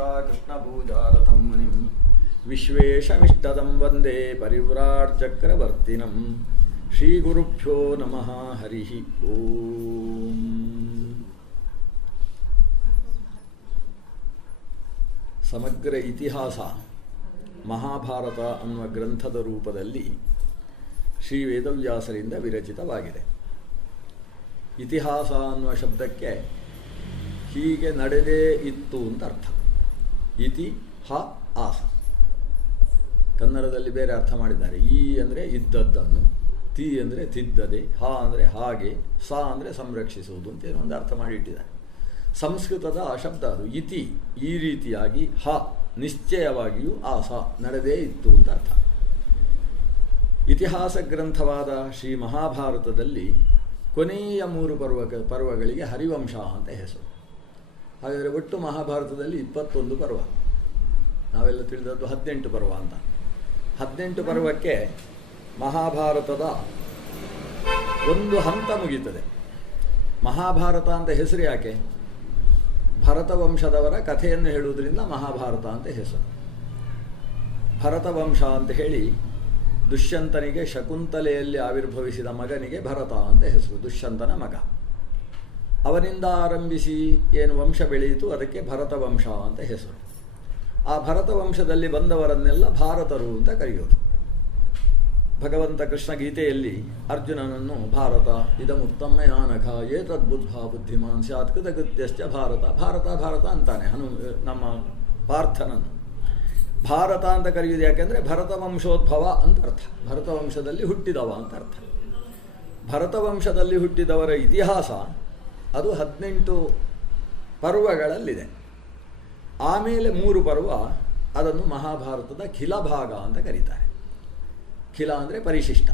ಪುರುಷಾ ಕೃಷ್ಣಪೂಜಾರತಂ ಮುನಿಂ ವಿಶ್ವೇಶಮಿಷ್ಟದಂ ವಂದೇ ಪರಿವ್ರಾಟ್ ಚಕ್ರವರ್ತಿನಂ ಶ್ರೀಗುರುಭ್ಯೋ ನಮಃ ಹರಿ ಓಂ. ಸಮಗ್ರ ಇತಿಹಾಸ ಮಹಾಭಾರತ ಅನ್ನುವ ಗ್ರಂಥದ ರೂಪದಲ್ಲಿ ಶ್ರೀ ವೇದವ್ಯಾಸರಿಂದ ವಿರಚಿತವಾಗಿದೆ. ಇತಿಹಾಸ ಅನ್ನುವ ಶಬ್ದಕ್ಕೆ ಹೀಗೆ ನಡೆದೇ ಇತ್ತು ಅಂತ ಅರ್ಥ. ಇತಿ ಹ ಆಸ ಕನ್ನಡದಲ್ಲಿ ಬೇರೆ ಅರ್ಥ ಮಾಡಿದ್ದಾರೆ. ಈ ಅಂದರೆ ಇದ್ದದ್ದನ್ನು, ತಿ ಅಂದರೆ ತಿದ್ದದೆ, ಹ ಅಂದರೆ ಹಾಗೆ, ಸ ಅಂದರೆ ಸಂರಕ್ಷಿಸುವುದು ಅಂತ ಏನೊಂದು ಅರ್ಥ ಮಾಡಿಟ್ಟಿದ್ದಾರೆ. ಸಂಸ್ಕೃತದ ಶಬ್ದ ಅದು. ಇತಿ ಈ ರೀತಿಯಾಗಿ, ಹ ನಿಶ್ಚಯವಾಗಿಯೂ, ಆಸ ನಡೆದೇ ಇತ್ತು ಅಂತ ಅರ್ಥ. ಇತಿಹಾಸ ಗ್ರಂಥವಾದ ಶ್ರೀ ಮಹಾಭಾರತದಲ್ಲಿ ಕೊನೆಯ 3 ಪರ್ವಗಳಿಗೆ ಹರಿವಂಶ ಅಂತ ಹೆಸರು. ಹಾಗಾದರೆ ಒಟ್ಟು ಮಹಾಭಾರತದಲ್ಲಿ 21 ಪರ್ವ. ನಾವೆಲ್ಲ ತಿಳಿದದ್ದು 18 ಪರ್ವ ಅಂತ. 18 ಪರ್ವಕ್ಕೆ ಮಹಾಭಾರತದ ಒಂದು ಹಂತ ಮುಗೀತದೆ. ಮಹಾಭಾರತ ಅಂತ ಹೆಸರು ಯಾಕೆ? ಭರತವಂಶದವರ ಕಥೆಯನ್ನು ಹೇಳುವುದರಿಂದ ಮಹಾಭಾರತ ಅಂತ ಹೆಸರು. ಭರತವಂಶ ಅಂತ ಹೇಳಿ ದುಷ್ಯಂತನಿಗೆ ಶಕುಂತಲೆಯಲ್ಲಿ ಆವಿರ್ಭವಿಸಿದ ಮಗನಿಗೆ ಭರತ ಅಂತ ಹೆಸರು. ದುಷ್ಯಂತನ ಮಗ. ಅವನಿಂದ ಆರಂಭಿಸಿ ಏನು ವಂಶ ಬೆಳೆಯಿತು ಅದಕ್ಕೆ ಭರತವಂಶ ಅಂತ ಹೆಸರು. ಆ ಭರತವಂಶದಲ್ಲಿ ಬಂದವರನ್ನೆಲ್ಲ ಭಾರತರು ಅಂತ ಕರೆಯೋದು. ಭಗವಂತ ಕೃಷ್ಣ ಗೀತೆಯಲ್ಲಿ ಅರ್ಜುನನನ್ನು ಭಾರತ ಇದಮುತ್ತಮ ನಖ ಏತದ್ಬುದ್ಧ ಬುದ್ಧಿಮಾನ್ ಸ್ಯಾತ್ ಕೃತಕೃತ್ಯಶ್ಚ ಭಾರತ ಭಾರತ ಭಾರತ ಅಂತಾನೆ ನಮ್ಮ ಪಾರ್ಥನನ್ನು. ಭಾರತ ಅಂತ ಕರೆಯುವುದು ಯಾಕೆಂದರೆ ಭರತವಂಶೋದ್ಭವ ಅಂತ ಅರ್ಥ. ಭರತವಂಶದಲ್ಲಿ ಹುಟ್ಟಿದವ ಅಂತ ಅರ್ಥ. ಭರತವಂಶದಲ್ಲಿ ಹುಟ್ಟಿದವರ ಇತಿಹಾಸ ಅದು 18 ಪರ್ವಗಳಲ್ಲಿದೆ. ಆಮೇಲೆ 3 ಪರ್ವ, ಅದನ್ನು ಮಹಾಭಾರತದ ಖಿಲ ಭಾಗ ಅಂತ ಕರೀತಾರೆ. ಖಿಲ ಅಂದರೆ ಪರಿಶಿಷ್ಟ,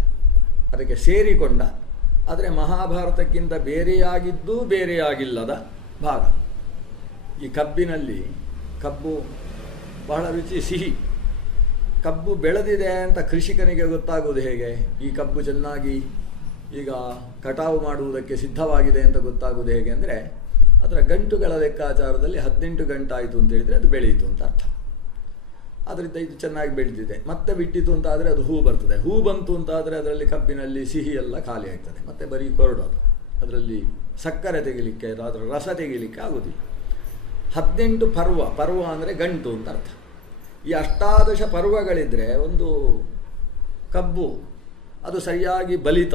ಅದಕ್ಕೆ ಸೇರಿಕೊಂಡ, ಆದರೆ ಮಹಾಭಾರತಕ್ಕಿಂತ ಬೇರೆಯಾಗಿದ್ದು ಬೇರೆಯಾಗಿಲ್ಲದ ಭಾಗ. ಈ ಕಬ್ಬಿನಲ್ಲಿ ಕಬ್ಬು ಬಹಳ ರುಚಿ, ಸಿಹಿ. ಕಬ್ಬು ಬೆಳೆದಿದೆ ಅಂತ ಕೃಷಿಕನಿಗೆ ಗೊತ್ತಾಗುವುದು ಹೇಗೆ? ಈ ಕಬ್ಬು ಚೆನ್ನಾಗಿ ಈಗ ಕಟಾವು ಮಾಡುವುದಕ್ಕೆ ಸಿದ್ಧವಾಗಿದೆ ಅಂತ ಗೊತ್ತಾಗುವುದು ಹೇಗೆ ಅಂದರೆ, ಅದರ ಗಂಟುಗಳ ಲೆಕ್ಕಾಚಾರದಲ್ಲಿ 18 ಗಂಟಾಯಿತು ಅಂತ ಹೇಳಿದರೆ ಅದು ಬೆಳೆಯಿತು ಅಂತ ಅರ್ಥ. ಅದರಿಂದ ಇದು ಚೆನ್ನಾಗಿ ಬೆಳೆದಿದೆ. ಮತ್ತೆ ಬಿಟ್ಟಿತು ಅಂತ ಆದರೆ ಅದು ಹೂ ಬರ್ತದೆ. ಹೂ ಬಂತು ಅಂತ ಆದರೆ ಅದರಲ್ಲಿ ಕಬ್ಬಿನಲ್ಲಿ ಸಿಹಿ ಎಲ್ಲ ಖಾಲಿ ಆಗ್ತದೆ. ಮತ್ತೆ ಬರೀ ಕೊರಡೋದು. ಅದರಲ್ಲಿ ಸಕ್ಕರೆ ತೆಗಿಲಿಕ್ಕೆ, ಅದರ ರಸ ತೆಗಿಲಿಕ್ಕೆ ಆಗೋದಿಲ್ಲ. 18 ಪರ್ವ, ಪರ್ವ ಅಂದರೆ ಗಂಟು ಅಂತ ಅರ್ಥ. ಈ 18 ಪರ್ವಗಳಿದ್ದರೆ ಒಂದು ಕಬ್ಬು ಅದು ಸರಿಯಾಗಿ ಬಲಿತ,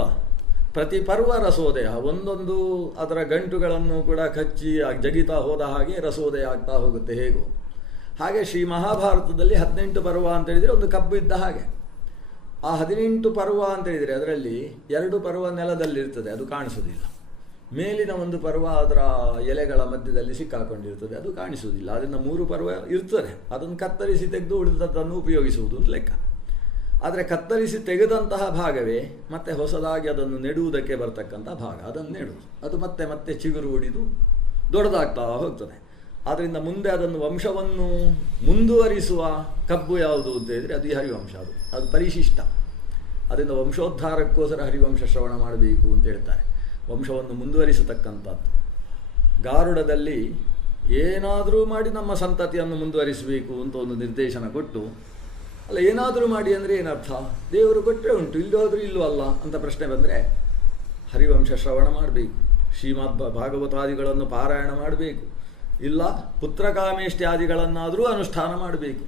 ಪ್ರತಿ ಪರ್ವ ರಸೋದಯ, ಒಂದೊಂದು ಅದರ ಗಂಟುಗಳನ್ನು ಕೂಡ ಕಚ್ಚಿ ಜಗಿತಾ ಹೋದ ಹಾಗೆ ರಸೋದಯ ಆಗ್ತಾ ಹೋಗುತ್ತೆ. ಹೇಗೋ ಹಾಗೆ ಶ್ರೀ ಮಹಾಭಾರತದಲ್ಲಿ 18 ಪರ್ವ ಅಂತೇಳಿದರೆ ಒಂದು ಕಬ್ಬು ಇದ್ದ ಹಾಗೆ. ಆ 18 ಪರ್ವ ಅಂತೇಳಿದರೆ ಅದರಲ್ಲಿ 2 ಪರ್ವ ನೆಲದಲ್ಲಿರ್ತದೆ, ಅದು ಕಾಣಿಸೋದಿಲ್ಲ. ಮೇಲಿನ ಒಂದು ಪರ್ವ ಅದರ ಎಲೆಗಳ ಮಧ್ಯದಲ್ಲಿ ಸಿಕ್ಕಾಕೊಂಡಿರ್ತದೆ, ಅದು ಕಾಣಿಸುವುದಿಲ್ಲ. ಅದರಿಂದ 3 ಪರ್ವ ಇರ್ತದೆ. ಅದನ್ನು ಕತ್ತರಿಸಿ ತೆಗೆದು ಉಳಿದದ್ದನ್ನು ಉಪಯೋಗಿಸುವುದು ಅಂತ ಲೆಕ್ಕ. ಆದರೆ ಕತ್ತರಿಸಿ ತೆಗೆದಂತಹ ಭಾಗವೇ ಮತ್ತೆ ಹೊಸದಾಗಿ ಅದನ್ನು ನೆಡುವುದಕ್ಕೆ ಬರ್ತಕ್ಕಂಥ ಭಾಗ, ಅದನ್ನು ನೆಡುವುದು. ಅದು ಮತ್ತೆ ಮತ್ತೆ ಚಿಗುರು ಒಡಿದು ದೊಡ್ಡದಾಗ್ತಾ ಹೋಗ್ತದೆ. ಆದ್ದರಿಂದ ಮುಂದೆ ಅದನ್ನು ವಂಶವನ್ನು ಮುಂದುವರಿಸುವ ಕಬ್ಬು ಯಾವುದು ಅಂತ ಹೇಳಿದರೆ ಅದು ಈ ಹರಿವಂಶ. ಅದು ಪರಿಶಿಷ್ಟ. ಅದರಿಂದ ವಂಶೋದ್ಧಾರಕ್ಕೋಸ್ಕರ ಹರಿವಂಶ ಶ್ರವಣ ಮಾಡಬೇಕು ಅಂತ ಹೇಳ್ತಾರೆ. ವಂಶವನ್ನು ಮುಂದುವರಿಸತಕ್ಕಂಥದ್ದು. ಗಾರುಡದಲ್ಲಿ ಏನಾದರೂ ಮಾಡಿ ನಮ್ಮ ಸಂತತಿಯನ್ನು ಮುಂದುವರಿಸಬೇಕು ಅಂತ ಒಂದು ನಿರ್ದೇಶನ ಕೊಟ್ಟು, ಅಲ್ಲ ಏನಾದರೂ ಮಾಡಿ ಅಂದರೆ ಏನರ್ಥ? ದೇವರು ಕೊಟ್ಟರೆ ಉಂಟು, ಇಲ್ಲಿ ಹೋದರೂ ಇಲ್ಲೂ ಅಲ್ಲ ಅಂತ ಪ್ರಶ್ನೆ ಬಂದರೆ ಹರಿವಂಶ ಶ್ರವಣ ಮಾಡಬೇಕು, ಶ್ರೀಮದ್ ಭಾಗವತಾದಿಗಳನ್ನು ಪಾರಾಯಣ ಮಾಡಬೇಕು, ಇಲ್ಲ ಪುತ್ರಕಾಮೇಷ್ಟ್ಯಾದಿಗಳನ್ನಾದರೂ ಅನುಷ್ಠಾನ ಮಾಡಬೇಕು,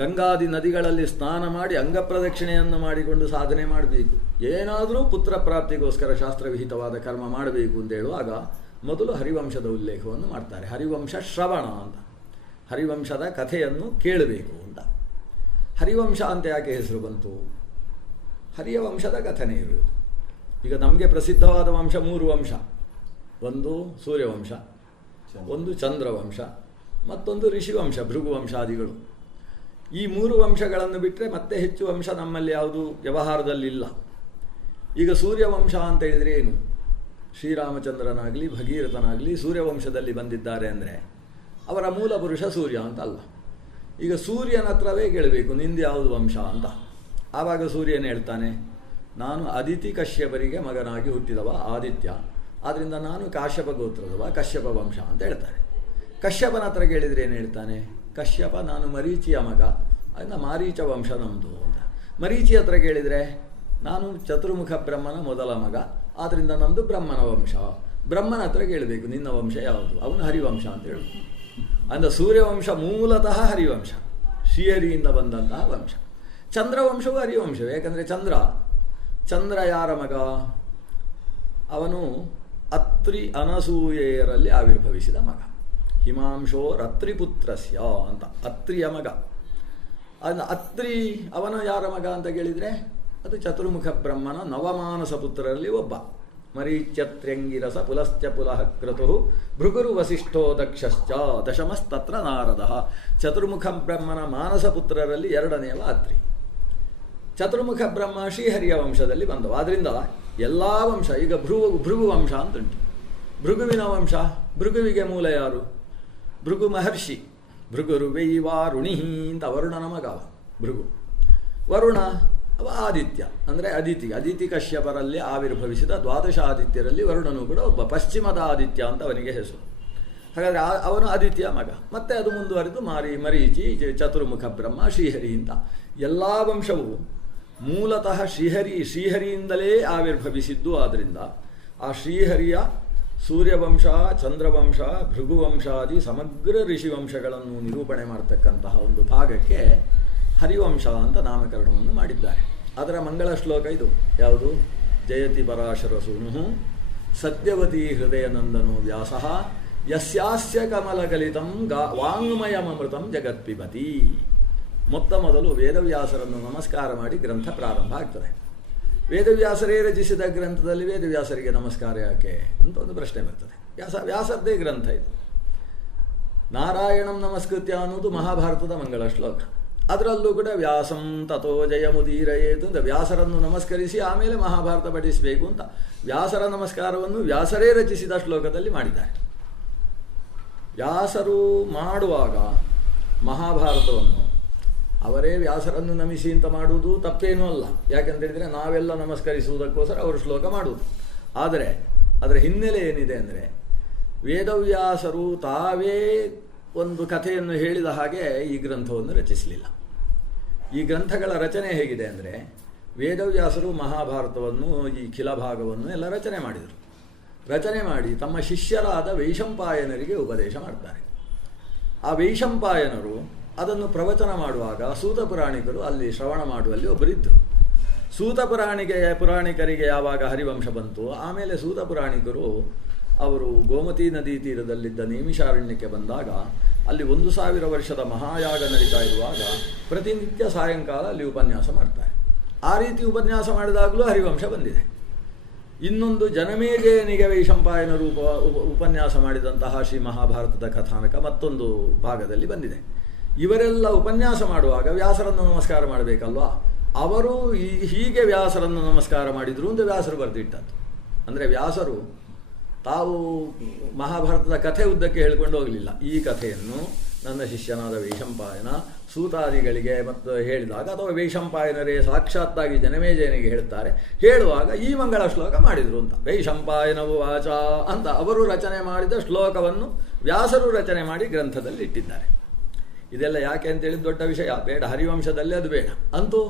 ಗಂಗಾದಿ ನದಿಗಳಲ್ಲಿ ಸ್ನಾನ ಮಾಡಿ ಅಂಗಪ್ರದಕ್ಷಿಣೆಯನ್ನು ಮಾಡಿಕೊಂಡು ಸಾಧನೆ ಮಾಡಬೇಕು, ಏನಾದರೂ ಪುತ್ರ ಪ್ರಾಪ್ತಿಗೋಸ್ಕರ ಶಾಸ್ತ್ರವಿಹಿತವಾದ ಕರ್ಮ ಮಾಡಬೇಕು ಅಂತ ಹೇಳುವಾಗ ಮೊದಲು ಹರಿವಂಶದ ಉಲ್ಲೇಖವನ್ನು ಮಾಡ್ತಾರೆ. ಹರಿವಂಶ ಶ್ರವಣ ಅಂತ, ಹರಿವಂಶದ ಕಥೆಯನ್ನು ಕೇಳಬೇಕು ಅಂತ. ಹರಿವಂಶ ಅಂತ ಯಾಕೆ ಹೆಸರು ಬಂತು? ಹರಿಯ ವಂಶದ ಕಥನೆ ಇರುವುದು. ಈಗ ನಮಗೆ ಪ್ರಸಿದ್ಧವಾದ ವಂಶ 3 ವಂಶ. ಒಂದು ಸೂರ್ಯವಂಶ, ಒಂದು ಚಂದ್ರವಂಶ, ಮತ್ತೊಂದು ಋಷಿವಂಶ, ಭೃಗುವಂಶಾದಿಗಳು. ಈ 3 ವಂಶಗಳನ್ನು ಬಿಟ್ಟರೆ ಮತ್ತೆ ಹೆಚ್ಚು ವಂಶ ನಮ್ಮಲ್ಲಿ ಯಾವುದು ವ್ಯವಹಾರದಲ್ಲಿಲ್ಲ. ಈಗ ಸೂರ್ಯವಂಶ ಅಂತ ಹೇಳಿದರೆ ಏನು? ಶ್ರೀರಾಮಚಂದ್ರನಾಗಲಿ ಭಗೀರಥನಾಗಲಿ ಸೂರ್ಯವಂಶದಲ್ಲಿ ಬಂದಿದ್ದಾರೆ ಅಂದರೆ ಅವರ ಮೂಲ ಪುರುಷ ಸೂರ್ಯ ಅಂತ ಅಲ್ಲ. ಈಗ ಸೂರ್ಯನ ಹತ್ರವೇ ಕೇಳಬೇಕು ನಿಂದು ಯಾವುದು ವಂಶ ಅಂತ. ಆವಾಗ ಸೂರ್ಯನ ಹೇಳ್ತಾನೆ, ನಾನು ಅದಿತಿ ಕಶ್ಯಪರಿಗೆ ಮಗನಾಗಿ ಹುಟ್ಟಿದವ ಆದಿತ್ಯ, ಆದ್ದರಿಂದ ನಾನು ಕಾಶ್ಯಪ ಗೋತ್ರದವ, ಕಶ್ಯಪ ವಂಶ ಅಂತ ಹೇಳ್ತಾನೆ. ಕಶ್ಯಪನ ಹತ್ರ ಕೇಳಿದರೆ ಏನು ಹೇಳ್ತಾನೆ? ಕಶ್ಯಪ ನಾನು ಮರೀಚಿಯ ಮಗ, ಅದನ್ನ ಮಾರೀಚ ವಂಶ ನಮ್ಮದು ಅಂತ. ಮರೀಚಿ ಹತ್ರ ಕೇಳಿದರೆ ನಾನು ಚತುರ್ಮುಖ ಬ್ರಹ್ಮನ ಮೊದಲ ಮಗ, ಆದ್ದರಿಂದ ನಮ್ಮದು ಬ್ರಹ್ಮನ ವಂಶ. ಬ್ರಹ್ಮನ ಹತ್ರ ಕೇಳಬೇಕು ನಿನ್ನ ವಂಶ ಯಾವುದು, ಅವನು ಹರಿವಂಶ ಅಂತ ಹೇಳುದು. ಅಂದರೆ ಸೂರ್ಯವಂಶ ಮೂಲತಃ ಹರಿವಂಶ, ಶ್ರೀಹರಿಯಿಂದ ಬಂದಂತಹ ವಂಶ. ಚಂದ್ರವಂಶವು ಹರಿವಂಶವೇ, ಯಾಕಂದರೆ ಚಂದ್ರ ಯಾರ ಮಗ? ಅವನು ಅತ್ರಿ ಅನಸೂಯೆಯರಲ್ಲಿ ಆವಿರ್ಭವಿಸಿದ ಮಗ. ಹಿಮಾಂಶೋ ರತ್ರಿಪುತ್ರಸ್ಯ ಅಂತ ಅತ್ರಿಯ ಮಗ. ಅದನ್ನು ಅತ್ರಿ ಅವನ ಯಾರ ಮಗ ಅಂತ ಕೇಳಿದರೆ ಅದು ಚತುರ್ಮುಖ ಬ್ರಹ್ಮನ ನವಮಾನಸ ಪುತ್ರರಲ್ಲಿ ಒಬ್ಬ. ಮರೀಚ್ಯತ್ರ್ಯಂಗಿರಸ ಪುಲಶ್ಚ ಪುಲಃ ಕ್ರತು ಭೃಗುರು ವಸಿಷ್ಠೋ ದಕ್ಷಶ್ಚ ದಶಮಸ್ತತ್ರ ನಾರದಃ. ಚತುರ್ಮುಖ ಬ್ರಹ್ಮನ ಮಾನಸ ಪುತ್ರರಲ್ಲಿ ಎರಡನೆಯವ ಅತ್ರಿ. ಚತುರ್ಮುಖ ಬ್ರಹ್ಮ ಶ್ರೀಹರಿಯ ವಂಶದಲ್ಲಿ ಬಂದವು. ಆದ್ದರಿಂದ ಎಲ್ಲ ವಂಶ, ಈಗ ಭೃಗು ವಂಶ ಅಂತುಂಟು. ಭೃಗುವಿನ ವಂಶ, ಭೃಗುವಿಗೆ ಮೂಲ ಯಾರು? ಭೃಗು ಮಹರ್ಷಿ. ಭೃಗುರು ವೈವಾರುಣಿ ಅಂತ ವರುಣನ ಮಗ ಭೃಗು. ವರುಣ ಅವ ಆದಿತ್ಯ, ಅಂದರೆ ಅದಿತಿ ಕಶ್ಯಪರಲ್ಲಿ ಆವಿರ್ಭವಿಸಿದ ದ್ವಾದಶ ಆದಿತ್ಯರಲ್ಲಿ ವರುಣನು ಕೂಡ ಒಬ್ಬ. ಪಶ್ಚಿಮದ ಆದಿತ್ಯ ಅಂತ ಅವನಿಗೆ ಹೆಸರು. ಹಾಗಾದರೆ ಅವನು ಆದಿತ್ಯ ಮಗ. ಮತ್ತೆ ಅದು ಮುಂದುವರೆದು ಮರೀಚಿ, ಚತುರ್ಮುಖ ಬ್ರಹ್ಮ, ಶ್ರೀಹರಿ ಅಂತ ಎಲ್ಲ ವಂಶವು ಮೂಲತಃ ಶ್ರೀಹರಿಯಿಂದಲೇ ಆವಿರ್ಭವಿಸಿದ್ದು. ಆದ್ದರಿಂದ ಆ ಶ್ರೀಹರಿಯ ಸೂರ್ಯವಂಶ, ಚಂದ್ರವಂಶ, ಭೃಗುವಂಶಾದಿ ಸಮಗ್ರ ಋಷಿವಂಶಗಳನ್ನು ನಿರೂಪಣೆ ಮಾಡತಕ್ಕಂತಹ ಒಂದು ಭಾಗಕ್ಕೆ ಹರಿವಂಶ ಅಂತ ನಾಮಕರಣವನ್ನು ಮಾಡಿದ್ದಾರೆ. ಅದರ ಮಂಗಳ ಶ್ಲೋಕ ಇದು ಯಾವುದು? ಜಯತಿ ಪರಾಶರ ಸೂನು ಸತ್ಯವತಿ ಹೃದಯ ನಂದನೋ ವ್ಯಾಸ ಯಸ್ಯಾಸ್ಯ ಕಮಲಕಲಿತಂ ವಾಂಗ್ಮಯಮೃತಂ ಜಗತ್ಪಿಬತಿ. ಮೊದಲು ವೇದವ್ಯಾಸರನ್ನು ನಮಸ್ಕಾರ ಮಾಡಿ ಗ್ರಂಥ ಪ್ರಾರಂಭ ಆಗ್ತದೆ. ವೇದವ್ಯಾಸರೇ ರಚಿಸಿದ ಗ್ರಂಥದಲ್ಲಿ ವೇದವ್ಯಾಸರಿಗೆ ನಮಸ್ಕಾರ ಯಾಕೆ ಅಂತ ಒಂದು ಪ್ರಶ್ನೆ ಬರ್ತದೆ. ವ್ಯಾಸರದೇ ಗ್ರಂಥ ಇದು. ನಾರಾಯಣಂ ನಮಸ್ಕೃತ್ಯ ಅನ್ನೋದು ಮಹಾಭಾರತದ ಮಂಗಳ ಶ್ಲೋಕ. ಅದರಲ್ಲೂ ಕೂಡ ವ್ಯಾಸಂ ತಥೋ ಜಯಮುದೀರಯೇತು ಅಂತ ವ್ಯಾಸರನ್ನು ನಮಸ್ಕರಿಸಿ ಆಮೇಲೆ ಮಹಾಭಾರತ ಪಠಿಸಬೇಕು ಅಂತ ವ್ಯಾಸರ ನಮಸ್ಕಾರವನ್ನು ವ್ಯಾಸರೇ ರಚಿಸಿದ ಶ್ಲೋಕದಲ್ಲಿ ಮಾಡಿದ್ದಾರೆ. ವ್ಯಾಸರು ಮಾಡುವಾಗ ಮಹಾಭಾರತವನ್ನು ಅವರೇ ವ್ಯಾಸರನ್ನು ನಮಿಸಿ ಅಂತ ಮಾಡುವುದು ತಪ್ಪೇನೂ ಅಲ್ಲ. ಯಾಕೆಂತೇಳಿದರೆ ನಾವೆಲ್ಲ ನಮಸ್ಕರಿಸುವುದಕ್ಕೋಸ್ಕರ ಅವರು ಶ್ಲೋಕ ಮಾಡುವುದು. ಆದರೆ ಅದರ ಹಿನ್ನೆಲೆ ಏನಿದೆ ಅಂದರೆ ವೇದವ್ಯಾಸರು ತಾವೇ ಒಂದು ಕಥೆಯನ್ನು ಹೇಳಿದ ಹಾಗೆ ಈ ಗ್ರಂಥವನ್ನು ರಚಿಸಲಿಲ್ಲ. ಈ ಗ್ರಂಥಗಳ ರಚನೆ ಹೇಗಿದೆ ಅಂದರೆ ವೇದವ್ಯಾಸರು ಮಹಾಭಾರತವನ್ನು, ಈ ಖಿಲಭಾಗವನ್ನು ಎಲ್ಲ ರಚನೆ ಮಾಡಿದರು. ರಚನೆ ಮಾಡಿ ತಮ್ಮ ಶಿಷ್ಯರಾದ ವೈಶಂಪಾಯನರಿಗೆ ಉಪದೇಶ ಮಾಡ್ತಾರೆ. ಆ ವೈಶಂಪಾಯನರು ಅದನ್ನು ಪ್ರವಚನ ಮಾಡುವಾಗ ಸೂತ ಪುರಾಣಿಕರು ಅಲ್ಲಿ ಶ್ರವಣ ಮಾಡುವಲ್ಲಿ ಒಬ್ಬರಿದ್ದರು. ಸೂತ ಪುರಾಣಿಕರಿಗೆ ಯಾವಾಗ ಹರಿವಂಶ ಬಂತು, ಆಮೇಲೆ ಸೂತ ಪುರಾಣಿಕರು ಅವರು ಗೋಮತಿ ನದಿ ತೀರದಲ್ಲಿದ್ದ ನೇಮಿಷಾರಣ್ಯಕ್ಕೆ ಬಂದಾಗ ಅಲ್ಲಿ 1000 ವರ್ಷದ ಮಹಾಯಾಗ ನಡೀತಾ ಇರುವಾಗ ಪ್ರತಿನಿತ್ಯ ಸಾಯಂಕಾಲ ಅಲ್ಲಿ ಉಪನ್ಯಾಸ ಮಾಡ್ತಾರೆ. ಆ ರೀತಿ ಉಪನ್ಯಾಸ ಮಾಡಿದಾಗಲೂ ಹರಿವಂಶ ಬಂದಿದೆ. ಇನ್ನೊಂದು ಜನಮೇಜಯನಿಗೆ ವೈಶಂಪಾಯನರು ಉಪನ್ಯಾಸ ಮಾಡಿದಂತಹ ಶ್ರೀ ಮಹಾಭಾರತದ ಕಥಾನಕ ಮತ್ತೊಂದು ಭಾಗದಲ್ಲಿ ಬಂದಿದೆ. ಇವರೆಲ್ಲ ಉಪನ್ಯಾಸ ಮಾಡುವಾಗ ವ್ಯಾಸರನ್ನು ನಮಸ್ಕಾರ ಮಾಡಬೇಕಲ್ವಾ, ಅವರು ಹೀಗೆ ವ್ಯಾಸರನ್ನು ನಮಸ್ಕಾರ ಮಾಡಿದರು ಅಂತ ವ್ಯಾಸರು ಬರೆದಿಟ್ಟದ್ದು. ಅಂದರೆ ವ್ಯಾಸರು ತಾವು ಮಹಾಭಾರತದ ಕಥೆ ಉದ್ದಕ್ಕೆ ಹೇಳಿಕೊಂಡು ಹೋಗಲಿಲ್ಲ. ಈ ಕಥೆಯನ್ನು ನನ್ನ ಶಿಷ್ಯನಾದ ವೈಶಂಪಾಯನ ಸೂತಾದಿಗಳಿಗೆ ಮತ್ತು ಹೇಳಿದಾಗ, ಅಥವಾ ವೈಶಂಪಾಯನರೇ ಸಾಕ್ಷಾತ್ತಾಗಿ ಜನಮೇಜಯನಿಗೆ ಹೇಳ್ತಾರೆ, ಹೇಳುವಾಗ ಈ ಮಂಗಳ ಶ್ಲೋಕ ಮಾಡಿದರು ಅಂತ. ವೈಶಂಪಾಯನವು ವಾಚ ಅಂತ ಅವರು ರಚನೆ ಮಾಡಿದ ಶ್ಲೋಕವನ್ನು ವ್ಯಾಸರು ರಚನೆ ಮಾಡಿ ಗ್ರಂಥದಲ್ಲಿ ಇಟ್ಟಿದ್ದಾರೆ. ಇದೆಲ್ಲ ಯಾಕೆ ಅಂತೇಳಿ ದೊಡ್ಡ ವಿಷಯ ಬೇಡ, ಹರಿವಂಶದಲ್ಲಿ ಅದು ಬೇಡ. ಅಂತೂ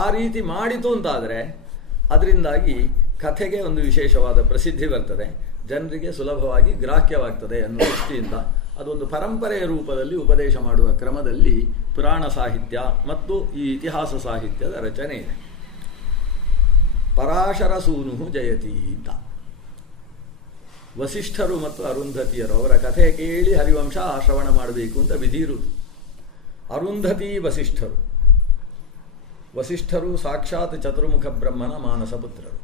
ಆ ರೀತಿ ಮಾಡಿತು ಅಂತಾದರೆ ಅದರಿಂದಾಗಿ ಕಥೆಗೆ ಒಂದು ವಿಶೇಷವಾದ ಪ್ರಸಿದ್ಧಿ ಬರ್ತದೆ, ಜನರಿಗೆ ಸುಲಭವಾಗಿ ಗ್ರಾಹ್ಯವಾಗ್ತದೆ ಅನ್ನೋ ದೃಷ್ಟಿಯಿಂದ ಅದೊಂದು ಪರಂಪರೆಯ ರೂಪದಲ್ಲಿ ಉಪದೇಶ ಮಾಡುವ ಕ್ರಮದಲ್ಲಿ ಪುರಾಣ ಸಾಹಿತ್ಯ ಮತ್ತು ಈ ಇತಿಹಾಸ ಸಾಹಿತ್ಯದ ರಚನೆ ಇದೆ. ಪರಾಶರ ಸೂನು ಜಯತಿ ಅಂತ ವಸಿಷ್ಠರು ಮತ್ತು ಅರುಂಧತಿಯರು ಅವರ ಕಥೆ ಕೇಳಿ ಹರಿವಂಶ ಶ್ರವಣ ಮಾಡಬೇಕು ಅಂತ ವಿಧಿ ಇರುವುದು. ಅರುಂಧತಿ ವಸಿಷ್ಠರು ಸಾಕ್ಷಾತ್ ಚತುರ್ಮುಖ ಬ್ರಹ್ಮನ ಮಾನಸ ಪುತ್ರರು.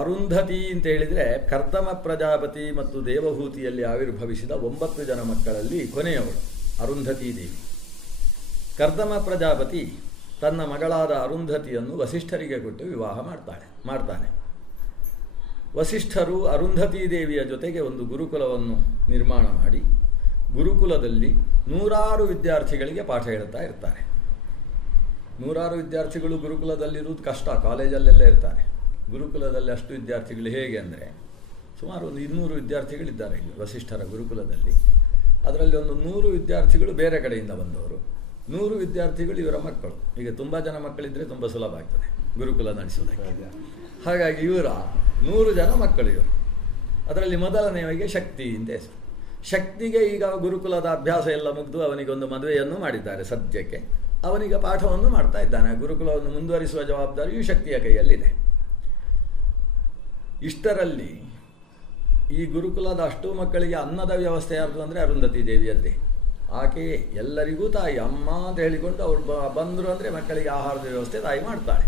ಅರುಂಧತಿ ಅಂತ ಹೇಳಿದರೆ ಕರ್ದಮ ಪ್ರಜಾಪತಿ ಮತ್ತು ದೇವಹೂತಿಯಲ್ಲಿ ಆವಿರ್ಭವಿಸಿದ 9 ಜನ ಮಕ್ಕಳಲ್ಲಿ ಕೊನೆಯವಳು ಅರುಂಧತೀ ದೇವಿ. ಕರ್ದಮ ಪ್ರಜಾಪತಿ ತನ್ನ ಮಗಳಾದ ಅರುಂಧತಿಯನ್ನು ವಸಿಷ್ಠರಿಗೆ ಕೊಟ್ಟು ವಿವಾಹ ಮಾಡ್ತಾನೆ. ವಸಿಷ್ಠರು ಅರುಂಧತೀ ದೇವಿಯ ಜೊತೆಗೆ ಒಂದು ಗುರುಕುಲವನ್ನು ನಿರ್ಮಾಣ ಮಾಡಿ ಗುರುಕುಲದಲ್ಲಿ 100 ವಿದ್ಯಾರ್ಥಿಗಳಿಗೆ ಪಾಠ ಹೇಳ್ತಾ ಇರ್ತಾರೆ. 100 ವಿದ್ಯಾರ್ಥಿಗಳು ಗುರುಕುಲದಲ್ಲಿರುವುದು ಕಷ್ಟ, ಕಾಲೇಜಲ್ಲೆಲ್ಲ ಇರ್ತಾರೆ. ಗುರುಕುಲದಲ್ಲಿ ಅಷ್ಟು ವಿದ್ಯಾರ್ಥಿಗಳು ಹೇಗೆ ಅಂದರೆ ಸುಮಾರು ಒಂದು 200 ವಿದ್ಯಾರ್ಥಿಗಳಿದ್ದಾರೆ ವಸಿಷ್ಠರ ಗುರುಕುಲದಲ್ಲಿ. ಅದರಲ್ಲಿ ಒಂದು 100 ವಿದ್ಯಾರ್ಥಿಗಳು ಬೇರೆ ಕಡೆಯಿಂದ ಬಂದವರು, 100 ವಿದ್ಯಾರ್ಥಿಗಳು ಇವರ ಮಕ್ಕಳು. ಈಗ ತುಂಬ ಜನ ಮಕ್ಕಳಿದ್ದರೆ ತುಂಬ ಸುಲಭ ಆಗ್ತದೆ ಗುರುಕುಲ ನಡೆಸುವುದಕ್ಕೆ. ಹಾಗಾಗಿ ಇವರ 100 ಜನ ಮಕ್ಕಳು ಇವರು. ಅದರಲ್ಲಿ ಮೊದಲನೆಯವರಿಗೆ ಶಕ್ತಿ ಅಂತ ಹೆಸರು. ಶಕ್ತಿಗೆ ಈಗ ಗುರುಕುಲದ ಅಭ್ಯಾಸ ಎಲ್ಲ ಮುಗಿದು ಅವನಿಗೊಂದು ಮದುವೆಯನ್ನು ಮಾಡಿದ್ದಾರೆ ಸದ್ಯಕ್ಕೆ. ಅವನಿಗ ಪಾಠವನ್ನು ಮಾಡ್ತಾ ಇದ್ದಾನೆ. ಗುರುಕುಲವನ್ನು ಮುಂದುವರಿಸುವ ಜವಾಬ್ದಾರಿಯು ಶಕ್ತಿಯ ಕೈಯಲ್ಲಿದೆ. ಇಷ್ಟರಲ್ಲಿ ಈ ಗುರುಕುಲದ ಅಷ್ಟು ಮಕ್ಕಳಿಗೆ ಅನ್ನದ ವ್ಯವಸ್ಥೆ ಯಾರ್ದು ಅಂದರೆ ಅರುಂಧತಿ ದೇವಿಯದ್ದೇ. ಆಕೆಯೇ ಎಲ್ಲರಿಗೂ ತಾಯಿ, ಅಮ್ಮ ಅಂತ ಹೇಳಿಕೊಂಡು ಅವ್ರು ಬಂದರು ಅಂದರೆ ಮಕ್ಕಳಿಗೆ ಆಹಾರದ ವ್ಯವಸ್ಥೆ ತಾಯಿ ಮಾಡ್ತಾಳೆ.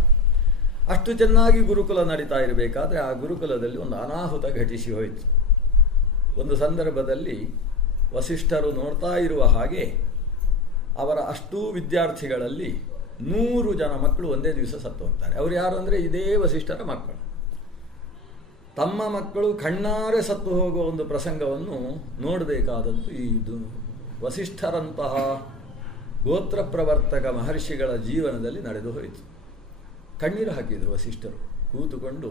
ಅಷ್ಟು ಚೆನ್ನಾಗಿ ಗುರುಕುಲ ನಡೀತಾ ಇರಬೇಕಾದ್ರೆ ಆ ಗುರುಕುಲದಲ್ಲಿ ಒಂದು ಅನಾಹುತ ಘಟಿಸಿ ಹೋಯಿತು. ಒಂದು ಸಂದರ್ಭದಲ್ಲಿ ವಸಿಷ್ಠರು ನೋಡ್ತಾ ಇರುವ ಹಾಗೆ ಅವರ ಅಷ್ಟೂ ವಿದ್ಯಾರ್ಥಿಗಳಲ್ಲಿ 100 ಜನ ಮಕ್ಕಳು ಒಂದೇ ದಿವಸ ಸತ್ತು ಹೋಗ್ತಾರೆ. ಅವರು ಯಾರು ಅಂದರೆ ಇದೇ ವಸಿಷ್ಠರ ಮಕ್ಕಳು. ತಮ್ಮ ಮಕ್ಕಳು ಕಣ್ಣಾರೆ ಸತ್ತು ಹೋಗುವ ಒಂದು ಪ್ರಸಂಗವನ್ನು ನೋಡಬೇಕಾದದ್ದು ಇದು ವಸಿಷ್ಠರಂತಹ ಗೋತ್ರ ಪ್ರವರ್ತಕ ಮಹರ್ಷಿಗಳ ಜೀವನದಲ್ಲಿ ನಡೆದು ಹೋಯಿತು. ಕಣ್ಣೀರು ಹಾಕಿದರು ವಸಿಷ್ಠರು. ಕೂತುಕೊಂಡು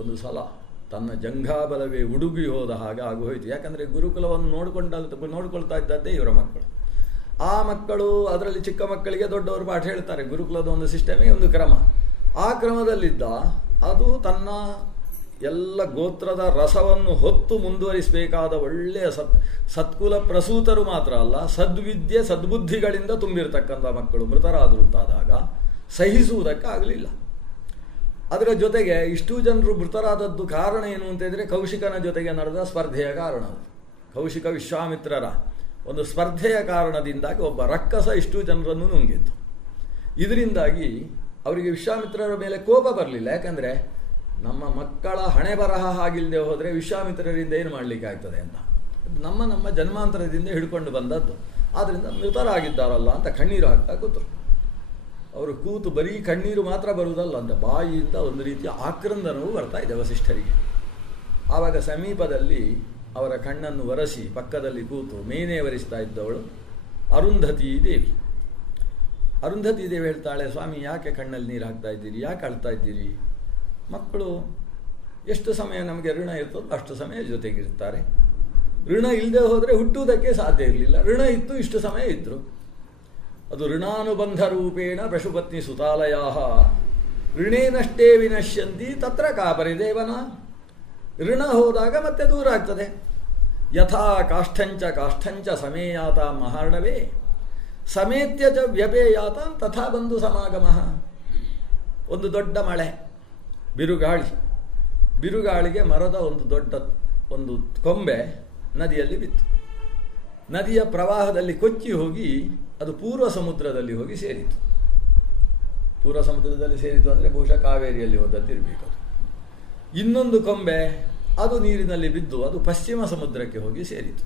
ಒಂದು ಸಲ ತನ್ನ ಜಂಘಾಬಲವೇ ಉಡುಗಿ ಹೋದ ಹಾಗೆ ಆಗೋಯಿತು. ಯಾಕಂದರೆ ಗುರುಕುಲವನ್ನು ನೋಡಿಕೊಳ್ತಾ ಇದ್ದದ್ದೇ ಇವರ ಮಕ್ಕಳು. ಆ ಮಕ್ಕಳು ಅದರಲ್ಲಿ ಚಿಕ್ಕ ಮಕ್ಕಳಿಗೆ ದೊಡ್ಡವರು ಪಾಠ ಹೇಳ್ತಾರೆ. ಗುರುಕುಲದ ಒಂದು ಸಿಸ್ಟಮೇ ಒಂದು ಕ್ರಮ. ಆ ಕ್ರಮದಲ್ಲಿದ್ದ ಅದು ತನ್ನ ಎಲ್ಲ ಗೋತ್ರದ ರಸವನ್ನು ಹೊತ್ತು ಮುಂದುವರಿಸಬೇಕಾದ ಒಳ್ಳೆಯ ಸತ್ಕುಲ ಪ್ರಸೂತರು ಮಾತ್ರ ಅಲ್ಲ, ಸದ್ವಿದ್ಯೆ ಸದ್ಬುದ್ಧಿಗಳಿಂದ ತುಂಬಿರತಕ್ಕಂಥ ಮಕ್ಕಳು ಮೃತರಾದರು ಅಂತಾದಾಗ ಸಹಿಸುವುದಕ್ಕಾಗಲಿಲ್ಲ. ಅದರ ಜೊತೆಗೆ ಇಷ್ಟು ಜನರು ಮೃತರಾದದ್ದು ಕಾರಣ ಏನು ಅಂತಂದರೆ ಕೌಶಿಕನ ಜೊತೆಗೆ ನಡೆದ ಸ್ಪರ್ಧೆಯ ಕಾರಣ. ಕೌಶಿಕ ವಿಶ್ವಾಮಿತ್ರರ ಒಂದು ಸ್ಪರ್ಧೆಯ ಕಾರಣದಿಂದಾಗಿ ಒಬ್ಬ ರಕ್ಕಸ ಇಷ್ಟು ಜನರನ್ನು ನುಂಗಿದ್ದು. ಇದರಿಂದಾಗಿ ಅವರಿಗೆ ವಿಶ್ವಾಮಿತ್ರರ ಮೇಲೆ ಕೋಪ ಬರಲಿಲ್ಲ. ಯಾಕಂದರೆ ನಮ್ಮ ಮಕ್ಕಳ ಹಣೆ ಬರಹ ಆಗಿಲ್ಲದೆ ಹೋದರೆ ವಿಶ್ವಾಮಿತ್ರರಿಂದ ಏನು ಮಾಡಲಿಕ್ಕೆ ಆಗ್ತದೆ ಅಂತ, ನಮ್ಮ ಜನ್ಮಾಂತರದಿಂದ ಹಿಡ್ಕೊಂಡು ಬಂದದ್ದು. ಆದ್ದರಿಂದ ಮೃತರಾಗಿದ್ದಾರಲ್ಲ ಅಂತ ಕಣ್ಣೀರು ಹಾಕ್ತಾ ಕೂತರು. ಅವರು ಕೂತು ಬರೀ ಕಣ್ಣೀರು ಮಾತ್ರ ಬರುವುದಲ್ಲ ಅಂತ ಬಾಯಿಯಿಂದ ಒಂದು ರೀತಿಯ ಆಕ್ರಂದನವೂ ಬರ್ತಾ ಇದೆ ವಸಿಷ್ಠರಿಗೆ. ಆವಾಗ ಸಮೀಪದಲ್ಲಿ ಅವರ ಕಣ್ಣನ್ನು ಒರೆಸಿ ಪಕ್ಕದಲ್ಲಿ ಕೂತು ಮೇನೆ ಒರೆಸ್ತಾ ಇದ್ದವಳು ಅರುಂಧತಿ ದೇವಿ. ಅರುಂಧತಿ ದೇವಿ ಹೇಳ್ತಾಳೆ, ಸ್ವಾಮಿ ಯಾಕೆ ಕಣ್ಣಲ್ಲಿ ನೀರು ಹಾಕ್ತಾ ಇದ್ದೀರಿ, ಯಾಕೆ ಅಳ್ತಾ ಇದ್ದೀರಿ? ಮಕ್ಕಳು ಎಷ್ಟು ಸಮಯ ನಮಗೆ ಋಣ ಇರ್ತದೋ ಅಷ್ಟು ಸಮಯ ಜೊತೆಗಿರ್ತಾರೆ. ಋಣ ಇಲ್ಲದೆ ಹೋದರೆ ಹುಟ್ಟುವುದಕ್ಕೆ ಸಾಧ್ಯ ಇರಲಿಲ್ಲ. ಋಣ ಇತ್ತು, ಇಷ್ಟು ಸಮಯ ಇದ್ದರು. ಅದು ಋಣಾನುಬಂಧ ರೂಪೇಣ ಪಶುಪತ್ನಿ ಸುತಾಲಯಾ ಋಣೇನಷ್ಟೇ ವಿನಶ್ಯಂತಿ ತತ್ರ ಕಾಪರಿದೇವನ. ಋಣ ಹೋದಾಗ ಮತ್ತೆ ದೂರ ಆಗ್ತದೆ. ಯಥಾ ಕಾಷ್ಠಂಚ ಸಮೇಯಾತ ಮಹಾರ್ಣವೇ ಸಮೇತ್ಯ ಚ ವ್ಯಪೇಯಾತ ತಥಾ ಬಂಧು ಸಮಾಗಮ. ಒಂದು ದೊಡ್ಡ ಮಳೆ, ಬಿರುಗಾಳಿಗೆ ಮರದ ಒಂದು ಕೊಂಬೆ ನದಿಯಲ್ಲಿ ಬಿತ್ತು. ನದಿಯ ಪ್ರವಾಹದಲ್ಲಿ ಕೊಚ್ಚಿ ಹೋಗಿ ಅದು ಪೂರ್ವ ಸಮುದ್ರದಲ್ಲಿ ಹೋಗಿ ಸೇರಿತು. ಪೂರ್ವ ಸಮುದ್ರದಲ್ಲಿ ಸೇರಿತು ಅಂದರೆ ಬಹುಶಃ ಕಾವೇರಿಯಲ್ಲಿ ಹೋದದ್ದಿರಬೇಕು. ಅದು ಇನ್ನೊಂದು ಕೊಂಬೆ ಅದು ನೀರಿನಲ್ಲಿ ಬಿದ್ದು ಅದು ಪಶ್ಚಿಮ ಸಮುದ್ರಕ್ಕೆ ಹೋಗಿ ಸೇರಿತು.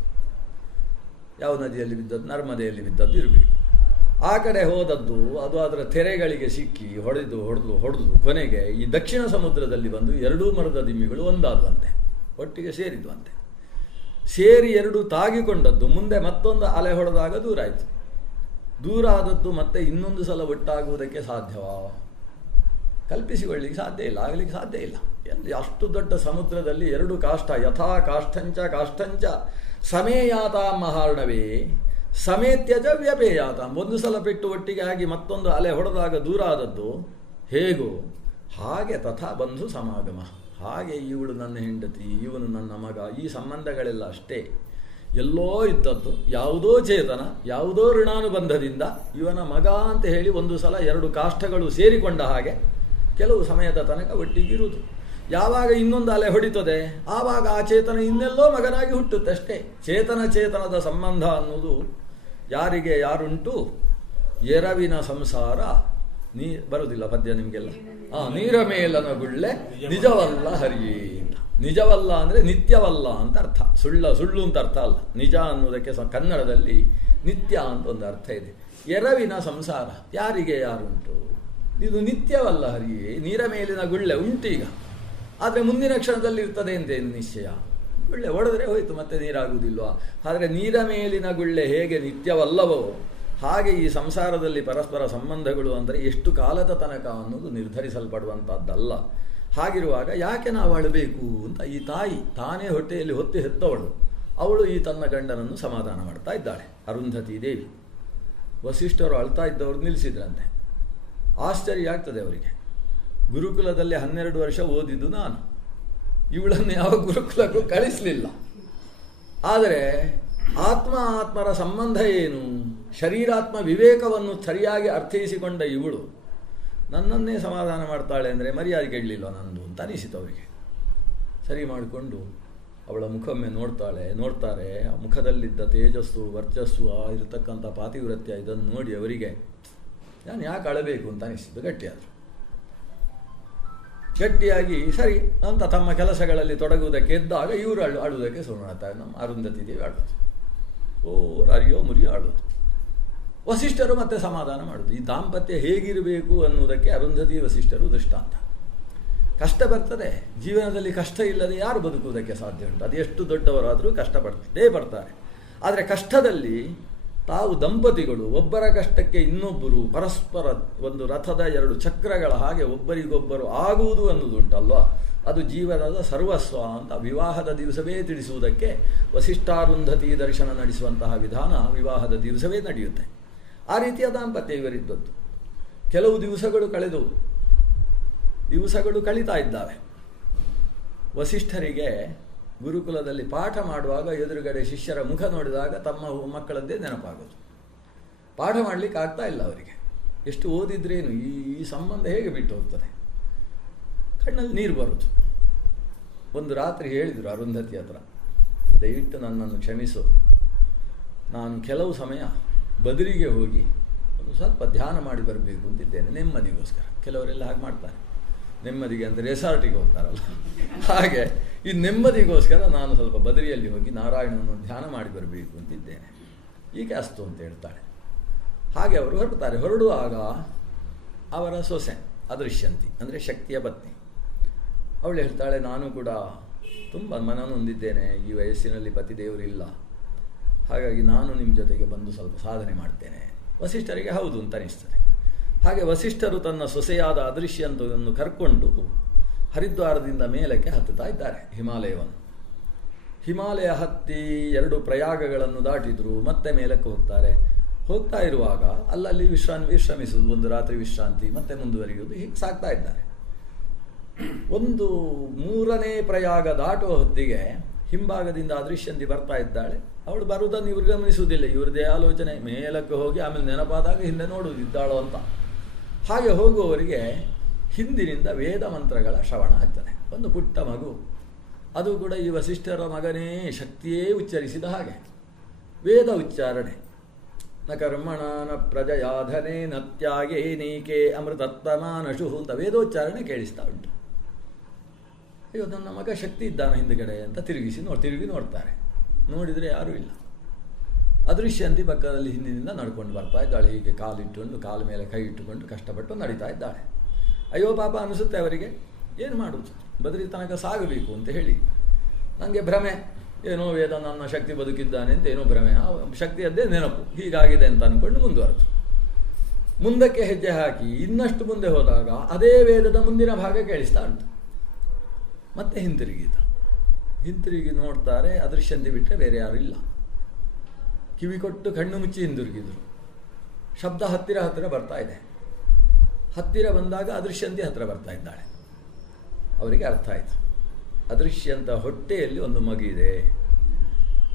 ಯಾವ ನದಿಯಲ್ಲಿ ಬಿದ್ದದ್ದು? ನರ್ಮದೆಯಲ್ಲಿ ಬಿದ್ದದ್ದು ಇರಬೇಕು. ಆ ಕಡೆ ಹೋದದ್ದು ಅದು ಅದರ ತೆರೆಗಳಿಗೆ ಸಿಕ್ಕಿ ಹೊಡೆದು ಕೊನೆಗೆ ಈ ದಕ್ಷಿಣ ಸಮುದ್ರದಲ್ಲಿ ಬಂದು ಎರಡೂ ಮರದ ದಿಮ್ಮಿಗಳು ಒಂದಾದುವಂತೆ, ಒಟ್ಟಿಗೆ ಸೇರಿದುವಂತೆ. ಸೇರಿ ಎರಡು ತಾಗಿಕೊಂಡದ್ದು ಮುಂದೆ ಮತ್ತೊಂದು ಅಲೆ ಹೊಡೆದಾಗ ದೂರ ಆಯಿತು. ದೂರ ಆದದ್ದು ಮತ್ತೆ ಇನ್ನೊಂದು ಸಲ ಒಟ್ಟಾಗುವುದಕ್ಕೆ ಸಾಧ್ಯವಾ? ಕಲ್ಪಿಸಿಕೊಳ್ಳಿಕ್ಕೆ ಸಾಧ್ಯ ಇಲ್ಲ, ಆಗಲಿಕ್ಕೆ ಸಾಧ್ಯ ಇಲ್ಲ. ಎಲ್ಲಿ ಅಷ್ಟು ದೊಡ್ಡ ಸಮುದ್ರದಲ್ಲಿ ಎರಡು ಕಾಷ್ಠ, ಯಥಾ ಕಾಷ್ಠಂಚ ಸಮೇಯಾತ ಮಹಾರ್ಣವೇ ಸಮೇತ್ಯಜ ವ್ಯಪೇಯಾತ. ಒಂದು ಸಲ ಬಿಟ್ಟು ಒಟ್ಟಿಗೆ ಆಗಿ ಮತ್ತೊಂದು ಅಲೆ ಹೊಡೆದಾಗ ದೂರ ಆದದ್ದು ಹೇಗೋ ಹಾಗೆ ತಥಾ ಬಂಧು ಸಮಾಗಮ. ಹಾಗೆ ಇವಳು ನನ್ನ ಹೆಂಡತಿ, ಇವನು ನನ್ನ ಮಗ, ಈ ಸಂಬಂಧಗಳೆಲ್ಲ ಅಷ್ಟೇ. ಎಲ್ಲೋ ಇದ್ದದ್ದು, ಯಾವುದೋ ಚೇತನ, ಯಾವುದೋ ಋಣಾನುಬಂಧದಿಂದ ಇವನ ಮಗ ಅಂತ ಹೇಳಿ ಒಂದು ಸಲ ಎರಡು ಕಾಷ್ಠಗಳು ಸೇರಿಕೊಂಡ ಹಾಗೆ ಕೆಲವು ಸಮಯದ ತನಕ ಒಟ್ಟಿಗಿರುವುದು. ಯಾವಾಗ ಇನ್ನೊಂದು ಅಲೆ ಹೊಡಿತದೆ ಆವಾಗ ಆ ಚೇತನ ಇನ್ನೆಲ್ಲೋ ಮಗನಾಗಿ ಹುಟ್ಟುತ್ತಷ್ಟೇ. ಚೇತನದ ಸಂಬಂಧ ಅನ್ನೋದು ಯಾರಿಗೆ ಯಾರುಂಟು, ಎರವಿನ ಸಂಸಾರ ಬರುವುದಿಲ್ಲ ಪದ್ಯ ನಿಮಗೆಲ್ಲ. ನೀರ ಮೇಲನ ಗುಳ್ಳೆ ನಿಜವಲ್ಲ ಹರಿಯೇ ಅಂತ. ನಿಜವಲ್ಲ ಅಂದರೆ ನಿತ್ಯವಲ್ಲ ಅಂತ ಅರ್ಥ, ಸುಳ್ಳು ಅಂತ ಅರ್ಥ ಅಲ್ಲ. ನಿಜ ಅನ್ನೋದಕ್ಕೆ ಕನ್ನಡದಲ್ಲಿ ನಿತ್ಯ ಅಂತ ಒಂದು ಅರ್ಥ ಇದೆ. ಎರವಿನ ಸಂಸಾರ ಯಾರಿಗೆ ಯಾರುಂಟು, ಇದು ನಿತ್ಯವಲ್ಲ ಹರಿಯೇ. ನೀರ ಮೇಲಿನ ಗುಳ್ಳೆ ಉಂಟೀಗ, ಆದರೆ ಮುಂದಿನ ಕ್ಷಣದಲ್ಲಿ ಇರ್ತದೆ ಅಂತೇನು ನಿಶ್ಚಯ? ಗುಳ್ಳೆ ಹೊಡೆದ್ರೆ ಹೋಯ್ತು, ಮತ್ತೆ ನೀರಾಗುವುದಿಲ್ವಾ? ಆದರೆ ನೀರ ಮೇಲಿನ ಗುಳ್ಳೆ ಹೇಗೆ ನಿತ್ಯವಲ್ಲವೋ ಹಾಗೆ ಈ ಸಂಸಾರದಲ್ಲಿ ಪರಸ್ಪರ ಸಂಬಂಧಗಳು ಅಂದರೆ ಎಷ್ಟು ಕಾಲದ ತನಕ ಅನ್ನೋದು ನಿರ್ಧರಿಸಲ್ಪಡುವಂಥದ್ದಲ್ಲ. ಹಾಗಿರುವಾಗ ಯಾಕೆ ನಾವು ಅಳಬೇಕು ಅಂತ ಈ ತಾಯಿ ತಾನೇ ಹೊಟ್ಟೆಯಲ್ಲಿ ಹೊತ್ತಿ ಹೆತ್ತವಳು ಅವಳು ಈ ತನ್ನ ಗಂಡನನ್ನು ಸಮಾಧಾನ ಮಾಡ್ತಾ ಇದ್ದಾಳೆ, ಅರುಂಧತಿ ದೇವಿ. ವಸಿಷ್ಠರು ಅಳ್ತಾ ಇದ್ದವರು ನಿಲ್ಲಿಸಿದ್ರಂತೆ. ಆಶ್ಚರ್ಯ ಆಗ್ತದೆ ಅವರಿಗೆ. ಗುರುಕುಲದಲ್ಲಿ 12 ವರ್ಷ ಓದಿದ್ದು ನಾನು, ಇವಳನ್ನು ಯಾವ ಗುರುಕುಲಕ್ಕೂ ಕಳಿಸಲಿಲ್ಲ. ಆದರೆ ಆತ್ಮರ ಸಂಬಂಧ ಏನು, ಶರೀರಾತ್ಮ ವಿವೇಕವನ್ನು ಸರಿಯಾಗಿ ಅರ್ಥೈಸಿಕೊಂಡ ಇವಳು ನನ್ನನ್ನೇ ಸಮಾಧಾನ ಮಾಡ್ತಾಳೆ ಅಂದರೆ ಮರ್ಯಾದೆ ಗೆಡಲಿಲ್ಲ ನಂದು ಅಂತ ಅನಿಸಿತು ಅವರಿಗೆ. ಸರಿ ಮಾಡಿಕೊಂಡು ಅವಳ ಮುಖೊಮ್ಮೆ ನೋಡ್ತಾರೆ. ಆ ಮುಖದಲ್ಲಿದ್ದ ತೇಜಸ್ಸು, ವರ್ಚಸ್ಸು, ಆ ಇರತಕ್ಕಂಥ ಪಾತಿವ್ರತ್ಯ, ಇದನ್ನು ನೋಡಿ ಅವರಿಗೆ ನಾನು ಯಾಕೆ ಅಳಬೇಕು ಅಂತ ಅನಿಸಿದ್ದು. ಗಟ್ಟಿಯಾಗಿ ಸರಿ ಅಂತ ತಮ್ಮ ಕೆಲಸಗಳಲ್ಲಿ ತೊಡಗುವುದಕ್ಕೆ ಎದ್ದಾಗ ಇವರು ಆಡುವುದಕ್ಕೆ ಶುರು ಮಾಡ್ತಾರೆ. ನಮ್ಮ ಅರುಂಧತಿ ದೇವಿ ಆಡೋದು, ಅರಿಯೋ ಮುರಿಯೋ ಆಡೋದು. ವಸಿಷ್ಠರು ಮತ್ತೆ ಸಮಾಧಾನ ಮಾಡೋದು. ಈ ದಾಂಪತ್ಯ ಹೇಗಿರಬೇಕು ಅನ್ನುವುದಕ್ಕೆ ಅರುಂಧತಿ ವಸಿಷ್ಠರು ದೃಷ್ಟಾಂತ. ಕಷ್ಟ ಬರ್ತದೆ ಜೀವನದಲ್ಲಿ, ಕಷ್ಟ ಇಲ್ಲದೆ ಯಾರು ಬದುಕುವುದಕ್ಕೆ ಸಾಧ್ಯ ಉಂಟು? ಅದು ಎಷ್ಟು ದೊಡ್ಡವರಾದರೂ ಕಷ್ಟಪಡ್ತೇ ಬರ್ತಾರೆ. ಆದರೆ ಕಷ್ಟದಲ್ಲಿ ತಾವು ದಂಪತಿಗಳು ಒಬ್ಬರ ಕಷ್ಟಕ್ಕೆ ಇನ್ನೊಬ್ಬರು ಪರಸ್ಪರ ಒಂದು ರಥದ 2 ಚಕ್ರಗಳ ಹಾಗೆ ಒಬ್ಬರಿಗೊಬ್ಬರು ಆಗುವುದು ಅನ್ನೋದುಂಟಲ್ವ, ಅದು ಜೀವನದ ಸರ್ವಸ್ವ ಅಂತ ವಿವಾಹದ ದಿವಸವೇ ತಿಳಿಸುವುದಕ್ಕೆ ವಸಿಷ್ಠಾರುಂಧತಿ ದರ್ಶನ ನಡೆಸುವಂತಹ ವಿಧಾನ ವಿವಾಹದ ದಿವಸವೇ ನಡೆಯುತ್ತೆ. ಆ ರೀತಿಯ ದಾಂಪತ್ಯ ಇವರಿದ್ದದ್ದು. ಕೆಲವು ದಿವಸಗಳು ಕಳೀತಾ ಇದ್ದಾವೆ. ವಸಿಷ್ಠರಿಗೆ ಗುರುಕುಲದಲ್ಲಿ ಪಾಠ ಮಾಡುವಾಗ ಎದುರುಗಡೆ ಶಿಷ್ಯರ ಮುಖ ನೋಡಿದಾಗ ತಮ್ಮ ಮಕ್ಕಳದ್ದೇ ನೆನಪಾಗೋದು. ಪಾಠ ಮಾಡಲಿಕ್ಕೆ ಆಗ್ತಾ ಇಲ್ಲ ಅವರಿಗೆ. ಎಷ್ಟು ಓದಿದ್ರೇನು ಈ ಸಂಬಂಧ ಹೇಗೆ ಬಿಟ್ಟು ಹೋಗ್ತದೆ, ಕಣ್ಣಲ್ಲಿ ನೀರು ಬರುವುದು. ಒಂದು ರಾತ್ರಿ ಹೇಳಿದರು ಅರುಂಧತಿ ಹತ್ರ, ದಯವಿಟ್ಟು ನನ್ನನ್ನು ಕ್ಷಮಿಸು, ನಾನು ಕೆಲವು ಸಮಯ ಬದರಿಗೆ ಹೋಗಿ ಒಂದು ಸ್ವಲ್ಪ ಧ್ಯಾನ ಮಾಡಿ ಬರಬೇಕು ಅಂತಿದ್ದೇನೆ, ನೆಮ್ಮದಿಗೋಸ್ಕರ. ಕೆಲವರೆಲ್ಲ ಹಾಗೆ ಮಾಡ್ತಾರೆ, ನೆಮ್ಮದಿಗೆ ಅಂತ ರೆಸಾರ್ಟಿಗೆ ಹೋಗ್ತಾರಲ್ಲ ಹಾಗೆ ಈ ನೆಮ್ಮದಿಗೋಸ್ಕರ ನಾನು ಸ್ವಲ್ಪ ಬದರಿಯಲ್ಲಿ ಹೋಗಿ ನಾರಾಯಣನನ್ನು ಧ್ಯಾನ ಮಾಡಿ ಬರಬೇಕು ಅಂತಿದ್ದೇನೆ, ಈಗ ಅಸ್ತು ಅಂತ ಹೇಳ್ತಾಳೆ. ಹಾಗೆ ಅವರು ಹೊರಡುವಾಗ ಅವರ ಸೊಸೆ ಅದೃಶ್ಯಂತಿ ಅಂದರೆ ಶಕ್ತಿಯ ಪತ್ನಿ ಅವಳು ಹೇಳ್ತಾಳೆ, ನಾನು ಕೂಡ ತುಂಬ ಮನನೊಂದಿದ್ದೇನೆ, ಈ ವಯಸ್ಸಿನಲ್ಲಿ ಪತಿದೇವರಿಲ್ಲ, ಹಾಗಾಗಿ ನಾನು ನಿಮ್ಮ ಜೊತೆಗೆ ಬಂದು ಸ್ವಲ್ಪ ಸಾಧನೆ ಮಾಡ್ತೇನೆ. ವಸಿಷ್ಠರಿಗೆ ಹೌದು ಅಂತ ಅನಿಸ್ತದೆ. ಹಾಗೆ ವಸಿಷ್ಠರು ತನ್ನ ಸೊಸೆಯಾದ ಅದೃಶ್ಯಂತವನ್ನು ಕರ್ಕೊಂಡು ಹರಿದ್ವಾರದಿಂದ ಮೇಲಕ್ಕೆ ಹತ್ತುತ್ತಾ ಇದ್ದಾರೆ ಹಿಮಾಲಯವನ್ನು. ಹಿಮಾಲಯ ಹತ್ತಿ 2 ಪ್ರಯಾಗಗಳನ್ನು ದಾಟಿದ್ರು, ಮತ್ತೆ ಮೇಲಕ್ಕೆ ಹೋಗ್ತಾ ಇರುವಾಗ ಅಲ್ಲಲ್ಲಿ ವಿಶ್ರಮಿಸುವುದು, ಒಂದು ರಾತ್ರಿ ವಿಶ್ರಾಂತಿ, ಮತ್ತೆ ಮುಂದುವರಿಯುವುದು, ಹೀಗೆ ಸಾಗ್ತಾ ಇದ್ದಾರೆ. ಒಂದು 3ನೇ ಪ್ರಯಾಗ ದಾಟುವ ಹೊತ್ತಿಗೆ ಹಿಂಭಾಗದಿಂದ ಅದೃಶ್ಯಂತಿ ಬರ್ತಾ ಇದ್ದಾಳೆ. ಅವಳು ಬರುವುದನ್ನು ಇವ್ರು ಗಮನಿಸುವುದಿಲ್ಲ, ಇವ್ರದ್ದೇ ಆಲೋಚನೆ, ಮೇಲಕ್ಕೆ ಹೋಗಿ ಆಮೇಲೆ ನೆನಪಾದಾಗ ಹಿಂದೆ ನೋಡುವುದು ಇದ್ದಾಳೋ ಅಂತ. ಹಾಗೆ ಹೋಗುವವರಿಗೆ ಹಿಂದಿನಿಂದ ವೇದ ಮಂತ್ರಗಳ ಶ್ರವಣ ಆಗ್ತದೆ. ಒಂದು ಪುಟ್ಟ ಮಗು, ಅದು ಕೂಡ ಈ ವಸಿಷ್ಠರ ಮಗನೇ ಶಕ್ತಿಯೇ ಉಚ್ಚರಿಸಿದ ಹಾಗೆ ವೇದ ಉಚ್ಚಾರಣೆ. ನ ಕರ್ಮಣ ನ ಪ್ರಜಯಾಧನೆ ನ ತ್ಯಾಗೇ ನೀಕೆ ಅಮೃತತ್ವಮಾನಶು ಅಂತ ವೇದೋಚ್ಚಾರಣೆ ಕೇಳಿಸ್ತಾ ಉಂಟು. ಅಯ್ಯೋ ನನ್ನ ಮಗ ಶಕ್ತಿ ಇದ್ದಾನ ಹಿಂದುಗಡೆ ಅಂತ ತಿರುಗಿ ನೋಡ್ತಾರೆ. ನೋಡಿದರೆ ಯಾರೂ ಇಲ್ಲ. ಅದೃಶ್ಯಂತಿ ಪಕ್ಕದಲ್ಲಿ ಹಿಂದಿನಿಂದ ನಡ್ಕೊಂಡು ಬರ್ತಾ ಇದ್ದಾಳೆ. ಹೀಗೆ ಕಾಲಿಟ್ಟುಕೊಂಡು ಕಾಲ ಮೇಲೆ ಕೈ ಇಟ್ಟುಕೊಂಡು ಕಷ್ಟಪಟ್ಟು ನಡೀತಾ ಇದ್ದಾಳೆ. ಅಯ್ಯೋ ಪಾಪ ಅನಿಸುತ್ತೆ ಅವರಿಗೆ, ಏನು ಮಾಡುವುದು, ಬದರಿ ತನಕ ಸಾಗಬೇಕು ಅಂತ ಹೇಳಿ. ನನಗೆ ಭ್ರಮೆ, ಏನೋ ವೇದ ನನ್ನ ಶಕ್ತಿ ಬದುಕಿದ್ದಾನೆ ಅಂತ ಏನೋ ಭ್ರಮೆ, ಆ ಶಕ್ತಿಯದ್ದೇ ನೆನಪು, ಹೀಗಾಗಿದೆ ಅಂತ ಅಂದ್ಕೊಂಡು ಮುಂದುವರೆದು ಮುಂದಕ್ಕೆ ಹೆಜ್ಜೆ ಹಾಕಿ ಇನ್ನಷ್ಟು ಮುಂದೆ ಹೋದಾಗ ಅದೇ ವೇದದ ಮುಂದಿನ ಭಾಗ ಕೇಳಿಸ್ತಾ ಉಂಟು. ಮತ್ತೆ ಹಿಂತಿರುಗಿ ನೋಡ್ತಾರೆ, ಅದೃಶ್ಯಂತಿ ಬಿಟ್ಟರೆ ಬೇರೆ ಯಾರೂ ಇಲ್ಲ. ಕಿವಿ ಕೊಟ್ಟು ಕಣ್ಣು ಮುಚ್ಚಿ ಹಿಂದಿರುಗಿದ್ರು. ಶಬ್ದ ಹತ್ತಿರ ಬರ್ತಾ ಇದೆ. ಹತ್ತಿರ ಬಂದಾಗ ಅದೃಶ್ಯಂತಿ ಹತ್ತಿರ ಬರ್ತಾ ಇದ್ದಾಳೆ. ಅವರಿಗೆ ಅರ್ಥ ಆಯಿತು, ಅದೃಶ್ಯಂತ ಹೊಟ್ಟೆಯಲ್ಲಿ ಒಂದು ಮಗು ಇದೆ.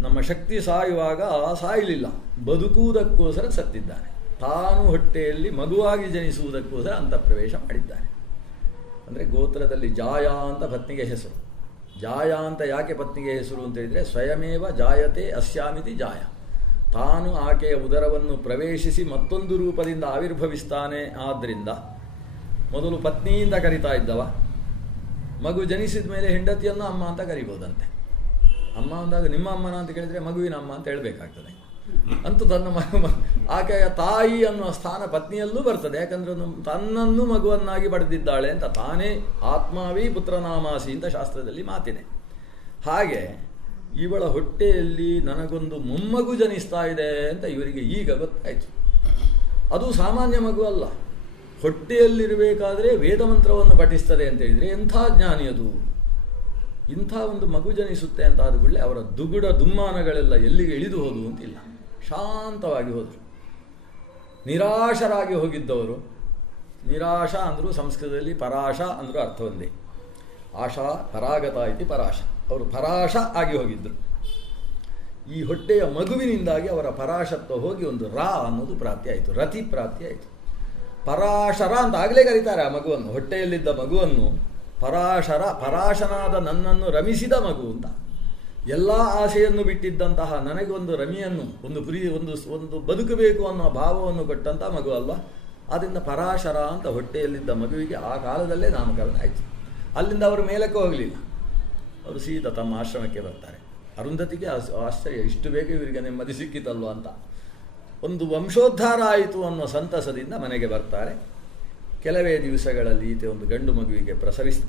ನಮ್ಮ ಶಕ್ತಿ ಸಾಯುವಾಗ ಸಾಯಲಿಲ್ಲ, ಬದುಕುವುದಕ್ಕೋಸ್ಕರ ಸತ್ತಿದ್ದಾನೆ. ತಾನು ಹೊಟ್ಟೆಯಲ್ಲಿ ಮಗುವಾಗಿ ಜನಿಸುವುದಕ್ಕೋಸ್ಕರ ಅಂತಃಪ್ರವೇಶ ಮಾಡಿದ್ದಾನೆ. ಅಂದರೆ ಗೋತ್ರದಲ್ಲಿ ಜಾಯ ಅಂತ ಪತ್ನಿಗೆ ಹೆಸರು. ಜಾಯ ಅಂತ ಯಾಕೆ ಪತ್ನಿಗೆ ಹೆಸರು ಅಂತ ಹೇಳಿದರೆ, ಸ್ವಯಮೇವ ಜಾಯತೆ ಅಸ್ಯಾಮಿತಿ ಜಾಯ. ತಾನು ಆಕೆಯ ಉದರವನ್ನು ಪ್ರವೇಶಿಸಿ ಮತ್ತೊಂದು ರೂಪದಿಂದ ಆವಿರ್ಭವಿಸ್ತಾನೆ. ಆದ್ದರಿಂದ ಮೊದಲು ಪತ್ನಿಯಿಂದ ಕರಿತಾ ಇದ್ದವ, ಮಗು ಜನಿಸಿದ ಮೇಲೆ ಹೆಂಡತಿಯನ್ನು ಅಮ್ಮ ಅಂತ ಕರಿಬೋದಂತೆ. ಅಮ್ಮ ಅಂದಾಗ ನಿಮ್ಮ ಅಮ್ಮನ ಅಂತ ಕೇಳಿದರೆ ಮಗುವಿನ ಅಮ್ಮ ಅಂತ ಹೇಳಬೇಕಾಗ್ತದೆ. ಅಂತೂ ತನ್ನ ಆಕೆಯ ತಾಯಿ ಅನ್ನುವ ಸ್ಥಾನ ಪತ್ನಿಯಲ್ಲೂ ಬರ್ತದೆ. ಯಾಕಂದರೆ ತನ್ನನ್ನು ಮಗುವನ್ನಾಗಿ ಪಡೆದಿದ್ದಾಳೆ ಅಂತ, ತಾನೇ ಆತ್ಮಾವೀ ಪುತ್ರನಾಮಾಸಿ ಅಂತ ಶಾಸ್ತ್ರದಲ್ಲಿ ಮಾತಿದೆ. ಹಾಗೆ ಇವಳ ಹೊಟ್ಟೆಯಲ್ಲಿ ನನಗೊಂದು ಮೊಮ್ಮಗು ಜನಿಸ್ತಾ ಇದೆ ಅಂತ ಇವರಿಗೆ ಈಗ ಗೊತ್ತಾಯಿತು. ಅದು ಸಾಮಾನ್ಯ ಮಗು ಅಲ್ಲ, ಹೊಟ್ಟೆಯಲ್ಲಿರಬೇಕಾದ್ರೆ ವೇದ ಮಂತ್ರವನ್ನು ಪಠಿಸ್ತದೆ ಅಂತ ಹೇಳಿದರೆ ಎಂಥ ಜ್ಞಾನಿ ಅದು. ಇಂಥ ಒಂದು ಮಗು ಜನಿಸುತ್ತೆ ಅಂತ ಆದ ಕೂಡಲೇ ಅವರ ದುಗುಡ ದುಮ್ಮಾನಗಳೆಲ್ಲ ಎಲ್ಲಿಗೆ ಇಳಿದು ಹೋದವು ಅಂತಿಲ್ಲ, ಶಾಂತವಾಗಿ ಹೋದರು. ನಿರಾಶರಾಗಿ ಹೋಗಿದ್ದವರು, ನಿರಾಶ ಅಂದರೂ ಸಂಸ್ಕೃತದಲ್ಲಿ ಪರಾಶ ಅಂದರೂ ಅರ್ಥ ಒಂದೇ, ಆಶಾ ಪರಾಗತ ಇತಿ ಪರಾಶ, ಅವರು ಪರಾಶ ಆಗಿ ಹೋಗಿದ್ದರು. ಈ ಹೊಟ್ಟೆಯ ಮಗುವಿನಿಂದಾಗಿ ಅವರ ಪರಾಶತ್ವ ಹೋಗಿ ಒಂದು ರಾ ಅನ್ನೋದು ಪ್ರಾಪ್ತಿ ಆಯಿತು, ರತಿ ಪ್ರಾಪ್ತಿ ಆಯಿತು. ಪರಾಶರ ಅಂತ ಆಗಲೇ ಕರೀತಾರೆ ಆ ಮಗುವನ್ನು, ಹೊಟ್ಟೆಯಲ್ಲಿದ್ದ ಮಗುವನ್ನು ಪರಾಶರ, ಪರಾಶನಾದ ನನ್ನನ್ನು ರಮಿಸಿದ ಮಗು ಅಂತ. ಎಲ್ಲ ಆಸೆಯನ್ನು ಬಿಟ್ಟಿದ್ದಂತಹ ನನಗೆ ಒಂದು ರಮಿಯನ್ನು, ಒಂದು ಒಂದು ಬದುಕಬೇಕು ಅನ್ನೋ ಭಾವವನ್ನು ಕೊಟ್ಟಂಥ ಮಗು ಅಲ್ವಾ. ಆದ್ದರಿಂದ ಪರಾಶರ ಅಂತ ಹೊಟ್ಟೆಯಲ್ಲಿದ್ದ ಮಗುವಿಗೆ ಆ ಕಾಲದಲ್ಲೇ ನಾಮಕರಣ ಆಯಿತು. ಅಲ್ಲಿಂದ ಅವರು ಮೇಲಕ್ಕೆ ಹೋಗಲಿಲ್ಲ, ಅವರು ಸೀದಾ ತಮ್ಮ ಆಶ್ರಮಕ್ಕೆ ಬರ್ತಾರೆ. ಅರುಂಧತಿಗೆ ಆಶ್ಚರ್ಯ, ಇಷ್ಟು ಬೇಗ ಇವರಿಗೆ ನೆಮ್ಮದಿ ಸಿಕ್ಕಿತಲ್ವ ಅಂತ. ಒಂದು ವಂಶೋದ್ಧಾರ ಆಯಿತು ಅನ್ನೋ ಸಂತಸದಿಂದ ಮನೆಗೆ ಬರ್ತಾರೆ. ಕೆಲವೇ ದಿವಸಗಳಲ್ಲಿ ಈತೆ ಒಂದು ಗಂಡು ಮಗುವಿಗೆ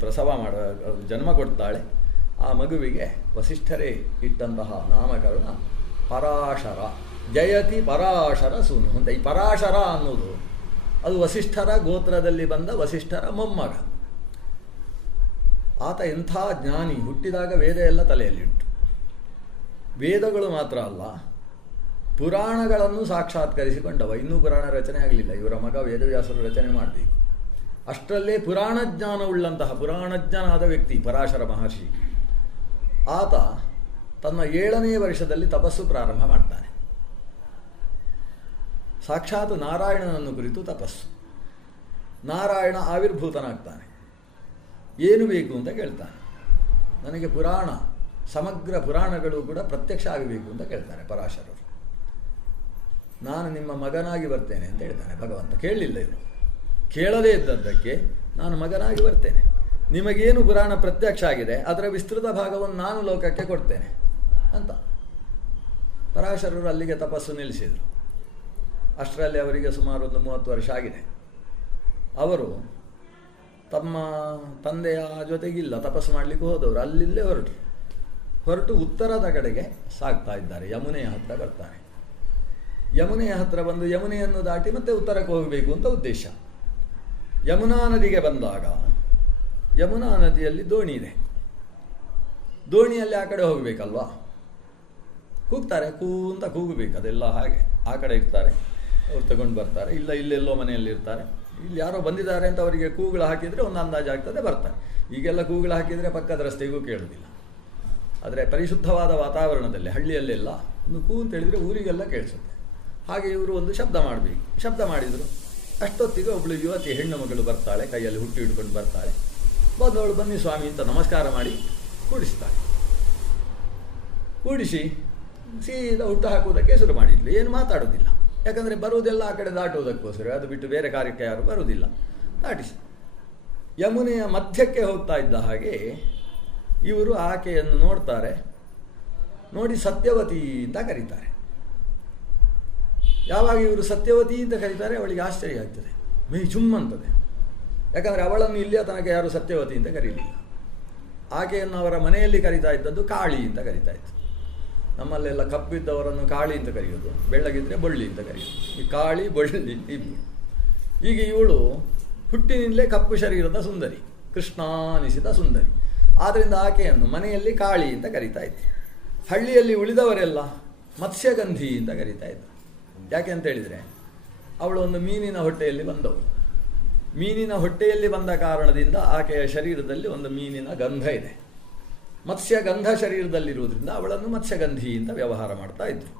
ಪ್ರಸವ ಜನ್ಮ ಕೊಡ್ತಾಳೆ. ಆ ಮಗುವಿಗೆ ವಸಿಷ್ಠರೇ ಇಟ್ಟಂತಹ ನಾಮಕರಣ ಪರಾಶರ, ಜಯತಿ ಪರಾಶರ ಸೂನು ಅಂತ. ಈ ಪರಾಶರ ಅನ್ನೋದು ಅದು ವಸಿಷ್ಠರ ಗೋತ್ರದಲ್ಲಿ ಬಂದ ವಸಿಷ್ಠರ ಮೊಮ್ಮಗ. ಆತ ಎಂಥ ಜ್ಞಾನಿ, ಹುಟ್ಟಿದಾಗ ವೇದ ಎಲ್ಲ ತಲೆಯಲ್ಲಿಟ್ಟು, ವೇದಗಳು ಮಾತ್ರ ಅಲ್ಲ ಪುರಾಣಗಳನ್ನು ಸಾಕ್ಷಾತ್ಕರಿಸಿಕೊಂಡವ. ಇನ್ನೂ ಪುರಾಣ ರಚನೆ ಆಗಲಿಲ್ಲ, ಇವರ ಮಗ ವೇದವ್ಯಾಸರು ರಚನೆ ಮಾಡಬೇಕು. ಅಷ್ಟರಲ್ಲೇ ಪುರಾಣಜ್ಞಾನವುಳ್ಳಂತಹ ಪುರಾಣಜ್ಞಾನಾದ ವ್ಯಕ್ತಿ ಪರಾಶರ ಮಹರ್ಷಿ. ಆತ ತನ್ನ 7ನೇ ವರ್ಷದಲ್ಲಿ ತಪಸ್ಸು ಪ್ರಾರಂಭ ಮಾಡ್ತಾನೆ. ಸಾಕ್ಷಾತ್ ನಾರಾಯಣನನ್ನು ಕುರಿತು ತಪಸ್ಸು. ನಾರಾಯಣ ಆವಿರ್ಭೂತನಾಗ್ತಾನೆ. ಏನು ಬೇಕು ಅಂತ ಕೇಳ್ತಾನೆ. ನನಗೆ ಪುರಾಣ, ಸಮಗ್ರ ಪುರಾಣಗಳು ಕೂಡ ಪ್ರತ್ಯಕ್ಷ ಆಗಬೇಕು ಅಂತ ಕೇಳ್ತಾರೆ ಪರಾಶರರು. ನಾನು ನಿಮ್ಮ ಮಗನಾಗಿ ಬರ್ತೇನೆ ಅಂತ ಹೇಳ್ತಾನೆ ಭಗವಂತ. ಕೇಳಲಿಲ್ಲ ಇವರು, ಕೇಳದೇ ಇದ್ದದ್ದಕ್ಕೆ ನಾನು ಮಗನಾಗಿ ಬರ್ತೇನೆ, ನಿಮಗೇನು ಪುರಾಣ ಪ್ರತ್ಯಕ್ಷ ಆಗಿದೆ ಅದರ ವಿಸ್ತೃತ ಭಾಗವನ್ನು ನಾನು ಲೋಕಕ್ಕೆ ಕೊಡ್ತೇನೆ ಅಂತ. ಪರಾಶರರು ಅಲ್ಲಿಗೆ ತಪಸ್ಸು ನಿಲ್ಲಿಸಿದರು. ಅಷ್ಟರಲ್ಲಿ ಅವರಿಗೆ ಸುಮಾರು ಒಂದು 30 ವರ್ಷ ಆಗಿದೆ. ಅವರು ತಮ್ಮ ತಂದೆಯ ಜೊತೆಗಿಲ್ಲ, ತಪಸ್ಸು ಮಾಡಲಿಕ್ಕೆ ಹೋದವರು ಅಲ್ಲಿಲ್ಲೇ ಹೊರಟು ಉತ್ತರದ ಕಡೆಗೆ ಸಾಗ್ತಾ ಇದ್ದಾರೆ. ಯಮುನೆಯ ಹತ್ರ ಬರ್ತಾರೆ. ಯಮುನೆಯ ಹತ್ರ ಬಂದು ಯಮುನೆಯನ್ನು ದಾಟಿ ಮತ್ತೆ ಉತ್ತರಕ್ಕೆ ಹೋಗಬೇಕು ಅಂತ ಉದ್ದೇಶ. ಯಮುನಾ ನದಿಗೆ ಬಂದಾಗ ಯಮುನಾ ನದಿಯಲ್ಲಿ ದೋಣಿ ಇದೆ. ದೋಣಿಯಲ್ಲಿ ಆ ಕಡೆ ಹೋಗಬೇಕಲ್ವಾ, ಕೂಗ್ತಾರೆ, ಅಂತ ಕೂಗಬೇಕು. ಅದೆಲ್ಲ ಹಾಗೆ ಆ ಕಡೆ ಇರ್ತಾರೆ, ಅವ್ರು ತಗೊಂಡು ಬರ್ತಾರೆ. ಇಲ್ಲ ಇಲ್ಲೆಲ್ಲೋ ಮನೆಯಲ್ಲಿ ಇರ್ತಾರೆ. ಇಲ್ಲಿ ಯಾರೋ ಬಂದಿದ್ದಾರೆ ಅಂತ ಅವರಿಗೆ ಕೂಗುಳು ಹಾಕಿದರೆ ಒಂದು ಅಂದಾಜು ಆಗ್ತದೆ, ಬರ್ತಾರೆ. ಈಗೆಲ್ಲ ಕೂಗುಳು ಹಾಕಿದರೆ ಪಕ್ಕದ ರಸ್ತೆಗೂ ಕೇಳೋದಿಲ್ಲ. ಆದರೆ ಪರಿಶುದ್ಧವಾದ ವಾತಾವರಣದಲ್ಲಿ ಹಳ್ಳಿಯಲ್ಲೆಲ್ಲ ಒಂದು ಅಂತ ಹೇಳಿದರೆ ಊರಿಗೆಲ್ಲ ಕೇಳಿಸುತ್ತೆ. ಹಾಗೆ ಇವರು ಒಂದು ಶಬ್ದ ಮಾಡಬೇಕು. ಶಬ್ದ ಮಾಡಿದರು. ಅಷ್ಟೊತ್ತಿಗೆ ಒಬ್ಬಳು ಯುವತಿ ಹೆಣ್ಣು ಮಗಳು ಬರ್ತಾಳೆ, ಕೈಯಲ್ಲಿ ಹುಟ್ಟಿ ಹಿಡ್ಕೊಂಡು ಬರ್ತಾಳೆ. ಬಂದವಳು ಬನ್ನಿ ಸ್ವಾಮಿ ಅಂತ ನಮಸ್ಕಾರ ಮಾಡಿ ಕೂಡಿಸ್ತಾಳೆ. ಕೂಡಿಸಿ ಸೀದಾ ಹುಟ್ಟು ಹಾಕುವುದಕ್ಕೆ ಶುರು ಮಾಡಿದ್ಲು. ಏನು ಮಾತಾಡೋದಿಲ್ಲ, ಯಾಕಂದರೆ ಬರುವುದೆಲ್ಲ ಆ ಕಡೆ ದಾಟುವುದಕ್ಕೋಸ್ಕರ, ಅದು ಬಿಟ್ಟು ಬೇರೆ ಕಾರ್ಯಕ್ಕೆ ಯಾರು ಬರುವುದಿಲ್ಲ. ದಾಟಿಸಿ ಯಮುನೆಯ ಮಧ್ಯಕ್ಕೆ ಹೋಗ್ತಾ ಇದ್ದ ಹಾಗೆ ಇವರು ಆಕೆಯನ್ನು ನೋಡ್ತಾರೆ. ನೋಡಿ ಸತ್ಯವತಿ ಅಂತ ಕರೀತಾರೆ. ಯಾವಾಗ ಇವರು ಸತ್ಯವತಿ ಅಂತ ಕರೀತಾರೆ ಅವಳಿಗೆ ಆಶ್ಚರ್ಯ ಆಗ್ತದೆ, ಮೈ ಚುಮ್ಮಂತದೆ. ಯಾಕಂದರೆ ಅವಳನ್ನು ಇಲ್ಲಿಯ ತನಕ ಯಾರು ಸತ್ಯವತಿ ಅಂತ ಕರೀಲಿಲ್ಲ. ಆಕೆಯನ್ನು ಅವರ ಮನೆಯಲ್ಲಿ ಕರೀತಾ ಇದ್ದದ್ದು ಕಾಳಿ ಅಂತ ಕರೀತಾ ಇತ್ತು. ನಮ್ಮಲ್ಲೆಲ್ಲ ಕಪ್ಪಿದ್ದವರನ್ನು ಕಾಳಿ ಅಂತ ಕರೆಯೋದು, ಬೆಳ್ಳಗಿದ್ರೆ ಬೊಳ್ಳಿ ಅಂತ ಕರೆಯೋದು. ಈ ಕಾಳಿ ಬೊಳ್ಳಿ ಇಬ್ಬರು. ಈಗ ಇವಳು ಹುಟ್ಟಿನಿಂದಲೇ ಕಪ್ಪು ಶರೀರದ ಸುಂದರಿ, ಕೃಷ್ಣಾನಿಸಿದ ಸುಂದರಿ. ಆದ್ದರಿಂದ ಆಕೆಯನ್ನು ಮನೆಯಲ್ಲಿ ಕಾಳಿ ಅಂತ ಕರೀತಾ ಇತ್ತು. ಹಳ್ಳಿಯಲ್ಲಿ ಉಳಿದವರೆಲ್ಲ ಮತ್ಸ್ಯಗಂಧಿ ಅಂತ ಕರೀತಾ ಇದ್ದರು. ಯಾಕೆ ಅಂತ ಹೇಳಿದರೆ ಅವಳು ಒಂದು ಮೀನಿನ ಹೊಟ್ಟೆಯಲ್ಲಿ ಬಂದವಳು. ಮೀನಿನ ಹೊಟ್ಟೆಯಲ್ಲಿ ಬಂದ ಕಾರಣದಿಂದ ಆಕೆಯ ಶರೀರದಲ್ಲಿ ಒಂದು ಮೀನಿನ ಗಂಧ ಇದೆ. ಮತ್ಸ್ಯಗಂಧ ಶರೀರದಲ್ಲಿರುವುದರಿಂದ ಅವಳನ್ನು ಮತ್ಸ್ಯಗಂಧಿ ಅಂತ ವ್ಯವಹಾರ ಮಾಡ್ತಾ ಇದ್ರು.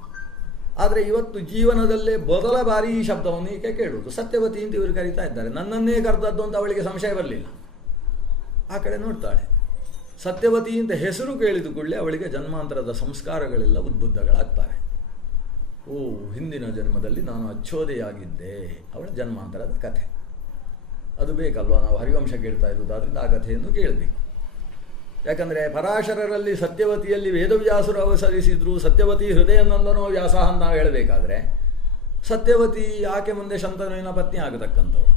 ಆದರೆ ಇವತ್ತು ಜೀವನದಲ್ಲೇ ಮೊದಲ ಬಾರಿ ಈ ಶಬ್ದವನ್ನು ಈಕೆ ಕೇಳುವುದು. ಸತ್ಯವತಿ ಅಂತ ಇವರು ಕರೀತಾ ಇದ್ದಾರೆ. ನನ್ನನ್ನೇ ಕರೆದದ್ದು ಅಂತ ಅವಳಿಗೆ ಸಂಶಯ ಬರಲಿಲ್ಲ. ಆ ಕಡೆ ನೋಡ್ತಾಳೆ. ಸತ್ಯವತಿ ಅಂತ ಹೆಸರು ಕೇಳಿದ ಕೂಡಲೇ ಅವಳಿಗೆ ಜನ್ಮಾಂತರದ ಸಂಸ್ಕಾರಗಳೆಲ್ಲ ಉದ್ಬುದ್ಧಗಳಾಗ್ತವೆ. ಓ, ಹಿಂದಿನ ಜನ್ಮದಲ್ಲಿ ನಾನು ಅಚ್ಚೋದೆಯಾಗಿದ್ದೆ, ಅವಳ ಜನ್ಮಾಂತರದ ಕಥೆ. ಅದು ಬೇಕಲ್ವ, ನಾವು ಹರಿವಂಶ ಕೇಳ್ತಾ ಇರುವುದು, ಅದರಿಂದ ಆ ಕಥೆಯನ್ನು ಕೇಳಬೇಕು. ಯಾಕಂದರೆ ಪರಾಶರರಲ್ಲಿ ಸತ್ಯವತಿಯಲ್ಲಿ ವೇದವ್ಯಾಸರು ಅವಸರಿಸಿದ್ರು. ಸತ್ಯವತಿ ಹೃದಯನಂದನೋ ವ್ಯಾಸ ಅಂತ ನಾವು ಹೇಳಬೇಕಾದ್ರೆ ಸತ್ಯವತಿ ಆಕೆ ಮುಂದೆ ಶಂತನುವಿನ ಪತ್ನಿ ಆಗತಕ್ಕಂಥವಳು,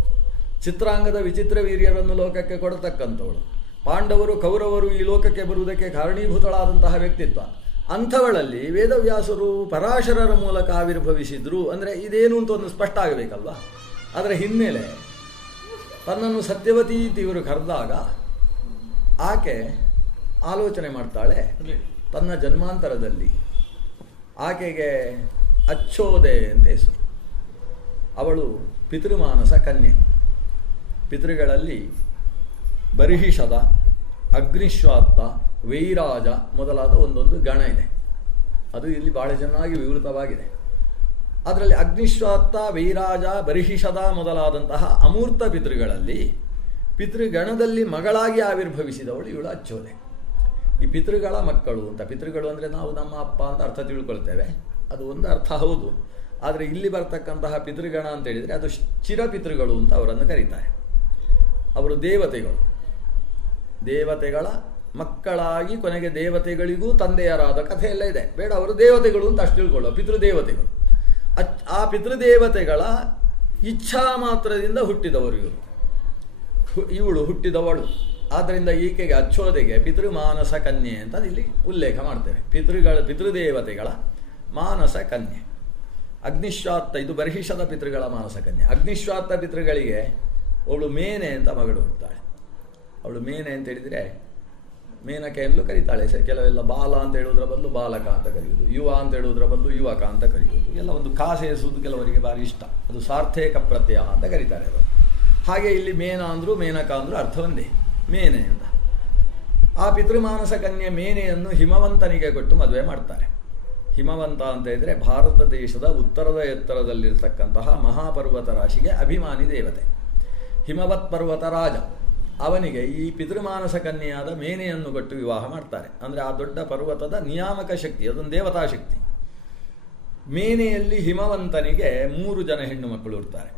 ಚಿತ್ರಾಂಗದ ವಿಚಿತ್ರ ವೀರ್ಯರನ್ನು ಲೋಕಕ್ಕೆ ಕೊಡತಕ್ಕಂಥವಳು, ಪಾಂಡವರು ಕೌರವರು ಈ ಲೋಕಕ್ಕೆ ಬರುವುದಕ್ಕೆ ಕಾರಣೀಭೂತಳಾದಂತಹ ವ್ಯಕ್ತಿತ್ವ. ಅಂಥವಳಲ್ಲಿ ವೇದವ್ಯಾಸರು ಪರಾಶರರ ಮೂಲಕ ಆವಿರ್ಭವಿಸಿದ್ರು ಅಂದರೆ ಇದೇನು ಅಂತ ಒಂದು ಸ್ಪಷ್ಟ ಆಗಬೇಕಲ್ವ. ಅದರ ಹಿನ್ನೆಲೆ ತನ್ನನ್ನು ಸತ್ಯವತಿ ಇವರು ಕರೆದಾಗ ಆಕೆ ಆಲೋಚನೆ ಮಾಡ್ತಾಳೆ. ತನ್ನ ಜನ್ಮಾಂತರದಲ್ಲಿ ಆಕೆಗೆ ಅಚ್ಚೋದೆ ಅಂತ ಹೆಸರು. ಅವಳು ಪಿತೃಮಾನಸ ಕನ್ಯೆ. ಪಿತೃಗಳಲ್ಲಿ ಬರ್ಹಿಷದ, ಅಗ್ನಿಶ್ವಾತ್ತ, ವೈರಾಜ ಮೊದಲಾದ ಒಂದೊಂದು ಗಣ ಇದೆ. ಅದು ಇಲ್ಲಿ ಬಹಳ ಚೆನ್ನಾಗಿ ವಿವೃತವಾಗಿದೆ. ಅದರಲ್ಲಿ ಅಗ್ನಿಶ್ವಾತ್ತ, ವೈರಾಜ, ಬರ್ಹಿಷದ ಮೊದಲಾದಂತಹ ಅಮೂರ್ತ ಪಿತೃಗಳಲ್ಲಿ ಪಿತೃಗಣದಲ್ಲಿ ಮಗಳಾಗಿ ಆವಿರ್ಭವಿಸಿದವಳು ಇವಳು ಅಚ್ಚೋದೆ. ಈ ಪಿತೃಗಳ ಮಕ್ಕಳು ಅಂತ, ಪಿತೃಗಳು ಅಂದರೆ ನಾವು ನಮ್ಮ ಅಪ್ಪ ಅಂತ ಅರ್ಥ ತಿಳ್ಕೊಳ್ತೇವೆ, ಅದು ಒಂದು ಅರ್ಥ ಹೌದು. ಆದರೆ ಇಲ್ಲಿ ಬರ್ತಕ್ಕಂತಹ ಪಿತೃಗಣ ಅಂತ ಹೇಳಿದರೆ ಅದು ಚಿರಪಿತೃಗಳು ಅಂತ ಅವರನ್ನು ಕರೀತಾರೆ. ಅವರು ದೇವತೆಗಳು, ದೇವತೆಗಳ ಮಕ್ಕಳಾಗಿ ಕೊನೆಗೆ ದೇವತೆಗಳಿಗೂ ತಂದೆಯರಾದ ಕಥೆ ಎಲ್ಲ ಇದೆ. ಬೇಡ, ಅವರು ದೇವತೆಗಳು ಅಂತ ಅಷ್ಟು ತಿಳ್ಕೊಳ್ಳೋ, ಪಿತೃದೇವತೆಗಳು. ಆ ಪಿತೃದೇವತೆಗಳ ಇಚ್ಛಾ ಮಾತ್ರದಿಂದ ಹುಟ್ಟಿದವರು ಇವರು. ಇವಳು ಹುಟ್ಟಿದವಳು. ಆದ್ದರಿಂದ ಈಕೆಗೆ ಅಚ್ಚೋದೆಗೆ ಪಿತೃಮಾನಸ ಕನ್ಯೆ ಅಂತ ಇಲ್ಲಿ ಉಲ್ಲೇಖ ಮಾಡ್ತೇವೆ. ಪಿತೃದೇವತೆಗಳ ಮಾನಸ ಕನ್ಯೆ. ಅಗ್ನಿಶ್ವಾತ್ತ, ಇದು ಬರ್ಹಿಷದ ಪಿತೃಗಳ ಮಾನಸ ಕನ್ಯೆ. ಅಗ್ನಿಶ್ವಾತ್ತ ಪಿತೃಗಳಿಗೆ ಅವಳು ಮೇನೆ ಅಂತ ಮಗಳು ಹುಡ್ತಾಳೆ. ಅವಳು ಮೇನೆ ಅಂತ ಹೇಳಿದರೆ ಮೇನಕೆ ಎಂದಲೂ ಕರೀತಾಳೆ. ಕೆಲವೆಲ್ಲ ಬಾಲ ಅಂತ ಹೇಳುವುದರ ಬದಲು ಬಾಲಕ ಅಂತ ಕರೆಯುವುದು, ಯುವ ಅಂತ ಹೇಳುವುದರ ಬದಲು ಯುವಕ ಅಂತ ಕರೆಯುವುದು, ಎಲ್ಲ ಒಂದು ಕಾ ಸೇರಿಸುವುದು ಕೆಲವರಿಗೆ ಭಾರಿ ಇಷ್ಟ. ಅದು ಸಾರ್ಥೇಕ ಪ್ರತ್ಯಯ ಅಂತ ಕರೀತಾರೆ ಅವರು. ಹಾಗೆ ಇಲ್ಲಿ ಮೇನ ಅಂದರು ಮೇನಕ ಅಂದರು ಅರ್ಥ ಒಂದೇ, ಮೇನೆ ಅಂತ. ಆ ಪಿತೃಮಾನಸ ಕನ್ಯೆ ಮೇನೆಯನ್ನು ಹಿಮವಂತನಿಗೆ ಕೊಟ್ಟು ಮದುವೆ ಮಾಡ್ತಾರೆ. ಹಿಮವಂತ ಅಂತ ಇದ್ದರೆ ಭಾರತ ದೇಶದ ಉತ್ತರದ ಎತ್ತರದಲ್ಲಿರ್ತಕ್ಕಂತಹ ಮಹಾಪರ್ವತ ರಾಶಿಗೆ ಅಭಿಮಾನಿ ದೇವತೆ. ಹಿಮವತ್ ಪರ್ವತ ರಾಜ. ಅವನಿಗೆ ಈ ಪಿತೃಮಾನಸ ಕನ್ಯೆಯಾದ ಮೇನೆಯನ್ನು ಕೊಟ್ಟು ವಿವಾಹ ಮಾಡ್ತಾರೆ. ಅಂದರೆ ಆ ದೊಡ್ಡ ಪರ್ವತದ ನಿಯಾಮಕ ಶಕ್ತಿ, ಅದೊಂದು ದೇವತಾ ಶಕ್ತಿ. ಮೇನೆಯಲ್ಲಿ ಹಿಮವಂತನಿಗೆ 3 ಜನ ಹೆಣ್ಣು ಮಕ್ಕಳು ಇರ್ತಾರೆ.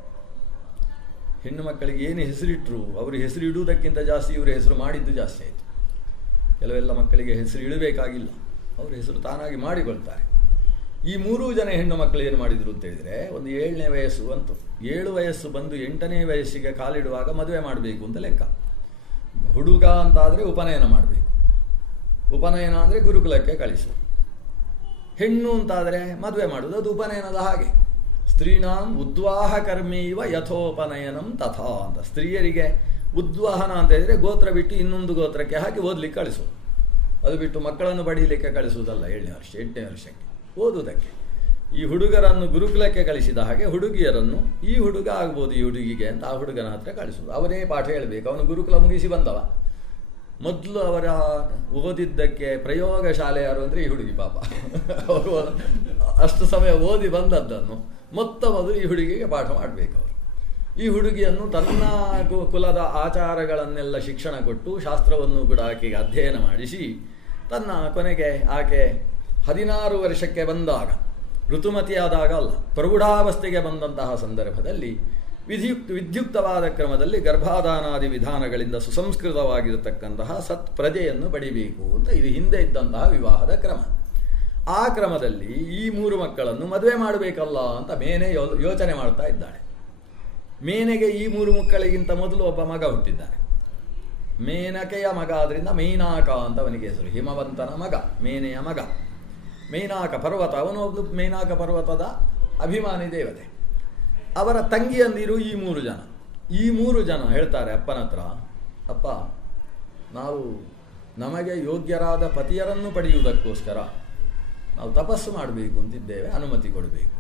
ಹೆಣ್ಣು ಮಕ್ಕಳಿಗೆ ಏನು ಹೆಸರಿಟ್ಟರು, ಅವರು ಹೆಸರು ಇಡುವುದಕ್ಕಿಂತ ಜಾಸ್ತಿ ಇವರು ಹೆಸರು ಮಾಡಿದ್ದು ಜಾಸ್ತಿ ಆಯಿತು. ಕೆಲವೆಲ್ಲ ಮಕ್ಕಳಿಗೆ ಹೆಸರು ಇಡಬೇಕಾಗಿಲ್ಲ, ಅವರು ಹೆಸರು ತಾನಾಗಿ ಮಾಡಿಕೊಳ್ತಾರೆ. ಈ 3 ಜನ ಹೆಣ್ಣು ಮಕ್ಕಳು ಏನು ಮಾಡಿದರು ಅಂತ ಹೇಳಿದರೆ, ಒಂದು 7ನೇ ವಯಸ್ಸು ಬಂತು. 7 ವಯಸ್ಸು ಬಂದು 8ನೇ ವಯಸ್ಸಿಗೆ ಕಾಲಿಡುವಾಗ ಮದುವೆ ಮಾಡಬೇಕು ಅಂತ ಲೆಕ್ಕ. ಹುಡುಗ ಅಂತಾದರೆ ಉಪನಯನ ಮಾಡಬೇಕು, ಉಪನಯನ ಅಂದರೆ ಗುರುಕುಲಕ್ಕೆ ಕಳಿಸು. ಹೆಣ್ಣು ಅಂತಾದರೆ ಮದುವೆ ಮಾಡುವುದು, ಅದು ಉಪನಯನದ ಹಾಗೆ. ಸ್ತ್ರೀಣಾಂ ಉದ್ವಾಹ ಕರ್ಮೀವ ಯಥೋಪನಯನಂ ತಥಾ ಅಂತ. ಸ್ತ್ರೀಯರಿಗೆ ಉದ್ವಾಹನ ಅಂತ ಹೇಳಿದರೆ ಗೋತ್ರ ಬಿಟ್ಟು ಇನ್ನೊಂದು ಗೋತ್ರಕ್ಕೆ ಹಾಕಿ ಓದಲಿಕ್ಕೆ ಕಳಿಸೋದು. ಅದು ಬಿಟ್ಟು ಮಕ್ಕಳನ್ನು ಪಡೀಲಿಕ್ಕೆ ಕಳಿಸುವುದಲ್ಲ. 7ನೇ ವರ್ಷ 8ನೇ ವರ್ಷಕ್ಕೆ ಓದುವುದಕ್ಕೆ. ಈ ಹುಡುಗರನ್ನು ಗುರುಕುಲಕ್ಕೆ ಕಳಿಸಿದ ಹಾಗೆ ಹುಡುಗಿಯರನ್ನು ಈ ಹುಡುಗ ಆಗ್ಬೋದು ಈ ಹುಡುಗಿಗೆ ಅಂತ ಆ ಹುಡುಗನ ಹತ್ರ ಕಳಿಸುವುದು. ಅವನೇ ಪಾಠ ಹೇಳಬೇಕು. ಅವನು ಗುರುಕುಲ ಮುಗಿಸಿ ಬಂದವ. ಮೊದಲು ಅವರ ಓದಿದ್ದಕ್ಕೆ ಪ್ರಯೋಗ ಶಾಲೆ ಯಾರು ಅಂದರೆ ಈ ಹುಡುಗಿ ಪಾಪ. ಅವರು ಅಷ್ಟು ಸಮಯ ಓದಿ ಬಂದದ್ದನ್ನು ಮೊದಲು ಈ ಹುಡುಗಿಗೆ ಪಾಠ ಮಾಡಬೇಕು ಅವರು. ಈ ಹುಡುಗಿಯನ್ನು ತನ್ನ ಕುಲದ ಆಚಾರಗಳನ್ನೆಲ್ಲ ಶಿಕ್ಷಣ ಕೊಟ್ಟು ಶಾಸ್ತ್ರವನ್ನು ಕೂಡ ಆಕೆಗೆ ಅಧ್ಯಯನ ಮಾಡಿಸಿ ತನ್ನ ಕೊನೆಗೆ ಆಕೆ 16 ವರ್ಷಕ್ಕೆ ಬಂದಾಗ, ಋತುಮತಿಯಾದಾಗ ಅಲ್ಲ, ಪ್ರೌಢಾವಸ್ಥೆಗೆ ಬಂದಂತಹ ಸಂದರ್ಭದಲ್ಲಿ ವಿದ್ಯುಕ್ತವಾದ ಕ್ರಮದಲ್ಲಿ ಗರ್ಭಾಧಾನಾದಿ ವಿಧಾನಗಳಿಂದ ಸುಸಂಸ್ಕೃತವಾಗಿರತಕ್ಕಂತಹ ಸತ್ ಪ್ರಜೆಯನ್ನು ಪಡಿಬೇಕು ಅಂತ ಇದು ಹಿಂದೆ ಇದ್ದಂತಹ ವಿವಾಹದ ಕ್ರಮ. ಆ ಕ್ರಮದಲ್ಲಿ ಈ 3 ಮಕ್ಕಳನ್ನು ಮದುವೆ ಮಾಡಬೇಕಲ್ಲ ಅಂತ ಮೇನೆ ಯೋಚನೆ ಮಾಡ್ತಾ ಇದ್ದಾಳೆ. ಮೇನೆಗೆ ಈ 3 ಮಕ್ಕಳಿಗಿಂತ ಮೊದಲು ಒಬ್ಬ ಮಗ ಹುಟ್ಟಿದ್ದಾನೆ. ಮೇನಕೆಯ ಮಗ, ಆದ್ದರಿಂದ ಮೈನಾಕ ಅಂತ ಅವನಿಗೆ ಹೆಸರು. ಹಿಮವಂತನ ಮಗ, ಮೇನೆಯ ಮಗ ಮೈನಾಕ ಪರ್ವತ. ಅವನು ಒಂದು ಮೈನಾಕ ಪರ್ವತದ ಅಭಿಮಾನಿ ದೇವತೆ. ಅವರ ತಂಗಿಯಂದಿರು ಈ 3 ಜನ. ಈ 3 ಜನ ಹೇಳ್ತಾರೆ ಅಪ್ಪನ ಹತ್ರ, ಅಪ್ಪ, ನಾವು ನಮಗೆ ಯೋಗ್ಯರಾದ ಪತಿಯರನ್ನು ಪಡೆಯುವುದಕ್ಕೋಸ್ಕರ ನಾವು ತಪಸ್ಸು ಮಾಡಬೇಕು ಅಂತಿದ್ದೇವೆ, ಅನುಮತಿ ಕೊಡಬೇಕು.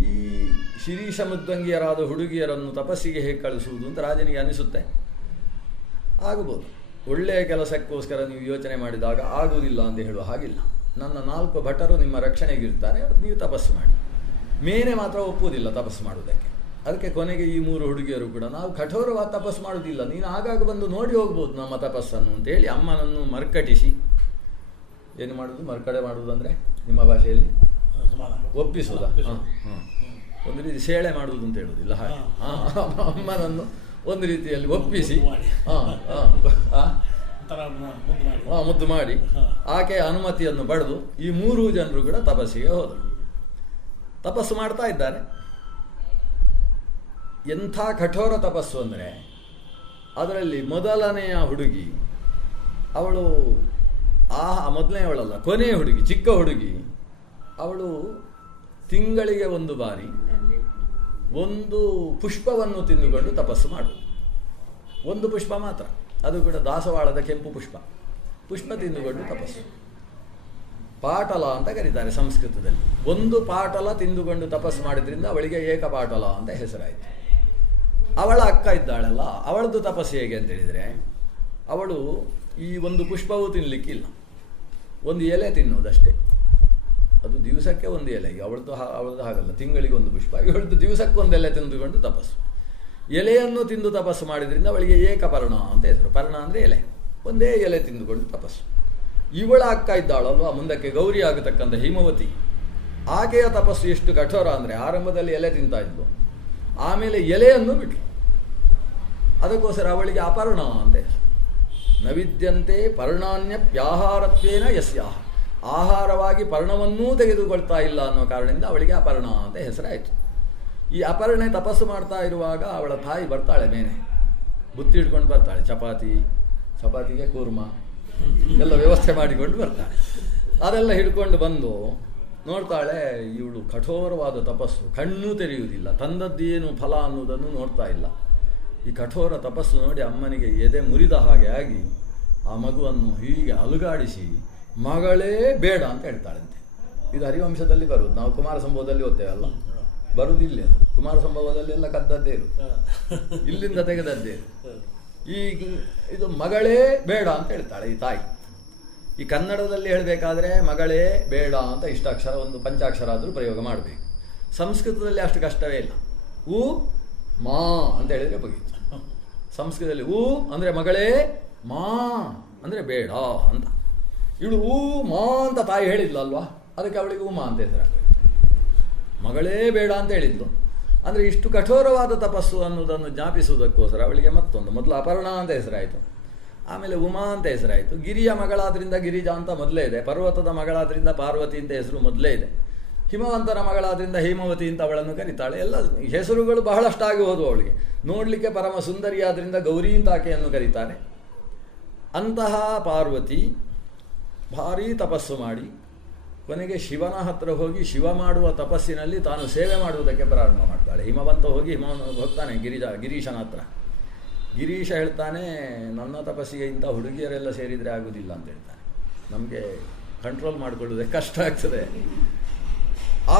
ಈ ಶಿರೀಷ ಮುದ್ದಂಗಿಯರಾದ ಹುಡುಗಿಯರನ್ನು ತಪಸ್ಸಿಗೆ ಹೇಗೆ ಕಳಿಸುವುದು ಅಂತ ರಾಜನಿಗೆ ಅನಿಸುತ್ತೆ. ಆಗಬಹುದು, ಒಳ್ಳೆಯ ಕೆಲಸಕ್ಕೋಸ್ಕರ ನೀವು ಯೋಚನೆ ಮಾಡಿದಾಗ ಆಗುವುದಿಲ್ಲ ಅಂತ ಹೇಳುವ ಹಾಗಿಲ್ಲ. ನನ್ನ 4 ಭಟರು ನಿಮ್ಮ ರಕ್ಷಣೆಗಿರ್ತಾರೆ, ನೀವು ತಪಸ್ಸು ಮಾಡಿ. ಮೇನೆ ಮಾತ್ರ ಒಪ್ಪುವುದಿಲ್ಲ ತಪಸ್ಸು ಮಾಡುವುದಕ್ಕೆ. ಅದಕ್ಕೆ ಕೊನೆಗೆ ಈ 3 ಹುಡುಗಿಯರು ಕೂಡ, ನಾವು ಕಠೋರವಾದ ತಪಸ್ಸು ಮಾಡುವುದಿಲ್ಲ, ನೀನು ಆಗಾಗ ಬಂದು ನೋಡಿ ಹೋಗ್ಬೋದು ನಮ್ಮ ತಪಸ್ಸನ್ನು ಅಂತೇಳಿ ಅಮ್ಮನನ್ನು ಮರ್ಕಟಿಸಿ, ಏನು ಮಾಡುವುದು, ಮರ್ಕಡೆ ಮಾಡುವುದು ಅಂದರೆ ನಿಮ್ಮ ಭಾಷೆಯಲ್ಲಿ ಒಪ್ಪಿಸುವುದ, ಒಂದು ರೀತಿ ಸೇಳೆ ಮಾಡುವುದು ಅಂತ ಹೇಳುವುದಿಲ್ಲ ಹಾಗೆ. ಅಮ್ಮನನ್ನು ಒಂದು ರೀತಿಯಲ್ಲಿ ಒಪ್ಪಿಸಿ ಮುದ್ದು ಮಾಡಿ ಆಕೆಯ ಅನುಮತಿಯನ್ನು ಪಡೆದು ಈ 3 ಜನರು ಕೂಡ ತಪಸ್ಸಿಗೆ ಹೋದರು. ತಪಸ್ಸು ಮಾಡ್ತಾ ಇದ್ದಾರೆ. ಎಂಥ ಕಠೋರ ತಪಸ್ಸು ಅಂದರೆ, ಅದರಲ್ಲಿ ಮೊದಲನೆಯ ಹುಡುಗಿ, ಅವಳು ಮೊದಲನೆಯವಳಲ್ಲ, ಕೊನೆಯ ಹುಡುಗಿ, ಚಿಕ್ಕ ಹುಡುಗಿ, ಅವಳು ತಿಂಗಳಿಗೆ 1 ಬಾರಿ 1 ಪುಷ್ಪವನ್ನು ತಿಂದುಕೊಂಡು ತಪಸ್ಸು ಮಾಡುವುದು. 1 ಪುಷ್ಪ ಮಾತ್ರ. ಅದು ಕೂಡ ದಾಸವಾಳದ ಕೆಂಪು ಪುಷ್ಪ ತಿಂದುಕೊಂಡು ತಪಸ್ಸು. ಪಾಟಲ ಅಂತ ಕರೀತಾರೆ ಸಂಸ್ಕೃತದಲ್ಲಿ. ಒಂದು ಪಾಟಲ ತಿಂದುಕೊಂಡು ತಪಸ್ಸು ಮಾಡಿದ್ರಿಂದ ಅವಳಿಗೆ ಏಕಪಾಟಲ ಅಂತ ಹೆಸರಾಯಿತು. ಅವಳ ಅಕ್ಕ ಇದ್ದಾಳಲ್ಲ, ಅವಳದ್ದು ತಪಸ್ಸು ಹೇಗೆ ಅಂತೇಳಿದರೆ, ಅವಳು ಈ ಒಂದು ಪುಷ್ಪವೂ ತಿನ್ನಲಿಕ್ಕಿಲ್ಲ, ಒಂದು ಎಲೆ ತಿನ್ನುವುದಷ್ಟೇ. ಅದು ದಿವಸಕ್ಕೆ ಒಂದು ಎಲೆ. ಅವಳದ್ದು ಹಾಗಲ್ಲ, ತಿಂಗಳಿಗೆ ಒಂದು ಪುಷ್ಪ. ಇವಳದ್ದು ದಿವಸಕ್ಕೊಂದು ಎಲೆ ತಿಂದುಕೊಂಡು ತಪಸ್ಸು. ಎಲೆಯನ್ನು ತಿಂದು ತಪಸ್ಸು ಮಾಡಿದ್ರಿಂದ ಅವಳಿಗೆ ಏಕಪರ್ಣ ಅಂತ ಹೆಸರು. ಪರ್ಣ ಅಂದರೆ ಎಲೆ, ಒಂದೇ ಎಲೆ ತಿಂದುಕೊಂಡು ತಪಸ್ಸು. ಇವಳ ಅಕ್ಕ ಇದ್ದಾಳಲ್ವ, ಮುಂದಕ್ಕೆ ಗೌರಿ ಆಗತಕ್ಕಂಥ ಹಿಮವತಿ, ಆಕೆಯ ತಪಸ್ಸು ಎಷ್ಟು ಕಠೋರ ಅಂದರೆ, ಆರಂಭದಲ್ಲಿ ಎಲೆ ತಿಂತಾ ಇದ್ಲು, ಆಮೇಲೆ ಎಲೆಯನ್ನು ಬಿಟ್ಲು. ಅದಕ್ಕೋಸ್ಕರ ಅವಳಿಗೆ ಅಪರ್ಣ ಅಂತ ಹೆಸರು. ನವಿದ್ಯಂತೆ ಪರ್ಣಾನ್ಯಪ್ಯಾಹಾರತ್ವೇನ ಯಸ್ಯಾಹ, ಆಹಾರವಾಗಿ ಪರ್ಣವನ್ನೂ ತೆಗೆದುಕೊಳ್ತಾ ಇಲ್ಲ ಅನ್ನೋ ಕಾರಣದಿಂದ ಅವಳಿಗೆ ಅಪರ್ಣ ಅಂತ ಹೆಸರಾಯಿತು. ಈ ಅಪರ್ಣೆ ತಪಸ್ಸು ಮಾಡ್ತಾ ಇರುವಾಗ ಅವಳ ತಾಯಿ ಬರ್ತಾಳೆ ಮೇಲೆ, ಬುತ್ತಿ ಹಿಡ್ಕೊಂಡು ಬರ್ತಾಳೆ. ಚಪಾತಿಗೆ ಕೂರ್ಮ ಎಲ್ಲ ವ್ಯವಸ್ಥೆ ಮಾಡಿಕೊಂಡು ಬರ್ತಾಳೆ. ಅದೆಲ್ಲ ಹಿಡ್ಕೊಂಡು ಬಂದು ನೋಡ್ತಾಳೆ, ಇವಳು ಕಠೋರವಾದ ತಪಸ್ಸು, ಕಣ್ಣೂ ತೆರೆಯುವುದಿಲ್ಲ, ತಂದದ್ದೇನು ಫಲ ಅನ್ನೋದನ್ನು ನೋಡ್ತಾ ಇಲ್ಲ. ಈ ಕಠೋರ ತಪಸ್ಸು ನೋಡಿ ಅಮ್ಮನಿಗೆ ಎದೆ ಮುರಿದ ಹಾಗೆ ಆಗಿ ಆ ಮಗುವನ್ನು ಹೀಗೆ ಅಲುಗಾಡಿಸಿ ಮಗಳೇ ಬೇಡ ಅಂತ ಹೇಳ್ತಾಳಂತೆ. ಇದು ಹರಿವಂಶದಲ್ಲಿ ಬರುವುದು, ನಾವು ಕುಮಾರ ಸಂಭವದಲ್ಲಿ ಓದ್ತೇವಲ್ಲ, ಬರುವುದಿಲ್ಲ. ಕುಮಾರ ಸಂಭವದಲ್ಲಿ ಎಲ್ಲ ಕದ್ದದ್ದೇ ಇರು, ಇಲ್ಲಿಂದ ತೆಗೆದದ್ದೇ. ಇದು ಮಗಳೇ ಬೇಡ ಅಂತ ಹೇಳ್ತಾಳೆ ಈ ತಾಯಿ. ಈ ಕನ್ನಡದಲ್ಲಿ ಹೇಳಬೇಕಾದ್ರೆ ಮಗಳೇ ಬೇಡ ಅಂತ ಇಷ್ಟಾಕ್ಷರ, ಒಂದು ಪಂಚಾಕ್ಷರ ಆದರೂ ಪ್ರಯೋಗ ಮಾಡಬೇಕು. ಸಂಸ್ಕೃತದಲ್ಲಿ ಅಷ್ಟು ಕಷ್ಟವೇ ಇಲ್ಲ. ಊ ಮಾ ಅಂತ ಹೇಳಿದರೆ ಮುಗೀತು. ಸಂಸ್ಕೃತದಲ್ಲಿ ಊ ಅಂದರೆ ಮಗಳೇ, ಮಾ ಅಂದರೆ ಬೇಡ ಅಂತ. ಇವಳು ಊ ಮಾ ಅಂತ ತಾಯಿ ಹೇಳಿದ್ಲಲ್ವಾ, ಅದಕ್ಕೆ ಅವಳಿಗೆ ಉಮಾ ಅಂತ ಹೆಸರಾಗಬೇಕು. ಮಗಳೇ ಬೇಡ ಅಂತ ಹೇಳಿದ್ಲು ಅಂದರೆ ಇಷ್ಟು ಕಠೋರವಾದ ತಪಸ್ಸು ಅನ್ನೋದನ್ನು ಜ್ಞಾಪಿಸುವುದಕ್ಕೋಸ್ಕರ ಅವಳಿಗೆ ಮತ್ತೊಂದು, ಮೊದಲು ಅಪರ್ಣ ಅಂತ ಹೆಸರಾಯಿತು, ಆಮೇಲೆ ಉಮಾ ಅಂತ ಹೆಸರಾಯಿತು. ಗಿರಿಯ ಮಗಳಾದ್ರಿಂದ ಗಿರಿಜಾ ಅಂತ ಮೊದಲೇ ಇದೆ, ಪರ್ವತದ ಮಗಳಾದ್ರಿಂದ ಪಾರ್ವತಿ ಅಂತ ಹೆಸರು ಮೊದಲೇ ಇದೆ, ಹಿಮವಂತನ ಮಗಳಾದ್ರಿಂದ ಹೇಮವತಿ ಅಂತ ಅವಳನ್ನು ಕರೀತಾಳೆ. ಎಲ್ಲ ಹೆಸರುಗಳು ಬಹಳಷ್ಟಾಗಿ ಹೋದವು ಅವಳಿಗೆ. ನೋಡಲಿಕ್ಕೆ ಪರಮ ಸುಂದರಿಯಾದ್ರಿಂದ ಗೌರಿ ಅಂತ ಆಕೆಯನ್ನು ಕರೀತಾರೆ. ಅಂತಹ ಪಾರ್ವತಿ ಭಾರೀ ತಪಸ್ಸು ಮಾಡಿ ಕೊನೆಗೆ ಶಿವನ ಹತ್ರ ಹೋಗಿ ಶಿವ ಮಾಡುವ ತಪಸ್ಸಿನಲ್ಲಿ ತಾನು ಸೇವೆ ಮಾಡುವುದಕ್ಕೆ ಪ್ರಾರಂಭ ಮಾಡ್ತಾಳೆ. ಹಿಮವಂತ ಹೋಗಿ ಹೋಗ್ತಾನೆ ಗಿರೀಶನ ಹತ್ರ. ಗಿರೀಶ ಹೇಳ್ತಾನೆ, ನನ್ನ ತಪಸ್ಸಿಗೆ ಇಂಥ ಹುಡುಗಿಯರೆಲ್ಲ ಸೇರಿದರೆ ಆಗುವುದಿಲ್ಲ ಅಂತ ಹೇಳ್ತಾನೆ. ನಮಗೆ ಕಂಟ್ರೋಲ್ ಮಾಡಿಕೊಳ್ಳುವುದಕ್ಕೆ ಕಷ್ಟ ಆಗ್ತದೆ.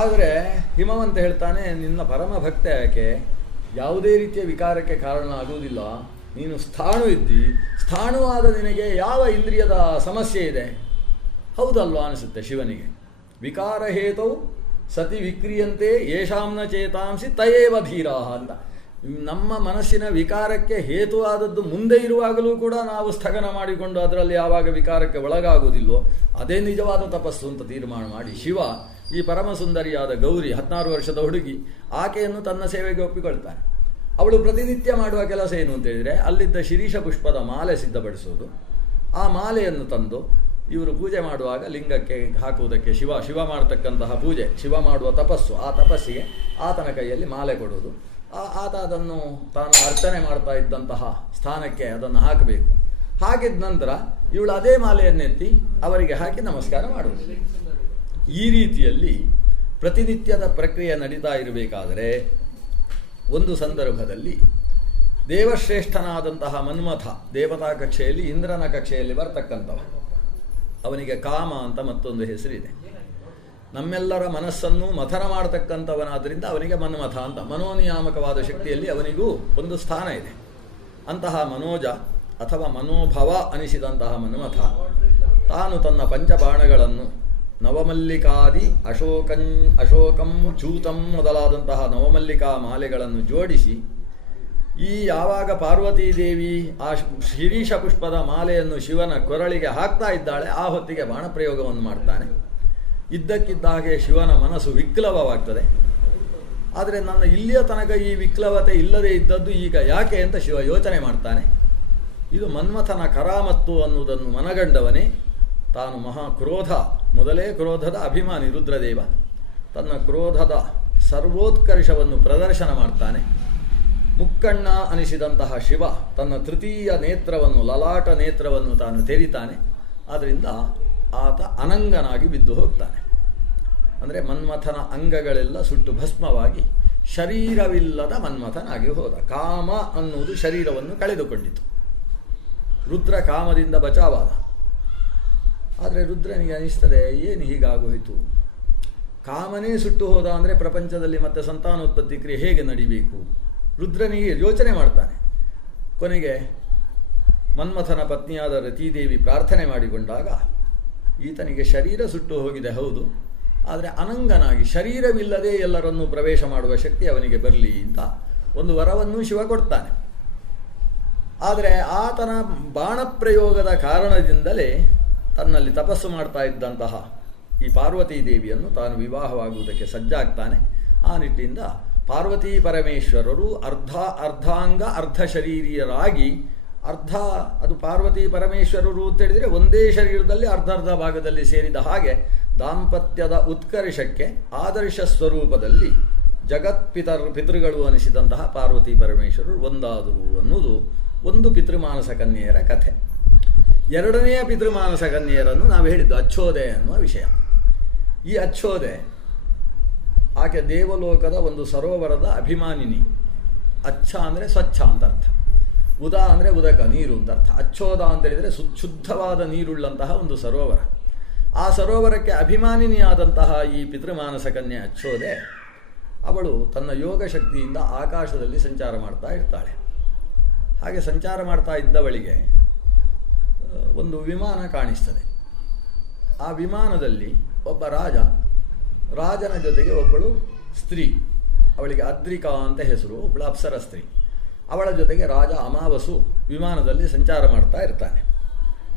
ಆದರೆ ಹಿಮವಂತ ಹೇಳ್ತಾನೆ, ನಿನ್ನ ಪರಮ ಭಕ್ತೆ ಯಾಕೆ, ಯಾವುದೇ ರೀತಿಯ ವಿಕಾರಕ್ಕೆ ಕಾರಣ ಆಗುವುದಿಲ್ಲ, ನೀನು ಸ್ಥಾಣು ಇದ್ದಿ, ಸ್ಥಾಣುವಾದ ನಿನಗೆ ಯಾವ ಇಂದ್ರಿಯದ ಸಮಸ್ಯೆ ಇದೆ? ಹೌದಲ್ವಾ ಅನಿಸುತ್ತೆ ಶಿವನಿಗೆ. ವಿಕಾರ ಹೇತೌ ಸತಿ ವಿಕ್ರಿಯಂತೆ ಯೇಷಾಂನ ಚೇತಾಂಸಿ ತಯೇವ ಧೀರಾಹ ಅಂತ. ನಮ್ಮ ಮನಸ್ಸಿನ ವಿಕಾರಕ್ಕೆ ಹೇತುವಾದದ್ದು ಮುಂದೆ ಇರುವಾಗಲೂ ಕೂಡ ನಾವು ಸ್ಥಗನ ಮಾಡಿಕೊಂಡು ಅದರಲ್ಲಿ ಯಾವಾಗ ವಿಕಾರಕ್ಕೆ ಒಳಗಾಗುವುದಿಲ್ಲೋ ಅದೇ ನಿಜವಾದ ತಪಸ್ಸು ಅಂತ ತೀರ್ಮಾನ ಮಾಡಿ ಶಿವ ಈ ಪರಮ ಸುಂದರಿಯಾದ ಗೌರಿ 16 ವರ್ಷದ ಹುಡುಗಿ, ಆಕೆಯನ್ನು ತನ್ನ ಸೇವೆಗೆ ಒಪ್ಪಿಕೊಳ್ತಾನೆ. ಅವಳು ಪ್ರತಿನಿತ್ಯ ಮಾಡುವ ಕೆಲಸ ಏನು ಅಂತೇಳಿದರೆ, ಅಲ್ಲಿದ್ದ ಶಿರೀಷ ಪುಷ್ಪದ ಮಾಲೆ ಸಿದ್ಧಪಡಿಸೋದು. ಆ ಮಾಲೆಯನ್ನು ತಂದು ಇವರು ಪೂಜೆ ಮಾಡುವಾಗ ಲಿಂಗಕ್ಕೆ ಹಾಕುವುದಕ್ಕೆ ಶಿವ ಮಾಡತಕ್ಕಂತಹ ಪೂಜೆ, ಶಿವ ಮಾಡುವ ತಪಸ್ಸು, ಆ ತಪಸ್ಸಿಗೆ ಆತನ ಕೈಯಲ್ಲಿ ಮಾಲೆ ಕೊಡುವುದು. ಆತ ಅದನ್ನು ತಾನು ಅರ್ಚನೆ ಮಾಡ್ತಾ ಇದ್ದಂತಹ ಸ್ಥಾನಕ್ಕೆ ಅದನ್ನು ಹಾಕಬೇಕು. ಹಾಕಿದ ನಂತರ ಇವಳು ಅದೇ ಮಾಲೆಯನ್ನೆತ್ತಿ ಅವರಿಗೆ ಹಾಕಿ ನಮಸ್ಕಾರ ಮಾಡುವುದು. ಈ ರೀತಿಯಲ್ಲಿ ಪ್ರತಿನಿತ್ಯದ ಪ್ರಕ್ರಿಯೆ ನಡೀತಾ ಇರಬೇಕಾದರೆ ಒಂದು ಸಂದರ್ಭದಲ್ಲಿ ದೇವಶ್ರೇಷ್ಠನಾದಂತಹ ಮನ್ಮಥ ದೇವತಾ ಕಕ್ಷೆಯಲ್ಲಿ ಇಂದ್ರನ ಕಕ್ಷೆಯಲ್ಲಿ ಬರ್ತಕ್ಕಂಥವ, ಅವನಿಗೆ ಕಾಮ ಅಂತ ಮತ್ತೊಂದು ಹೆಸರಿದೆ. ನಮ್ಮೆಲ್ಲರ ಮನಸ್ಸನ್ನು ಮಥನ ಮಾಡತಕ್ಕಂಥವನಾದ್ದರಿಂದ ಅವನಿಗೆ ಮನ್ಮಥ ಅಂತ. ಮನೋನಿಯಾಮಕವಾದ ಶಕ್ತಿಯಲ್ಲಿ ಅವನಿಗೂ ಒಂದು ಸ್ಥಾನ ಇದೆ. ಅಂತಹ ಮನೋಜ ಅಥವಾ ಮನೋಭವ ಅನಿಸಿದಂತಹ ಮನ್ಮಥ ತಾನು ತನ್ನ ಪಂಚಬಾಣಗಳನ್ನು ನವಮಲ್ಲಿಕಾದಿ ಅಶೋಕಂ ಚೂತಂ ಮೊದಲಾದಂತಹ ನವಮಲ್ಲಿಕಾ ಮಾಲೆಗಳನ್ನು ಜೋಡಿಸಿ ಈ ಯಾವಾಗ ಪಾರ್ವತೀದೇವಿ ಆ ಶಿರೀಷ ಪುಷ್ಪದ ಮಾಲೆಯನ್ನು ಶಿವನ ಕೊರಳಿಗೆ ಹಾಕ್ತಾ ಇದ್ದಾಳೆ, ಆ ಹೊತ್ತಿಗೆ ಬಾಣಪ್ರಯೋಗವನ್ನು ಮಾಡ್ತಾನೆ. ಇದ್ದಕ್ಕಿದ್ದ ಹಾಗೆ ಶಿವನ ಮನಸ್ಸು ವಿಕ್ಲವವಾಗ್ತದೆ. ಆದರೆ ನನ್ನ ಇಲ್ಲಿಯ ತನಕ ಈ ವಿಕ್ಲವತೆ ಇಲ್ಲದೇ ಇದ್ದದ್ದು ಈಗ ಯಾಕೆ ಅಂತ ಶಿವ ಯೋಚನೆ ಮಾಡ್ತಾನೆ. ಇದು ಮನ್ಮಥನ ಕರಾಮತ್ತು ಅನ್ನುವುದನ್ನು ಮನಗಂಡವನೇ ತಾನು ಮಹಾಕ್ರೋಧ, ಮೊದಲೇ ಕ್ರೋಧದ ಅಭಿಮಾನಿ ರುದ್ರದೇವ, ತನ್ನ ಕ್ರೋಧದ ಸರ್ವೋತ್ಕರ್ಷವನ್ನು ಪ್ರದರ್ಶನ ಮಾಡ್ತಾನೆ. ಮುಕ್ಕಣ್ಣ ಅನಿಸಿದಂತಹ ಶಿವ ತನ್ನ ತೃತೀಯ ನೇತ್ರವನ್ನು, ಲಲಾಟ ನೇತ್ರವನ್ನು ತಾನು ತೆರಿತಾನೆ. ಆದ್ದರಿಂದ ಆತ ಅನಂಗನಾಗಿ ಬಿದ್ದು ಹೋಗ್ತಾನೆ. ಅಂದರೆ ಮನ್ಮಥನ ಅಂಗಗಳೆಲ್ಲ ಸುಟ್ಟು ಭಸ್ಮವಾಗಿ ಶರೀರವಿಲ್ಲದ ಮನ್ಮಥನಾಗಿ ಹೋದ. ಕಾಮ ಅನ್ನುವುದು ಶರೀರವನ್ನು ಕಳೆದುಕೊಂಡಿತು. ರುದ್ರ ಕಾಮದಿಂದ ಬಚಾವಾದ. ಆದರೆ ರುದ್ರನಿಗೆ ಅನಿಸ್ತದೆ, ಏನು ಹೀಗಾಗೋಯಿತು, ಕಾಮನೇ ಸುಟ್ಟು ಹೋದ ಅಂದರೆ ಪ್ರಪಂಚದಲ್ಲಿ ಮತ್ತೆ ಸಂತಾನೋತ್ಪತ್ತಿ ಕ್ರಿಯೆ ಹೇಗೆ ನಡಿಬೇಕು? ರುದ್ರನಿಗೆ ಯೋಚನೆ ಮಾಡ್ತಾನೆ. ಕೊನೆಗೆ ಮನ್ಮಥನ ಪತ್ನಿಯಾದ ರತೀದೇವಿ ಪ್ರಾರ್ಥನೆ ಮಾಡಿಕೊಂಡಾಗ ಈತನಿಗೆ ಶರೀರ ಸುಟ್ಟು ಹೋಗಿದೆ ಹೌದು, ಆದರೆ ಅನಂಗನಾಗಿ ಶರೀರವಿಲ್ಲದೆ ಎಲ್ಲರನ್ನೂ ಪ್ರವೇಶ ಮಾಡುವ ಶಕ್ತಿ ಅವನಿಗೆ ಬರಲಿ ಅಂತ ಒಂದು ವರವನ್ನು ಶಿವ ಕೊಡ್ತಾನೆ. ಆದರೆ ಆತನ ಬಾಣಪ್ರಯೋಗದ ಕಾರಣದಿಂದಲೇ ತನ್ನಲ್ಲಿ ತಪಸ್ಸು ಮಾಡ್ತಾ ಇದ್ದಂತಹ ಈ ಪಾರ್ವತೀ ದೇವಿಯನ್ನು ತಾನು ವಿವಾಹವಾಗುವುದಕ್ಕೆ ಸಜ್ಜಾಗ್ತಾನೆ. ಆ ನಿಟ್ಟಿನಿಂದ ಪಾರ್ವತೀ ಪರಮೇಶ್ವರರು ಅರ್ಧಾಂಗ ಅರ್ಧ ಶರೀರಿಯರಾಗಿ, ಅದು ಪಾರ್ವತೀ ಪರಮೇಶ್ವರರು ಅಂತೇಳಿದರೆ ಒಂದೇ ಶರೀರದಲ್ಲಿ ಅರ್ಧ ಭಾಗದಲ್ಲಿ ಸೇರಿದ ಹಾಗೆ ದಾಂಪತ್ಯದ ಉತ್ಕರ್ಷಕ್ಕೆ ಆದರ್ಶ ಸ್ವರೂಪದಲ್ಲಿ ಪಿತೃಗಳು ಅನಿಸಿದಂತಹ ಪಾರ್ವತೀ ಪರಮೇಶ್ವರರು ಒಂದಾದರು ಅನ್ನುವುದು ಒಂದು ಪಿತೃಮಾನಸ ಕನ್ಯೆಯರ ಕಥೆ. ಎರಡನೆಯ ಪಿತೃಮಾನಸ ಕನ್ಯೆಯರನ್ನು ನಾವು ಹೇಳಿದ್ದು ಅಚ್ಚೋದೆ ಅನ್ನುವ ವಿಷಯ. ಈ ಅಚ್ಚೋದೆ ಆಕೆ ದೇವಲೋಕದ ಒಂದು ಸರೋವರದ ಅಭಿಮಾನಿನಿ. ಅಚ್ಚ ಅಂದರೆ ಸ್ವಚ್ಛ ಅಂತ ಅರ್ಥ, ಉದ ಅಂದರೆ ಉದಕ ನೀರು ಅಂತ ಅರ್ಥ. ಅಚ್ಚೋದ ಅಂತ ಹೇಳಿದರೆ ಶುದ್ಧವಾದ ನೀರುಳ್ಳಂತಹ ಒಂದು ಸರೋವರ. ಆ ಸರೋವರಕ್ಕೆ ಅಭಿಮಾನಿನಿಯಾದಂತಹ ಈ ಪಿತೃಮಾನಸ ಕನ್ಯೆ ಅಚ್ಚೋದೆ ಅವಳು ತನ್ನ ಯೋಗ ಶಕ್ತಿಯಿಂದ ಆಕಾಶದಲ್ಲಿ ಸಂಚಾರ ಮಾಡ್ತಾ ಇರ್ತಾಳೆ. ಹಾಗೆ ಸಂಚಾರ ಮಾಡ್ತಾ ಇದ್ದವಳಿಗೆ ಒಂದು ವಿಮಾನ ಕಾಣಿಸ್ತದೆ. ಆ ವಿಮಾನದಲ್ಲಿ ಒಬ್ಬ ರಾಜನ ಜೊತೆಗೆ ಒಬ್ಬಳು ಸ್ತ್ರೀ, ಅವಳಿಗೆ ಅದ್ರಿಕಾ ಅಂತ ಹೆಸರು, ಒಬ್ಬಳು ಅಪ್ಸರ ಸ್ತ್ರೀ. ಅವಳ ಜೊತೆಗೆ ರಾಜ ಅಮಾವಸು ವಿಮಾನದಲ್ಲಿ ಸಂಚಾರ ಮಾಡ್ತಾ ಇರ್ತಾನೆ.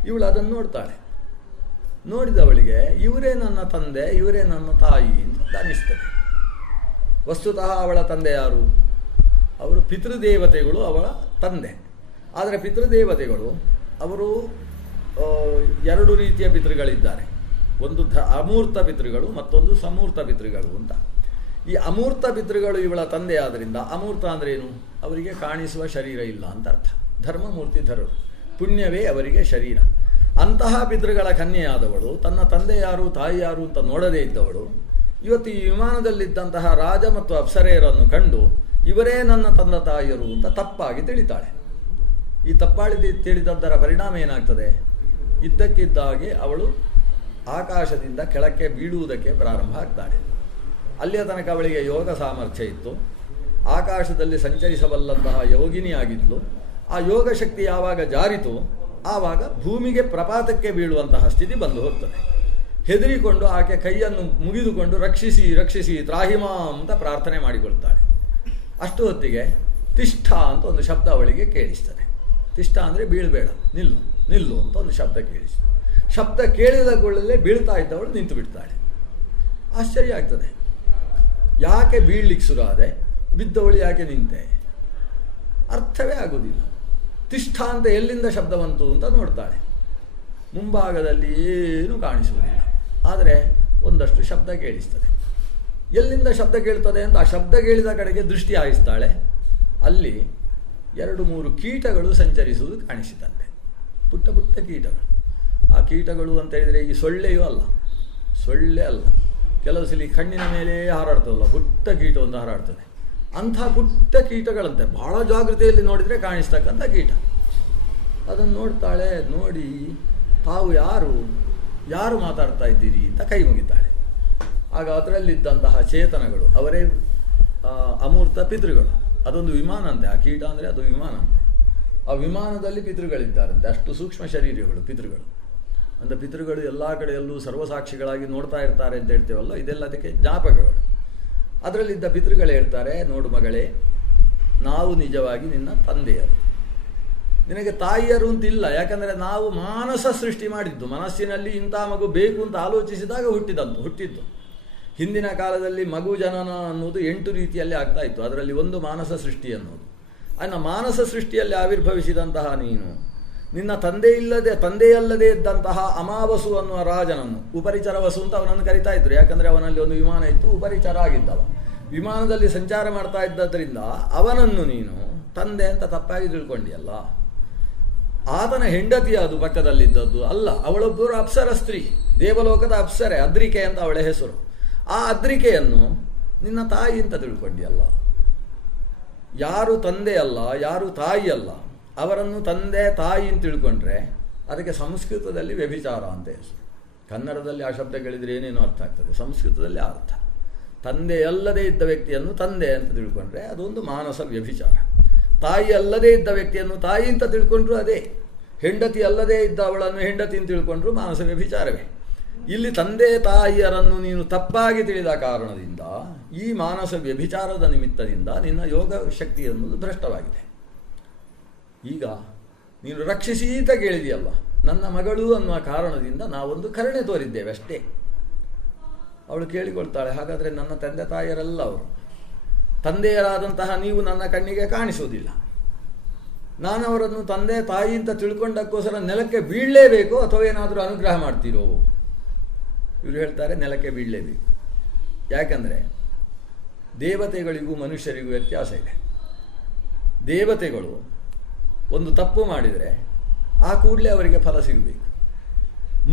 ಇವಳು ಅದನ್ನು ನೋಡ್ತಾಳೆ. ನೋಡಿದವಳಿಗೆ ಇವರೇ ನನ್ನ ತಂದೆ, ಇವರೇ ನನ್ನ ತಾಯಿ ಅಂತ ಅನಿಸ್ತದೆ. ವಸ್ತುತಃ ಅವಳ ತಂದೆ ಯಾರು? ಅವರು ಪಿತೃದೇವತೆಗಳು ಅವಳ ತಂದೆ. ಆದರೆ ಪಿತೃದೇವತೆಗಳು ಅವರು ಎರಡು ರೀತಿಯ ಪಿತೃಗಳಿದ್ದಾರೆ. ಒಂದು ಅಮೂರ್ತ ಪಿತೃಗಳು, ಮತ್ತೊಂದು ಸಮೂರ್ತ ಪಿತೃಗಳು ಅಂತ. ಈ ಅಮೂರ್ತ ಪಿತೃಗಳು ಇವಳ ತಂದೆ ಆದ್ದರಿಂದ, ಅಮೂರ್ತ ಅಂದ್ರೇನು? ಅವರಿಗೆ ಕಾಣಿಸುವ ಶರೀರ ಇಲ್ಲ ಅಂತ ಅರ್ಥ. ಧರ್ಮಮೂರ್ತಿಧರರು, ಪುಣ್ಯವೇ ಅವರಿಗೆ ಶರೀರ. ಅಂತಹ ಪಿತೃಗಳ ಕನ್ಯೆಯಾದವಳು ತನ್ನ ತಂದೆ ಯಾರು ತಾಯಿ ಯಾರು ಅಂತ ನೋಡದೇ ಇದ್ದವಳು ಇವತ್ತು ಈ ವಿಮಾನದಲ್ಲಿದ್ದಂತಹ ರಾಜ ಮತ್ತು ಅಪ್ಸರೆಯರನ್ನು ಕಂಡು ಇವರೇ ನನ್ನ ತಂದೆ ತಾಯಿಯರು ಅಂತ ತಪ್ಪಾಗಿ ತಿಳಿತಾಳೆ. ಈ ತಪ್ಪಾಗಿ ತಿಳಿದದ್ದರ ಪರಿಣಾಮ ಏನಾಗ್ತದೆ? ಇದ್ದಕ್ಕಿದ್ದಾಗೆ ಅವಳು ಆಕಾಶದಿಂದ ಕೆಳಕ್ಕೆ ಬೀಳುವುದಕ್ಕೆ ಪ್ರಾರಂಭ ಆಗ್ತಾಳೆ. ಅಲ್ಲಿಯ ತನಕ ಅವಳಿಗೆ ಯೋಗ ಸಾಮರ್ಥ್ಯ ಇತ್ತು, ಆಕಾಶದಲ್ಲಿ ಸಂಚರಿಸಬಲ್ಲಂತಹ ಯೋಗಿನಿಯಾಗಿದ್ಲು. ಆ ಯೋಗ ಶಕ್ತಿ ಯಾವಾಗ ಜಾರಿತು ಆವಾಗ ಭೂಮಿಗೆ ಪ್ರಪಾತಕ್ಕೆ ಬೀಳುವಂತಹ ಸ್ಥಿತಿ ಬಂದು ಹೋಗ್ತದೆ. ಹೆದರಿಕೊಂಡು ಆಕೆ ಕೈಯನ್ನು ಮುಗಿದುಕೊಂಡು ರಕ್ಷಿಸಿ ರಕ್ಷಿಸಿ ತ್ರಾಹಿಮಾ ಅಂತ ಪ್ರಾರ್ಥನೆ ಮಾಡಿಕೊಳ್ತಾಳೆ. ಅಷ್ಟು ಹೊತ್ತಿಗೆ ತಿಷ್ಠ ಅಂತ ಒಂದು ಶಬ್ದ ಅವಳಿಗೆ ಕೇಳಿಸ್ತದೆ. ತಿಷ್ಠ ಅಂದರೆ ಬೀಳಬೇಡ, ನಿಲ್ಲು ನಿಲ್ಲು ಅಂತ ಒಂದು ಶಬ್ದ ಕೇಳಿಸ್ತದೆ. ಶಬ್ದ ಕೇಳಿದ ಕೂಡಲೇ ಬೀಳ್ತಾ ಇದ್ದವಳು ನಿಂತು ಬಿಡ್ತಾಳೆ. ಆಶ್ಚರ್ಯ ಆಗ್ತದೆ, ಯಾಕೆ ಬೀಳ್ಲಿಕ್ಕೆ ಶುರುವಾದೆ, ಬಿದ್ದವಳು ಯಾಕೆ ನಿಂತೆ, ಅರ್ಥವೇ ಆಗೋದಿಲ್ಲ. ತಿಷ್ಠ ಅಂತ ಎಲ್ಲಿಂದ ಶಬ್ದ ಬಂತು ಅಂತ ನೋಡ್ತಾಳೆ. ಮುಂಭಾಗದಲ್ಲಿ ಏನೂ ಕಾಣಿಸುವುದಿಲ್ಲ, ಆದರೆ ಒಂದಷ್ಟು ಶಬ್ದ ಕೇಳಿಸ್ತದೆ. ಎಲ್ಲಿಂದ ಶಬ್ದ ಕೇಳ್ತದೆ ಅಂತ ಆ ಶಬ್ದ ಕೇಳಿದ ಕಡೆಗೆ ದೃಷ್ಟಿ ಹಾಯಿಸ್ತಾಳೆ. ಅಲ್ಲಿ 2-3 ಕೀಟಗಳು ಸಂಚರಿಸುವುದು ಕಾಣಿಸಿತಂತೆ. ಪುಟ್ಟ ಪುಟ್ಟ ಕೀಟಗಳು. ಆ ಕೀಟಗಳು ಅಂತ ಹೇಳಿದರೆ ಈ ಸೊಳ್ಳೆಯೂ ಅಲ್ಲ, ಸೊಳ್ಳೆ ಅಲ್ಲ, ಕೆಲವು ಸಲ ಕಣ್ಣಿನ ಮೇಲೆ ಹಾರಾಡ್ತದಲ್ಲ, ಪುಟ್ಟ ಕೀಟ ಒಂದು ಹಾರಾಡ್ತದೆ. ಅಂಥ ಪುಟ್ಟ ಕೀಟಗಳಂತೆ, ಬಹಳ ಜಾಗೃತಿಯಲ್ಲಿ ನೋಡಿದರೆ ಕಾಣಿಸ್ತಕ್ಕಂಥ ಕೀಟ. ಅದನ್ನು ನೋಡ್ತಾಳೆ. ನೋಡಿ, ತಾವು ಯಾರು ಮಾತಾಡ್ತಾ ಇದ್ದೀರಿ ಅಂತ ಕೈ ಮುಗಿತಾಳೆ. ಆಗ ಅದರಲ್ಲಿದ್ದಂತಹ ಚೇತನಗಳು, ಅವರೇ ಅಮೂರ್ತ ಪಿತೃಗಳು. ಅದೊಂದು ವಿಮಾನ ಅಂತೆ, ಆ ಕೀಟ ಅಂದರೆ ಅದು ವಿಮಾನ ಅಂತೆ. ಆ ವಿಮಾನದಲ್ಲಿ ಪಿತೃಗಳಿದ್ದಾರಂತೆ, ಅಷ್ಟು ಸೂಕ್ಷ್ಮ ಶರೀರಗಳು ಪಿತೃಗಳು. ಅಂದರೆ ಪಿತೃಗಳು ಎಲ್ಲ ಕಡೆಯಲ್ಲೂ ಸರ್ವಸಾಕ್ಷಿಗಳಾಗಿ ನೋಡ್ತಾ ಇರ್ತಾರೆ ಅಂತ ಹೇಳ್ತೇವಲ್ಲ, ಇದೆಲ್ಲ ಅದಕ್ಕೆ ಜ್ಞಾಪಕಗಳು. ಅದರಲ್ಲಿದ್ದ ಪಿತೃಗಳು ಹೇಳ್ತಾರೆ, ನೋಡು ಮಗಳೇ, ನಾವು ನಿಜವಾಗಿ ನಿನ್ನ ತಂದೆಯರು, ನಿನಗೆ ತಾಯಿಯರು ಅಂತಿಲ್ಲ. ಯಾಕಂದರೆ ನಾವು ಮಾನಸ ಸೃಷ್ಟಿ ಮಾಡಿದ್ದು, ಮನಸ್ಸಿನಲ್ಲಿ ಇಂಥ ಮಗು ಬೇಕು ಅಂತ ಆಲೋಚಿಸಿದಾಗ ಹುಟ್ಟಿದ್ದು. ಹಿಂದಿನ ಕಾಲದಲ್ಲಿ ಮಗು ಜನನ ಅನ್ನೋದು 8 ರೀತಿಯಲ್ಲಿ ಆಗ್ತಾ ಇತ್ತು. ಅದರಲ್ಲಿ ಒಂದು ಮಾನಸ ಸೃಷ್ಟಿ ಅನ್ನೋದು. ಅನ್ನ ಮಾನಸ ಸೃಷ್ಟಿಯಲ್ಲಿ ಆವಿರ್ಭವಿಸಿದಂತಹ ನೀನು ನಿನ್ನ ತಂದೆಯಲ್ಲದೆ ಇದ್ದಂತಹ ಅಮಾವಸು ಅನ್ನುವ ರಾಜನನ್ನು, ಉಪರಿಚರ ವಸು ಅಂತ ಅವನನ್ನು ಕರಿತಾ ಇದ್ರು. ಯಾಕಂದರೆ ಅವನಲ್ಲಿ ಒಂದು ವಿಮಾನ ಇತ್ತು, ಉಪರಿಚರ ಆಗಿದ್ದವ. ವಿಮಾನದಲ್ಲಿ ಸಂಚಾರ ಮಾಡ್ತಾ ಇದ್ದರಿಂದ ಅವನನ್ನು ನೀನು ತಂದೆ ಅಂತ ತಪ್ಪಾಗಿ ತಿಳ್ಕೊಂಡಿಯಲ್ಲ. ಆತನ ಹೆಂಡತಿ ಅದು ಪಕ್ಕದಲ್ಲಿದ್ದದ್ದು ಅಲ್ಲ, ಅವಳೊಬ್ಬರು ಅಪ್ಸರ ಸ್ತ್ರೀ, ದೇವಲೋಕದ ಅಪ್ಸರೆ, ಅದ್ರಿಕೆ ಅಂತ ಅವಳ ಹೆಸರು. ಆ ಅದ್ರಿಕೆಯನ್ನು ನಿನ್ನ ತಾಯಿ ಅಂತ ತಿಳ್ಕೊಂಡಿಯಲ್ಲ. ಯಾರು ತಂದೆ ಅಲ್ಲ, ಯಾರು ತಾಯಿ ಅಲ್ಲ, ಅವರನ್ನು ತಂದೆ ತಾಯಿ ಅಂತ ತಿಳ್ಕೊಂಡ್ರೆ ಅದಕ್ಕೆ ಸಂಸ್ಕೃತದಲ್ಲಿ ವ್ಯಭಿಚಾರ ಅಂತ ಹೆಸರು. ಕನ್ನಡದಲ್ಲಿ ಆ ಶಬ್ದಗಳಿದ್ರೆ ಏನೇನೋ ಅರ್ಥ ಆಗ್ತದೆ, ಸಂಸ್ಕೃತದಲ್ಲಿ ಆ ಅರ್ಥ. ತಂದೆ ಅಲ್ಲದೇ ಇದ್ದ ವ್ಯಕ್ತಿಯನ್ನು ತಂದೆ ಅಂತ ತಿಳ್ಕೊಂಡ್ರೆ ಅದೊಂದು ಮಾನಸ ವ್ಯಭಿಚಾರ. ತಾಯಿ ಅಲ್ಲದೇ ಇದ್ದ ವ್ಯಕ್ತಿಯನ್ನು ತಾಯಿ ಅಂತ ತಿಳ್ಕೊಂಡ್ರು ಅದೇ. ಹೆಂಡತಿ ಅಲ್ಲದೇ ಇದ್ದ ಅವಳನ್ನು ಹೆಂಡತಿ ಅಂತ ತಿಳ್ಕೊಂಡ್ರು ಮಾನಸ ವ್ಯಭಿಚಾರವೇ. ಇಲ್ಲಿ ತಂದೆ ತಾಯಿಯರನ್ನು ನೀನು ತಪ್ಪಾಗಿ ತಿಳಿದ ಕಾರಣದಿಂದ ಈ ಮಾನಸ ವ್ಯಭಿಚಾರದ ನಿಮಿತ್ತದಿಂದ ನಿನ್ನ ಯೋಗ ಶಕ್ತಿ ಅನ್ನೋದು ಭ್ರಷ್ಟವಾಗಿದೆ. ಈಗ ನೀನು ರಕ್ಷಿಸೀತ ಕೇಳಿದೆಯಲ್ಲ, ನನ್ನ ಮಗಳು ಅನ್ನುವ ಕಾರಣದಿಂದ ನಾವೊಂದು ಕರುಣೆ ತೋರಿದ್ದೇವೆ ಅಷ್ಟೇ. ಅವಳು ಕೇಳಿಕೊಳ್ತಾಳೆ, ಹಾಗಾದರೆ ನನ್ನ ತಂದೆ ತಾಯಿಯರೆಲ್ಲ ಅವರು, ತಂದೆಯರಾದಂತಹ ನೀವು ನನ್ನ ಕಣ್ಣಿಗೆ ಕಾಣಿಸುವುದಿಲ್ಲ, ನಾನು ಅವರನ್ನು ತಂದೆ ತಾಯಿ ಅಂತ ತಿಳ್ಕೊಂಡಕ್ಕೋಸ್ಕರ ನೆಲಕ್ಕೆ ಬೀಳಲೇಬೇಕು ಅಥವಾ ಏನಾದರೂ ಅನುಗ್ರಹ ಮಾಡ್ತೀರೋ? ಇವರು ಹೇಳ್ತಾರೆ ನೆಲಕ್ಕೆ ಬೀಳಲೇಬೇಕು. ಯಾಕಂದರೆ ದೇವತೆಗಳಿಗೂ ಮನುಷ್ಯರಿಗೂ ವ್ಯತ್ಯಾಸ ಇದೆ. ದೇವತೆಗಳು ಒಂದು ತಪ್ಪು ಮಾಡಿದರೆ ಆ ಕೂಡಲೇ ಅವರಿಗೆ ಫಲ ಸಿಗಬೇಕು.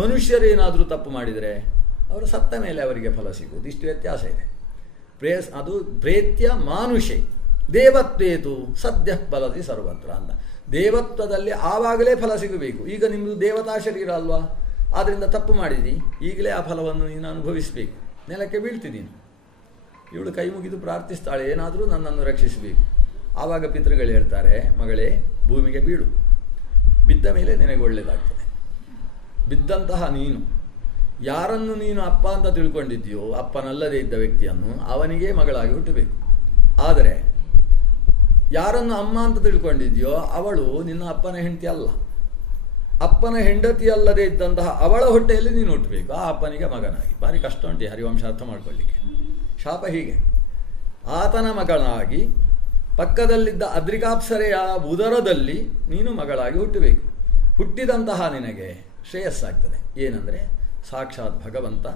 ಮನುಷ್ಯರೇನಾದರೂ ತಪ್ಪು ಮಾಡಿದರೆ ಅವರು ಸತ್ತ ಮೇಲೆ ಅವರಿಗೆ ಫಲ ಸಿಗುವುದು. ಇಷ್ಟು ವ್ಯತ್ಯಾಸ ಇದೆ. ಅದು ಪ್ರೇತ್ಯ ಮಾನುಷೆ ದೇವತ್ವೇತು ಸದ್ಯ ಫಲದಿ ಸರ್ವತ್ರ ಅಂತ. ದೇವತ್ವದಲ್ಲಿ ಆವಾಗಲೇ ಫಲ ಸಿಗಬೇಕು. ಈಗ ನಿಮ್ಮದು ದೇವತಾ ಶರೀರ ಅಲ್ವಾ, ಆದ್ದರಿಂದ ತಪ್ಪು ಮಾಡಿದಿ, ಈಗಲೇ ಆ ಫಲವನ್ನು ನೀನು ಅನುಭವಿಸಬೇಕು. ನೆಲಕ್ಕೆ ಬೀಳ್ತಿದ್ದೀನಿ. ಇವಳು ಕೈ ಮುಗಿದು ಪ್ರಾರ್ಥಿಸ್ತಾಳೆ, ಏನಾದರೂ ನನ್ನನ್ನು ರಕ್ಷಿಸಬೇಕು. ಆವಾಗ ಪಿತೃಗಳು ಹೇಳ್ತಾರೆ, ಮಗಳೇ ಭೂಮಿಗೆ ಬೀಳು, ಬಿದ್ದ ಮೇಲೆ ನಿನಗೆ ಒಳ್ಳೆಯದಾಗ್ತದೆ. ಬಿದ್ದಂತಹ ನೀನು ಯಾರನ್ನು ನೀನು ಅಪ್ಪ ಅಂತ ತಿಳ್ಕೊಂಡಿದ್ದೀಯೋ, ಅಪ್ಪನಲ್ಲದೇ ಇದ್ದ ವ್ಯಕ್ತಿಯನ್ನು ಅವನಿಗೆ ಮಗಳಾಗಿ ಹುಟ್ಟಬೇಕು. ಆದರೆ ಯಾರನ್ನು ಅಮ್ಮ ಅಂತ ತಿಳ್ಕೊಂಡಿದ್ದೀಯೋ ಅವಳು ನಿನ್ನ ಅಪ್ಪನ ಹೆಂಡತಿ ಅಲ್ಲ. ಅಪ್ಪನ ಹೆಂಡತಿ ಅಲ್ಲದೇ ಇದ್ದಂತಹ ಅವಳ ಹೊಟ್ಟೆಯಲ್ಲಿ ನೀನು ಹುಟ್ಟಬೇಕು, ಆ ಅಪ್ಪನಿಗೆ ಮಗನಾಗಿ. ಭಾರಿ ಕಷ್ಟ ಉಂಟು ಹರಿವಂಶ ಅರ್ಥ ಮಾಡ್ಕೊಳ್ಳಿಕ್ಕೆ. ಶಾಪ ಹೀಗೆ, ಆತನ ಮಗಳಾಗಿ ಪಕ್ಕದಲ್ಲಿದ್ದ ಅದ್ರಿಕಾಪ್ಸರೆಯ ಉದರದಲ್ಲಿ ನೀನು ಮಗಳಾಗಿ ಹುಟ್ಟಬೇಕು. ಹುಟ್ಟಿದಂತಹ ನಿನಗೆ ಶ್ರೇಯಸ್ಸಾಗ್ತದೆ. ಏನಂದರೆ ಸಾಕ್ಷಾತ್ ಭಗವಂತ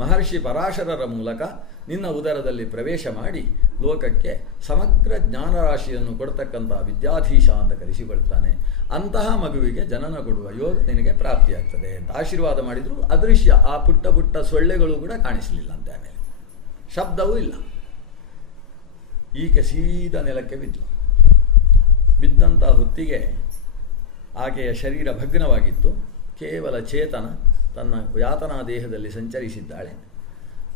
ಮಹರ್ಷಿ ಪರಾಶರರ ಮೂಲಕ ನಿನ್ನ ಉದರದಲ್ಲಿ ಪ್ರವೇಶ ಮಾಡಿ ಲೋಕಕ್ಕೆ ಸಮಗ್ರ ಜ್ಞಾನರಾಶಿಯನ್ನು ಕೊಡ್ತಕ್ಕಂತಹ ವಿದ್ಯಾಧೀಶ ಅಂತ ಕರೆಸಿಕೊಳ್ತಾನೆ. ಅಂತಹ ಮಗುವಿಗೆ ಜನನ ಕೊಡುವ ಯೋಗ ನಿನಗೆ ಪ್ರಾಪ್ತಿಯಾಗ್ತದೆ ಅಂತ ಆಶೀರ್ವಾದ ಮಾಡಿದ್ರು. ಅದೃಶ್ಯ ಆ ಪುಟ್ಟ ಪುಟ್ಟ ಸೊಳ್ಳೆಗಳು ಕೂಡ ಕಾಣಿಸಲಿಲ್ಲ ಅಂತ. ಆಮೇಲೆ ಶಬ್ದವೂ ಇಲ್ಲ. ಈಕೆ ಸೀದಾ ನೆಲಕ್ಕೆ ಬಿದ್ದು. ಬಿದ್ದಂಥ ಹೊತ್ತಿಗೆ ಆಕೆಯ ಶರೀರ ಭಗ್ನವಾಗಿತ್ತು. ಕೇವಲ ಚೇತನ ತನ್ನ ಯಾತನಾ ದೇಹದಲ್ಲಿ ಸಂಚರಿಸಿದ್ದಾಳೆ.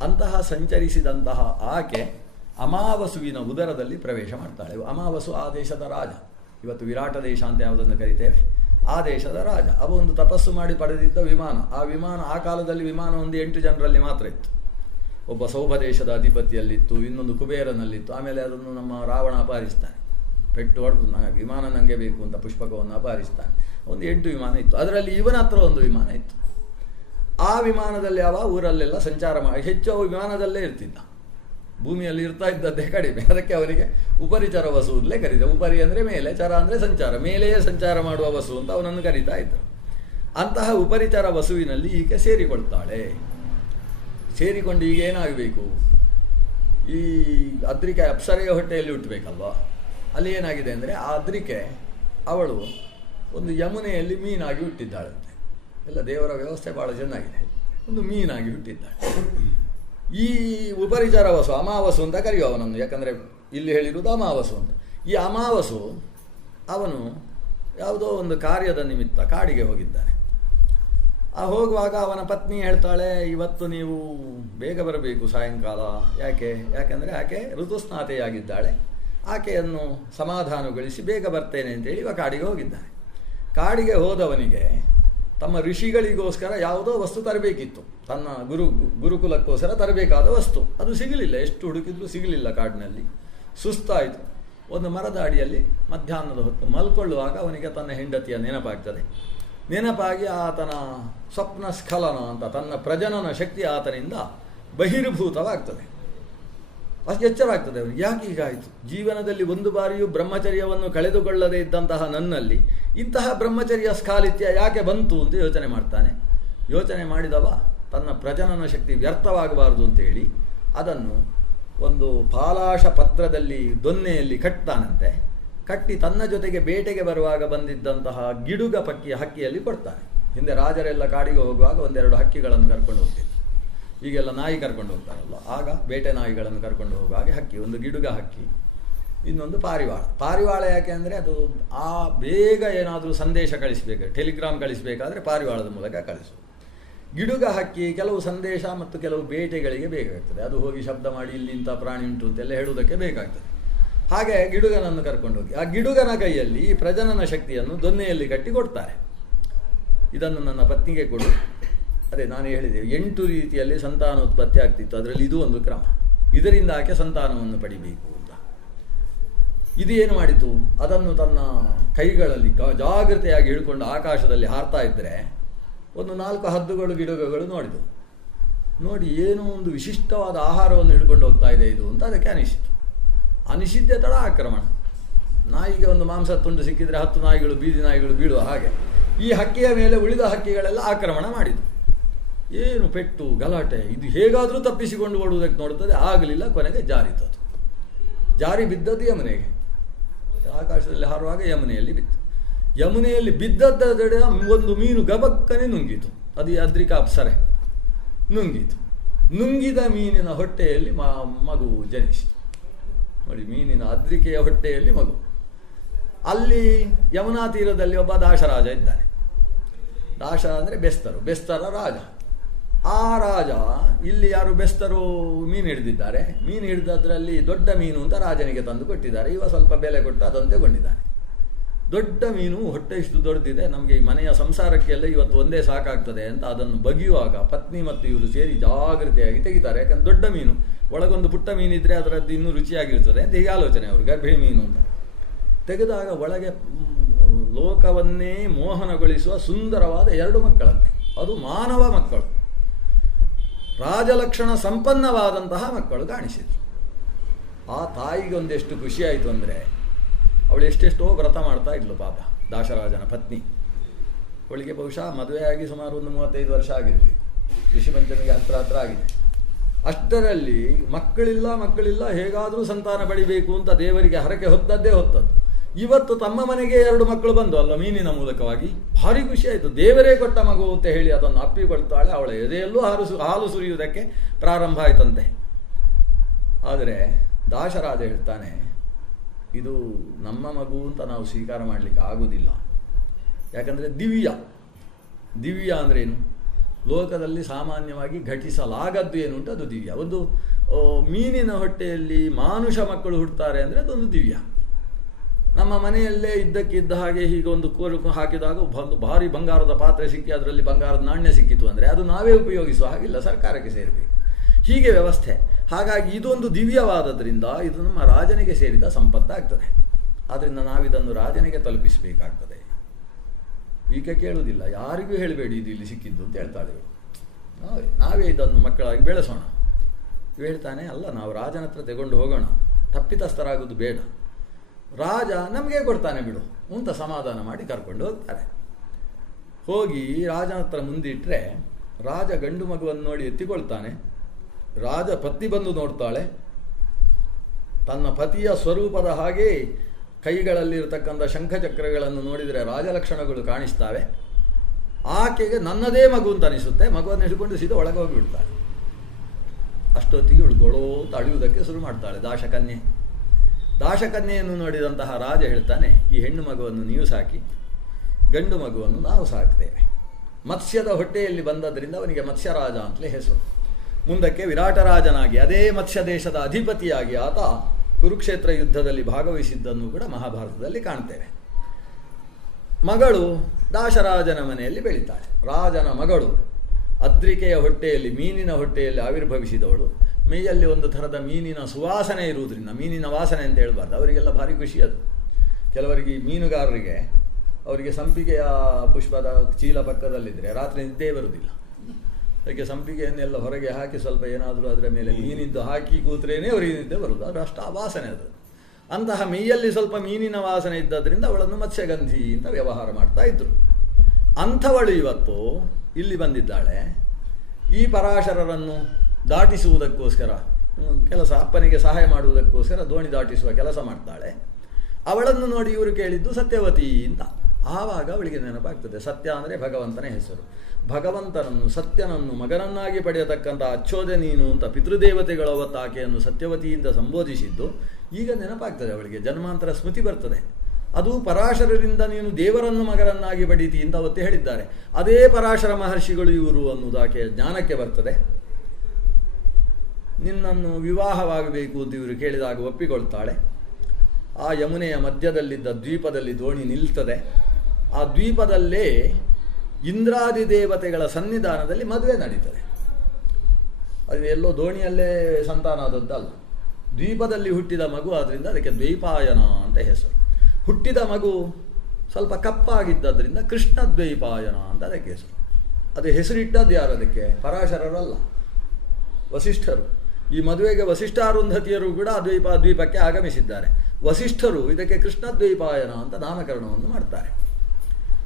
ಅಂತಹ ಸಂಚರಿಸಿದಂತಹ ಆಕೆ ಅಮಾವಸುವಿನ ಉದರದಲ್ಲಿ ಪ್ರವೇಶ ಮಾಡ್ತಾಳೆ. ಅಮಾವಸು ಆ ದೇಶದ ರಾಜ. ಇವತ್ತು ವಿರಾಟ ದೇಶ ಅಂತ ಯಾವುದನ್ನು ಕರಿತೇವೆ, ಆ ದೇಶದ ರಾಜ. ಅವ ಒಂದು ತಪಸ್ಸು ಮಾಡಿ ಪಡೆದಿದ್ದ ವಿಮಾನ. ಆ ವಿಮಾನ ಆ ಕಾಲದಲ್ಲಿ ವಿಮಾನ ಒಂದು 8 ಜನರಲ್ಲಿ ಮಾತ್ರ ಇತ್ತು. ಒಬ್ಬ ಸೌಭ ದೇಶದ ಅಧಿಪತಿಯಲ್ಲಿತ್ತು, ಇನ್ನೊಂದು ಕುಬೇರನಲ್ಲಿತ್ತು. ಆಮೇಲೆ ಅದನ್ನು ನಮ್ಮ ರಾವಣ ಅಪಹರಿಸ್ತಾನೆ. ಪೆಟ್ಟು ಹೊಡೆದು ವಿಮಾನ ನನಗೆ ಬೇಕು ಅಂತ ಪುಷ್ಪಕವನ್ನು ಅಪಹರಿಸ್ತಾನೆ. ಒಂದು 8 ವಿಮಾನ ಇತ್ತು. ಅದರಲ್ಲಿ ಇವನ ಹತ್ರ ಒಂದು ವಿಮಾನ ಇತ್ತು. ಆ ವಿಮಾನದಲ್ಲಿ ಅವ ಊರಲ್ಲೆಲ್ಲ ಸಂಚಾರ ಮಾಡಿ, ಹೆಚ್ಚು ಅವ ವಿಮಾನದಲ್ಲೇ ಇರ್ತಿದ್ದ. ಭೂಮಿಯಲ್ಲಿ ಇರ್ತಾ ಇದ್ದದ್ದೇ ಕಡಿಮೆ. ಅದಕ್ಕೆ ಅವನಿಗೆ ಉಪರಿಚರ ವಸು ಅಂತಲೇ ಕರೀತಾರೆ. ಉಪರಿ ಅಂದರೆ ಮೇಲೆ, ಚರ ಅಂದರೆ ಸಂಚಾರ, ಮೇಲೆಯೇ ಸಂಚಾರ ಮಾಡುವ ವಸು ಅಂತ ಅವನನ್ನು ಕರೀತಾ ಇದ್ದರು. ಅಂತಹ ಉಪರಿಚರ ವಸುವಿನಲ್ಲಿ ಈಕೆ ಸೇರಿಕೊಳ್ತಾಳೆ. ಸೇರಿಕೊಂಡು ಈಗ ಏನಾಗಬೇಕು, ಈ ಅದ್ರಿಕೆ ಅಪ್ಸರೆಯ ಹೊಟ್ಟೆಯಲ್ಲಿ ಹುಟ್ಟಬೇಕಲ್ವ. ಅಲ್ಲಿ ಏನಾಗಿದೆ ಅಂದರೆ ಆ ಅದ್ರಿಕೆ ಅವಳು ಒಂದು ಯಮುನೆಯಲ್ಲಿ ಮೀನಾಗಿ ಹುಟ್ಟಿದ್ದಾಳಂತೆ. ಎಲ್ಲ ದೇವರ ವ್ಯವಸ್ಥೆ ಭಾಳ ಚೆನ್ನಾಗಿದೆ. ಒಂದು ಮೀನಾಗಿ ಹುಟ್ಟಿದ್ದಾಳೆ. ಈ ಉಪರಿಚರ ವಸು, ಅಮಾವಸು ಅಂತ ಕರೆಯುವ ಅವನನ್ನು, ಯಾಕಂದರೆ ಇಲ್ಲಿ ಹೇಳಿರುವುದು ಅಮಾವಸು ಅಂತ. ಈ ಅಮಾವಸು ಅವನು ಯಾವುದೋ ಒಂದು ಕಾರ್ಯದ ನಿಮಿತ್ತ ಕಾಡಿಗೆ ಹೋಗಿದ್ದಾನೆ. ಆ ಹೋಗುವಾಗ ಅವನ ಪತ್ನಿ ಹೇಳ್ತಾಳೆ, ಇವತ್ತು ನೀವು ಬೇಗ ಬರಬೇಕು ಸಾಯಂಕಾಲ. ಯಾಕೆಂದರೆ ಆಕೆ ಋತುಸ್ನಾತೆಯಾಗಿದ್ದಾಳೆ. ಆಕೆಯನ್ನು ಸಮಾಧಾನಗೊಳಿಸಿ ಬೇಗ ಬರ್ತೇನೆ ಅಂತೇಳಿ ಇವ ಕಾಡಿಗೆ ಹೋಗಿದ್ದಾನೆ. ಕಾಡಿಗೆ ಹೋದವನಿಗೆ ತಮ್ಮ ಋಷಿಗಳಿಗೋಸ್ಕರ ಯಾವುದೋ ವಸ್ತು ತರಬೇಕಿತ್ತು. ತನ್ನ ಗುರುಕುಲಕ್ಕೋಸ್ಕರ ತರಬೇಕಾದ ವಸ್ತು. ಅದು ಸಿಗಲಿಲ್ಲ. ಎಷ್ಟು ಹುಡುಕಿದ್ರೂ ಸಿಗಲಿಲ್ಲ. ಕಾಡಿನಲ್ಲಿ ಸುಸ್ತಾಯಿತು. ಒಂದು ಮರದ ಅಡಿಯಲ್ಲಿ ಮಧ್ಯಾಹ್ನದ ಹೊತ್ತು ಮಲ್ಕೊಳ್ಳುವಾಗ ಅವನಿಗೆ ತನ್ನ ಹೆಂಡತಿಯ ನೆನಪಾಗ್ತದೆ. ನೆನಪಾಗಿ ಆತನ ಸ್ವಪ್ನ ಸ್ಖಲನ ಅಂತ ತನ್ನ ಪ್ರಜನನ ಶಕ್ತಿ ಆತನಿಂದ ಬಹಿರ್ಭೂತವಾಗ್ತದೆ. ಅಷ್ಟು ಎಚ್ಚರ ಆಗ್ತದೆ ಅವನಿಗೆ. ಯಾಕೆ ಹೀಗಾಯಿತು? ಜೀವನದಲ್ಲಿ ಒಂದು ಬಾರಿಯೂ ಬ್ರಹ್ಮಚರ್ಯವನ್ನು ಕಳೆದುಕೊಳ್ಳದೇ ಇದ್ದಂತಹ ನನ್ನಲ್ಲಿ ಇಂತಹ ಬ್ರಹ್ಮಚರ್ಯ ಸ್ಖಾಲಿತ್ಯ ಯಾಕೆ ಬಂತು ಅಂತ ಯೋಚನೆ ಮಾಡ್ತಾನೆ. ಯೋಚನೆ ಮಾಡಿದವ ತನ್ನ ಪ್ರಜನನ ಶಕ್ತಿ ವ್ಯರ್ಥವಾಗಬಾರದು ಅಂತೇಳಿ ಅದನ್ನು ಒಂದು ಪಾಲಾಶ ಪತ್ರದಲ್ಲಿ ದೊನ್ನೆಯಲ್ಲಿ ಕಟ್ತಾನಂತೆ. ಕಟ್ಟಿ ತನ್ನ ಜೊತೆಗೆ ಬೇಟೆಗೆ ಬರುವಾಗ ಬಂದಿದ್ದಂತಹ ಗಿಡುಗ ಹಕ್ಕಿಯಲ್ಲಿ ಕೊಡ್ತಾನೆ. ಹಿಂದೆ ರಾಜರೆಲ್ಲ ಕಾಡಿಗೆ ಹೋಗುವಾಗ 1-2 ಹಕ್ಕಿಗಳನ್ನು ಕರ್ಕೊಂಡು ಹೋಗ್ತಿದ್ರು. ಈಗೆಲ್ಲ ನಾಯಿ ಕರ್ಕೊಂಡು ಹೋಗ್ತಾರಲ್ಲ, ಆಗ ಬೇಟೆ ನಾಯಿಗಳನ್ನು ಕರ್ಕೊಂಡು ಹೋಗುವಾಗ ಹಕ್ಕಿ, ಒಂದು ಗಿಡುಗ ಹಕ್ಕಿ. ಇನ್ನೊಂದು ಪಾರಿವಾಳ. ಪಾರಿವಾಳ ಯಾಕೆ ಅಂದರೆ ಅದು ಬೇಗ ಏನಾದರೂ ಸಂದೇಶ ಕಳಿಸಬೇಕು, ಟೆಲಿಗ್ರಾಮ್ ಕಳಿಸಬೇಕಾದ್ರೆ ಪಾರಿವಾಳದ ಮೂಲಕ ಕಳಿಸು. ಗಿಡುಗ ಹಕ್ಕಿ ಕೆಲವು ಸಂದೇಶ ಮತ್ತು ಕೆಲವು ಬೇಟೆಗಳಿಗೆ ಬೇಕಾಗ್ತದೆ, ಅದು ಹೋಗಿ ಶಬ್ದ ಮಾಡಿ ಇಲ್ಲಿ ಇಂಥ ಪ್ರಾಣಿ ಉಂಟು ಅಂತೆಲ್ಲ ಹೇಳುವುದಕ್ಕೆ ಬೇಕಾಗ್ತದೆ. ಹಾಗೆ ಗಿಡುಗನನ್ನು ಕರ್ಕೊಂಡು ಹೋಗಿ ಆ ಗಿಡುಗನ ಕೈಯಲ್ಲಿ ಈ ಪ್ರಜನನ ಶಕ್ತಿಯನ್ನು ದೊನ್ನೆಯಲ್ಲಿ ಕಟ್ಟಿ ಕೊಡ್ತಾರೆ. ಇದನ್ನು ನನ್ನ ಪತ್ನಿಗೆ ಕೊಡು. ಅದೇ ನಾನು ಹೇಳಿದೆ 8 ರೀತಿಯಲ್ಲಿ ಸಂತಾನೋತ್ಪತ್ತಿ ಆಗ್ತಿತ್ತು, ಅದರಲ್ಲಿ ಇದು ಒಂದು ಕ್ರಮ. ಇದರಿಂದ ಆಕೆ ಸಂತಾನವನ್ನು ಪಡಿಬೇಕು ಅಂತ. ಇದು ಏನು ಮಾಡಿತು, ಅದನ್ನು ತನ್ನ ಕೈಗಳಲ್ಲಿ ಜಾಗ್ರತೆಯಾಗಿ ಹಿಡ್ಕೊಂಡು ಆಕಾಶದಲ್ಲಿ ಹಾರ್ತಾ ಇದ್ದರೆ ಒಂದು 4 ಹದ್ದುಗಳು ಗಿಡುಗಗಳು ನೋಡಿತು. ನೋಡಿ ಏನೋ ಒಂದು ವಿಶಿಷ್ಟವಾದ ಆಹಾರವನ್ನು ಹಿಡ್ಕೊಂಡು ಹೋಗ್ತಾ ಇದೆ ಇದು ಅಂತ ಅದಕ್ಕೆ ಅನಿಸಿದ್ದೆ ತಡ ಆಕ್ರಮಣ. ನಾಯಿಗೆ ಒಂದು ಮಾಂಸ ತುಂಡು ಸಿಕ್ಕಿದರೆ 10 ನಾಯಿಗಳು ಬೀದಿ ನಾಯಿಗಳು ಬೀಳುವ ಹಾಗೆ ಈ ಹಕ್ಕಿಯ ಮೇಲೆ ಉಳಿದ ಹಕ್ಕಿಗಳೆಲ್ಲ ಆಕ್ರಮಣ ಮಾಡಿತು. ಏನು ಪೆಟ್ಟು ಗಲಾಟೆ. ಇದು ಹೇಗಾದರೂ ತಪ್ಪಿಸಿಕೊಂಡು ಓಡುವುದಕ್ಕೆ ನೋಡುತ್ತದೆ, ಆಗಲಿಲ್ಲ. ಕೊನೆಗೆ ಜಾರಿತದು. ಜಾರಿ ಬಿದ್ದದ್ದು ಯಮುನೆಗೆ. ಆಕಾಶದಲ್ಲಿ ಹಾರುವಾಗ ಯಮುನೆಯಲ್ಲಿ ಬಿತ್ತು. ಯಮುನೆಯಲ್ಲಿ ಬಿದ್ದದ್ದೆಡೆ ಒಂದು ಮೀನು ಗಬಕ್ಕನೆ ನುಂಗಿತು. ಅದು ಅದ್ರಿಕಾ ಅಪ್ಸರೆ ನುಂಗಿತು. ನುಂಗಿದ ಮೀನಿನ ಹೊಟ್ಟೆಯಲ್ಲಿ ಮಗು ಜನಿಸಿತು. ನೋಡಿ, ಮೀನಿನ ಅದ್ರಿಕೆಯ ಹೊಟ್ಟೆಯಲ್ಲಿ ಮಗು. ಅಲ್ಲಿ ಯಮುನಾ ತೀರದಲ್ಲಿ ಒಬ್ಬ ದಾಶರಾಜ ಇದ್ದಾನೆ. ದಾಶ ಅಂದರೆ ಬೆಸ್ತರ ರಾಜ. ಆ ರಾಜ ಇಲ್ಲಿ ಯಾರು ಬೆಸ್ತರು ಮೀನು ಹಿಡಿದಿದ್ದಾರೆ. ಮೀನು ಹಿಡಿದದ್ರಲ್ಲಿ ದೊಡ್ಡ ಮೀನು ಅಂತ ರಾಜನಿಗೆ ತಂದು ಕೊಟ್ಟಿದ್ದಾರೆ. ಇವ ಸ್ವಲ್ಪ ಬೆಲೆ ಕೊಟ್ಟು ಅದನ್ನು ತಗೊಂಡಿದ್ದಾನೆ. ದೊಡ್ಡ ಮೀನು, ಹೊಟ್ಟೆ ಇಷ್ಟು ದೊಡ್ಡದಿದೆ, ನಮಗೆ ಈ ಮನೆಯ ಸಂಸಾರಕ್ಕೆಲ್ಲ ಇವತ್ತು ಒಂದೇ ಸಾಕಾಗ್ತದೆ ಅಂತ ಅದನ್ನು ಬಗೆಯುವಾಗ ಪತ್ನಿ ಮತ್ತು ಇವರು ಸೇರಿ ಜಾಗ್ರತೆಯಾಗಿ ತೆಗಿತಾರೆ. ಯಾಕಂದ್ರೆ ದೊಡ್ಡ ಮೀನು, ಒಳಗೊಂದು ಪುಟ್ಟ ಮೀನಿದ್ರೆ ಅದರದ್ದು ಇನ್ನೂ ರುಚಿಯಾಗಿರ್ತದೆ ಅಂತ ಹೀಗೆ ಆಲೋಚನೆ ಅವರು. ಗರ್ಭಿಣಿ ಮೀನು ಅಂತ ತೆಗೆದಾಗ ಒಳಗೆ ಲೋಕವನ್ನೇ ಮೋಹನಗೊಳಿಸುವ ಸುಂದರವಾದ 2 ಮಕ್ಕಳಂತೆ. ಅದು ಮಾನವ ಮಕ್ಕಳು, ರಾಜಲಕ್ಷಣ ಸಂಪನ್ನವಾದಂತಹ ಮಕ್ಕಳು ಕಾಣಿಸಿದ್ರು. ಆ ತಾಯಿಗೆ ಒಂದೆಷ್ಟು ಖುಷಿಯಾಯಿತು ಅಂದರೆ, ಅವಳು ಎಷ್ಟೆಷ್ಟೋ ವ್ರತ ಮಾಡ್ತಾ ಇದ್ಲು ಪಾಪ, ದಾಶರಾಜನ ಪತ್ನಿ. ಅವಳಿಗೆ ಬಹುಶಃ ಮದುವೆಯಾಗಿ ಸುಮಾರು ಒಂದು 35 ವರ್ಷ ಆಗಿರಬೇಕು. ಋಷಿ ಪಂಚಮಿಗೆ ಹತ್ರ ಆಗಿದೆ. ಅಷ್ಟರಲ್ಲಿ ಮಕ್ಕಳಿಲ್ಲ, ಹೇಗಾದರೂ ಸಂತಾನ ಪಡಿಬೇಕು ಅಂತ ದೇವರಿಗೆ ಹರಕೆ ಹೊತ್ತದ್ದೇ ಹೊತ್ತದ್ದು. ಇವತ್ತು ತಮ್ಮ ಮನೆಗೆ 2 ಮಕ್ಕಳು ಬಂದು ಅಲ್ಲ ಮೀನಿನ ಮೂಲಕವಾಗಿ. ಭಾರಿ ಖುಷಿಯಾಯಿತು. ದೇವರೇ ಕೊಟ್ಟ ಮಗು ಅಂತ ಹೇಳಿ ಅದನ್ನು ಅಪ್ಪಿಕೊಳ್ತಾಳೆ. ಅವಳ ಎದೆಯಲ್ಲೂ ಹಾಲು ಸುರಿಯುವುದಕ್ಕೆ ಪ್ರಾರಂಭ ಆಯ್ತಂತೆ. ಆದರೆ ದಾಶರಾಜ ಹೇಳ್ತಾನೆ, ಇದು ನಮ್ಮ ಮಗು ಅಂತ ನಾವು ಸ್ವೀಕಾರ ಮಾಡಲಿಕ್ಕೆ ಆಗುವುದಿಲ್ಲ. ಯಾಕಂದರೆ ದಿವ್ಯ ಅಂದ್ರೇನು, ಲೋಕದಲ್ಲಿ ಸಾಮಾನ್ಯವಾಗಿ ಘಟಿಸಲಾಗದ್ದು ಏನುಂಟು ಅದು ದಿವ್ಯ. ಒಂದು ಮೀನಿನ ಹೊಟ್ಟೆಯಲ್ಲಿ ಮಾನುಷ ಮಕ್ಕಳು ಹುಡ್ತಾರೆ ಅಂದರೆ ಅದೊಂದು ದಿವ್ಯ. ನಮ್ಮ ಮನೆಯಲ್ಲೇ ಇದ್ದಕ್ಕಿದ್ದ ಹಾಗೆ ಹೀಗೆ ಒಂದು ಕೋರು ಹಾಕಿದಾಗ ಒಂದು ಭಾರಿ ಬಂಗಾರದ ಪಾತ್ರೆ ಸಿಕ್ಕಿ ಅದರಲ್ಲಿ ಬಂಗಾರದ ನಾಣ್ಯ ಸಿಕ್ಕಿತು ಅಂದರೆ ಅದು ನಾವೇ ಉಪಯೋಗಿಸುವ ಹಾಗಿಲ್ಲ, ಸರ್ಕಾರಕ್ಕೆ ಸೇರಬೇಕು. ಹೀಗೆ ವ್ಯವಸ್ಥೆ. ಹಾಗಾಗಿ ಇದೊಂದು ದಿವ್ಯವಾದದ್ರಿಂದ ಇದು ನಮ್ಮ ರಾಜನಿಗೆ ಸೇರಿದ ಸಂಪತ್ತಾಗ್ತದೆ. ಆದ್ದರಿಂದ ನಾವಿದನ್ನು ರಾಜನಿಗೆ ತಲುಪಿಸಬೇಕಾಗ್ತದೆ. ಈಗ ಕೇಳುವುದಿಲ್ಲ, ಯಾರಿಗೂ ಹೇಳಬೇಡಿ ಇದು ಇಲ್ಲಿ ಸಿಕ್ಕಿದ್ದು ಅಂತ ಹೇಳ್ತಾಳೆ. ನಾವೇ ಇದನ್ನು ಮಕ್ಕಳಾಗಿ ಬೆಳೆಸೋಣ. ಇವು ಹೇಳ್ತಾನೆ, ಅಲ್ಲ ನಾವು ರಾಜನ ಹತ್ರ ತಗೊಂಡು ಹೋಗೋಣ, ತಪ್ಪಿತಸ್ಥರಾಗೋದು ಬೇಡ, ರಾಜ ನಮಗೆ ಕೊಡ್ತಾನೆ ಬಿಡು ಅಂತ ಸಮಾಧಾನ ಮಾಡಿ ಕರ್ಕೊಂಡು ಹೋಗ್ತಾರೆ. ಹೋಗಿ ರಾಜನ ಹತ್ರ ಮುಂದಿಟ್ಟರೆ ರಾಜ ಗಂಡು ಮಗುವನ್ನು ನೋಡಿ ಎತ್ತಿಕೊಳ್ತಾನೆ. ರಾಜ ಪತ್ನಿ ಬಂದು ನೋಡ್ತಾಳೆ. ತನ್ನ ಪತಿಯ ಸ್ವರೂಪದ ಹಾಗೆ ಕೈಗಳಲ್ಲಿರತಕ್ಕಂಥ ಶಂಖಚಕ್ರಗಳನ್ನು ನೋಡಿದರೆ ರಾಜಲಕ್ಷಣಗಳು ಕಾಣಿಸ್ತಾವೆ. ಆಕೆಗೆ ನನ್ನದೇ ಮಗು ಅಂತ ಅನಿಸುತ್ತೆ. ಮಗುವನ್ನು ಹಿಡ್ಕೊಂಡು ಸೀದಾ ಒಳಗೆ ಹೋಗಿಬಿಡ್ತಾಳೆ. ಅಷ್ಟೊತ್ತಿಗೆ ಹುಡುಗೋಳು ಅಳಿಯುವುದಕ್ಕೆ ಶುರು ಮಾಡ್ತಾಳೆ ದಾಶಕನ್ಯೆಯನ್ನು ನೋಡಿದಂತಹ ರಾಜ ಹೇಳ್ತಾನೆ, ಈ ಹೆಣ್ಣು ಮಗುವನ್ನು ನೀವು ಸಾಕಿ, ಗಂಡು ಮಗುವನ್ನು ನಾವು ಸಾಕ್ತೇವೆ. ಮತ್ಸ್ಯದ ಹೊಟ್ಟೆಯಲ್ಲಿ ಬಂದದ್ರಿಂದ ಅವನಿಗೆ ಮತ್ಸ್ಯರಾಜ ಅಂತಲೇ ಹೆಸರು. ಮುಂದಕ್ಕೆ ವಿರಾಟರಾಜನಾಗಿ ಅದೇ ಮತ್ಸ್ಯ ದೇಶದ ಅಧಿಪತಿಯಾಗಿ ಆತ ಕುರುಕ್ಷೇತ್ರ ಯುದ್ಧದಲ್ಲಿ ಭಾಗವಹಿಸಿದ್ದನ್ನು ಕೂಡ ಮಹಾಭಾರತದಲ್ಲಿ ಕಾಣ್ತೇವೆ. ಮಗಳು ದಾಶರಾಜನ ಮನೆಯಲ್ಲಿ ಬೆಳೀತಾಳೆ. ರಾಜನ ಮಗಳು ಅದ್ರಿಕೆಯ ಹೊಟ್ಟೆಯಲ್ಲಿ, ಮೀನಿನ ಹೊಟ್ಟೆಯಲ್ಲಿ ಆವಿರ್ಭವಿಸಿದವಳು. ಮೈಯಲ್ಲಿ ಒಂದು ಥರದ ಮೀನಿನ ಸುವಾಸನೆ ಇರುವುದರಿಂದ, ಮೀನಿನ ವಾಸನೆ ಅಂತ ಹೇಳ್ಬಾರ್ದು, ಅವರಿಗೆಲ್ಲ ಭಾರಿ ಖುಷಿ ಅದು. ಕೆಲವರಿಗೆ ಮೀನುಗಾರರಿಗೆ ಅವರಿಗೆ ಸಂಪಿಗೆಯ ಪುಷ್ಪದ ಚೀಲ ಪಕ್ಕದಲ್ಲಿದ್ದರೆ ರಾತ್ರಿ ನಿದ್ದೆ ಬರುವುದಿಲ್ಲ. ಅದಕ್ಕೆ ಸಂಪಿಗೆಯನ್ನೆಲ್ಲ ಹೊರಗೆ ಹಾಕಿ ಸ್ವಲ್ಪ ಏನಾದರೂ ಅದರ ಮೇಲೆ ಮೀನಿದ್ದು ಹಾಕಿ ಕೂತ್ರೇನೆ ಅವರಿಗೆ ನಿದ್ದೆ ಬರುವುದು. ಅದು ಅಷ್ಟು ಆ ವಾಸನೆ ಅದು. ಅಂತಹ ಮೈಯಲ್ಲಿ ಸ್ವಲ್ಪ ಮೀನಿನ ವಾಸನೆ ಇದ್ದದ್ರಿಂದ ಅವಳನ್ನು ಮತ್ಸ್ಯಗಂಧಿ ಅಂತ ವ್ಯವಹಾರ ಮಾಡ್ತಾ ಇದ್ರು. ಅಂಥವಳು ಇವತ್ತು ಇಲ್ಲಿ ಬಂದಿದ್ದಾಳೆ. ಈ ಪರಾಶರರನ್ನು ದಾಟಿಸುವುದಕ್ಕೋಸ್ಕರ ಕೆಲಸ, ಅಪ್ಪನಿಗೆ ಸಹಾಯ ಮಾಡುವುದಕ್ಕೋಸ್ಕರ ದೋಣಿ ದಾಟಿಸುವ ಕೆಲಸ ಮಾಡ್ತಾಳೆ. ಅವಳನ್ನು ನೋಡಿ ಇವರು ಕೇಳಿದ್ದು ಸತ್ಯವತಿ ಅಂತ. ಆವಾಗ ಅವಳಿಗೆ ನೆನಪಾಗ್ತದೆ. ಸತ್ಯ ಅಂದರೆ ಭಗವಂತನ ಹೆಸರು. ಭಗವಂತನನ್ನು ಸತ್ಯನನ್ನು ಮಗನನ್ನಾಗಿ ಪಡೆಯತಕ್ಕಂಥ ಅಚ್ಚೋದೆ ನೀನು ಅಂತ ಪಿತೃದೇವತೆಗಳ ಹೊತ್ತು ಆಕೆಯನ್ನು ಸತ್ಯವತಿಯಿಂದ ಸಂಬೋಧಿಸಿದ್ದು ಈಗ ನೆನಪಾಗ್ತದೆ ಅವಳಿಗೆ. ಜನ್ಮಾಂತರ ಸ್ಮೃತಿ ಬರ್ತದೆ. ಅದು ಪರಾಶರರಿಂದ ನೀನು ದೇವರನ್ನು ಮಗನನ್ನಾಗಿ ಪಡೀತಿ ಅಂತ ಅವತ್ತೇ ಹೇಳಿದ್ದಾರೆ. ಅದೇ ಪರಾಶರ ಮಹರ್ಷಿಗಳು ಇವರು ಅನ್ನೋದು ಆಕೆಯ ಜ್ಞಾನಕ್ಕೆ ಬರ್ತದೆ. ನಿನ್ನನ್ನು ವಿವಾಹವಾಗಬೇಕು ಅಂತ ಇವರು ಕೇಳಿದಾಗ ಒಪ್ಪಿಕೊಳ್ತಾಳೆ. ಆ ಯಮುನೆಯ ಮಧ್ಯದಲ್ಲಿದ್ದ ದ್ವೀಪದಲ್ಲಿ ದೋಣಿ ನಿಲ್ತದೆ. ಆ ದ್ವೀಪದಲ್ಲೇ ಇಂದ್ರಾದಿ ದೇವತೆಗಳ ಸನ್ನಿಧಾನದಲ್ಲಿ ಮದುವೆ ನಡೀತದೆ. ಅದು ಎಲ್ಲೋ ದೋಣಿಯಲ್ಲೇ ಸಂತಾನ ಆದದ್ದಲ್ಲ, ದ್ವೀಪದಲ್ಲಿ ಹುಟ್ಟಿದ ಮಗು. ಆದ್ದರಿಂದ ಅದಕ್ಕೆ ದ್ವೈಪಾಯನ ಅಂತ ಹೆಸರು. ಹುಟ್ಟಿದ ಮಗು ಸ್ವಲ್ಪ ಕಪ್ಪಾಗಿದ್ದರಿಂದ ಕೃಷ್ಣ ದ್ವೈಪಾಯನ ಅಂತ ಅದಕ್ಕೆ ಹೆಸರು. ಅದು ಹೆಸರಿಟ್ಟದ್ದು ಯಾರು? ಅದಕ್ಕೆ ಪರಾಶರರಲ್ಲ, ವಸಿಷ್ಠರು. ಈ ಮದುವೆಗೆ ವಸಿಷ್ಠಾರುಂಧತಿಯರು ಕೂಡ ದ್ವೀಪಕ್ಕೆ ಆಗಮಿಸಿದ್ದಾರೆ. ವಸಿಷ್ಠರು ಇದಕ್ಕೆ ಕೃಷ್ಣದ್ವೈಪಾಯನ ಅಂತ ನಾಮಕರಣವನ್ನು ಮಾಡ್ತಾರೆ.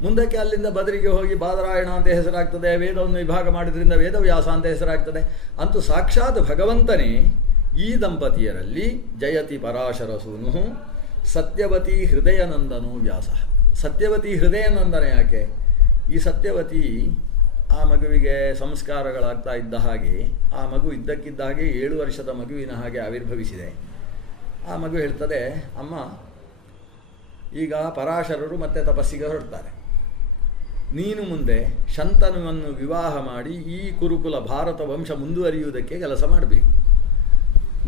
ಮುಂದಕ್ಕೆ ಅಲ್ಲಿಂದ ಬದರಿಗೆ ಹೋಗಿ ಬಾದರಾಯಣ ಅಂತ ಹೆಸರಾಗ್ತದೆ. ವೇದವನ್ನು ವಿಭಾಗ ಮಾಡಿದ್ರಿಂದ ವೇದವ್ಯಾಸ ಅಂತ ಹೆಸರಾಗ್ತದೆ. ಅಂತೂ ಸಾಕ್ಷಾತ್ ಭಗವಂತನೇ ಈ ದಂಪತಿಯರಲ್ಲಿ ಜಯತಿ ಪರಾಶರ ಸೂನು ಸತ್ಯವತಿ ಹೃದಯನಂದನೋ ವ್ಯಾಸ. ಸತ್ಯವತಿ ಹೃದಯನಂದನ ಯಾಕೆ? ಈ ಸತ್ಯವತಿ ಆ ಮಗುವಿಗೆ ಸಂಸ್ಕಾರಗಳಾಗ್ತಾ ಇದ್ದ ಹಾಗೆ ಆ ಮಗು ಇದ್ದಕ್ಕಿದ್ದ ಹಾಗೆ 7 ವರ್ಷದ ಮಗುವಿನ ಹಾಗೆ ಆವಿರ್ಭವಿಸಿದೆ. ಆ ಮಗು ಹೇಳ್ತದೆ, ಅಮ್ಮ ಈಗ ಪರಾಶರರು ಮತ್ತೆ ತಪಸ್ಸಿಗೆ ಹೊರಡ್ತಾರೆ. ನೀನು ಮುಂದೆ ಶಂತನುವನ್ನು ವಿವಾಹ ಮಾಡಿ ಈ ಕುರುಕುಲ ಭಾರತ ವಂಶ ಮುಂದುವರಿಯುವುದಕ್ಕೆ ಕೆಲಸ ಮಾಡಬೇಕು.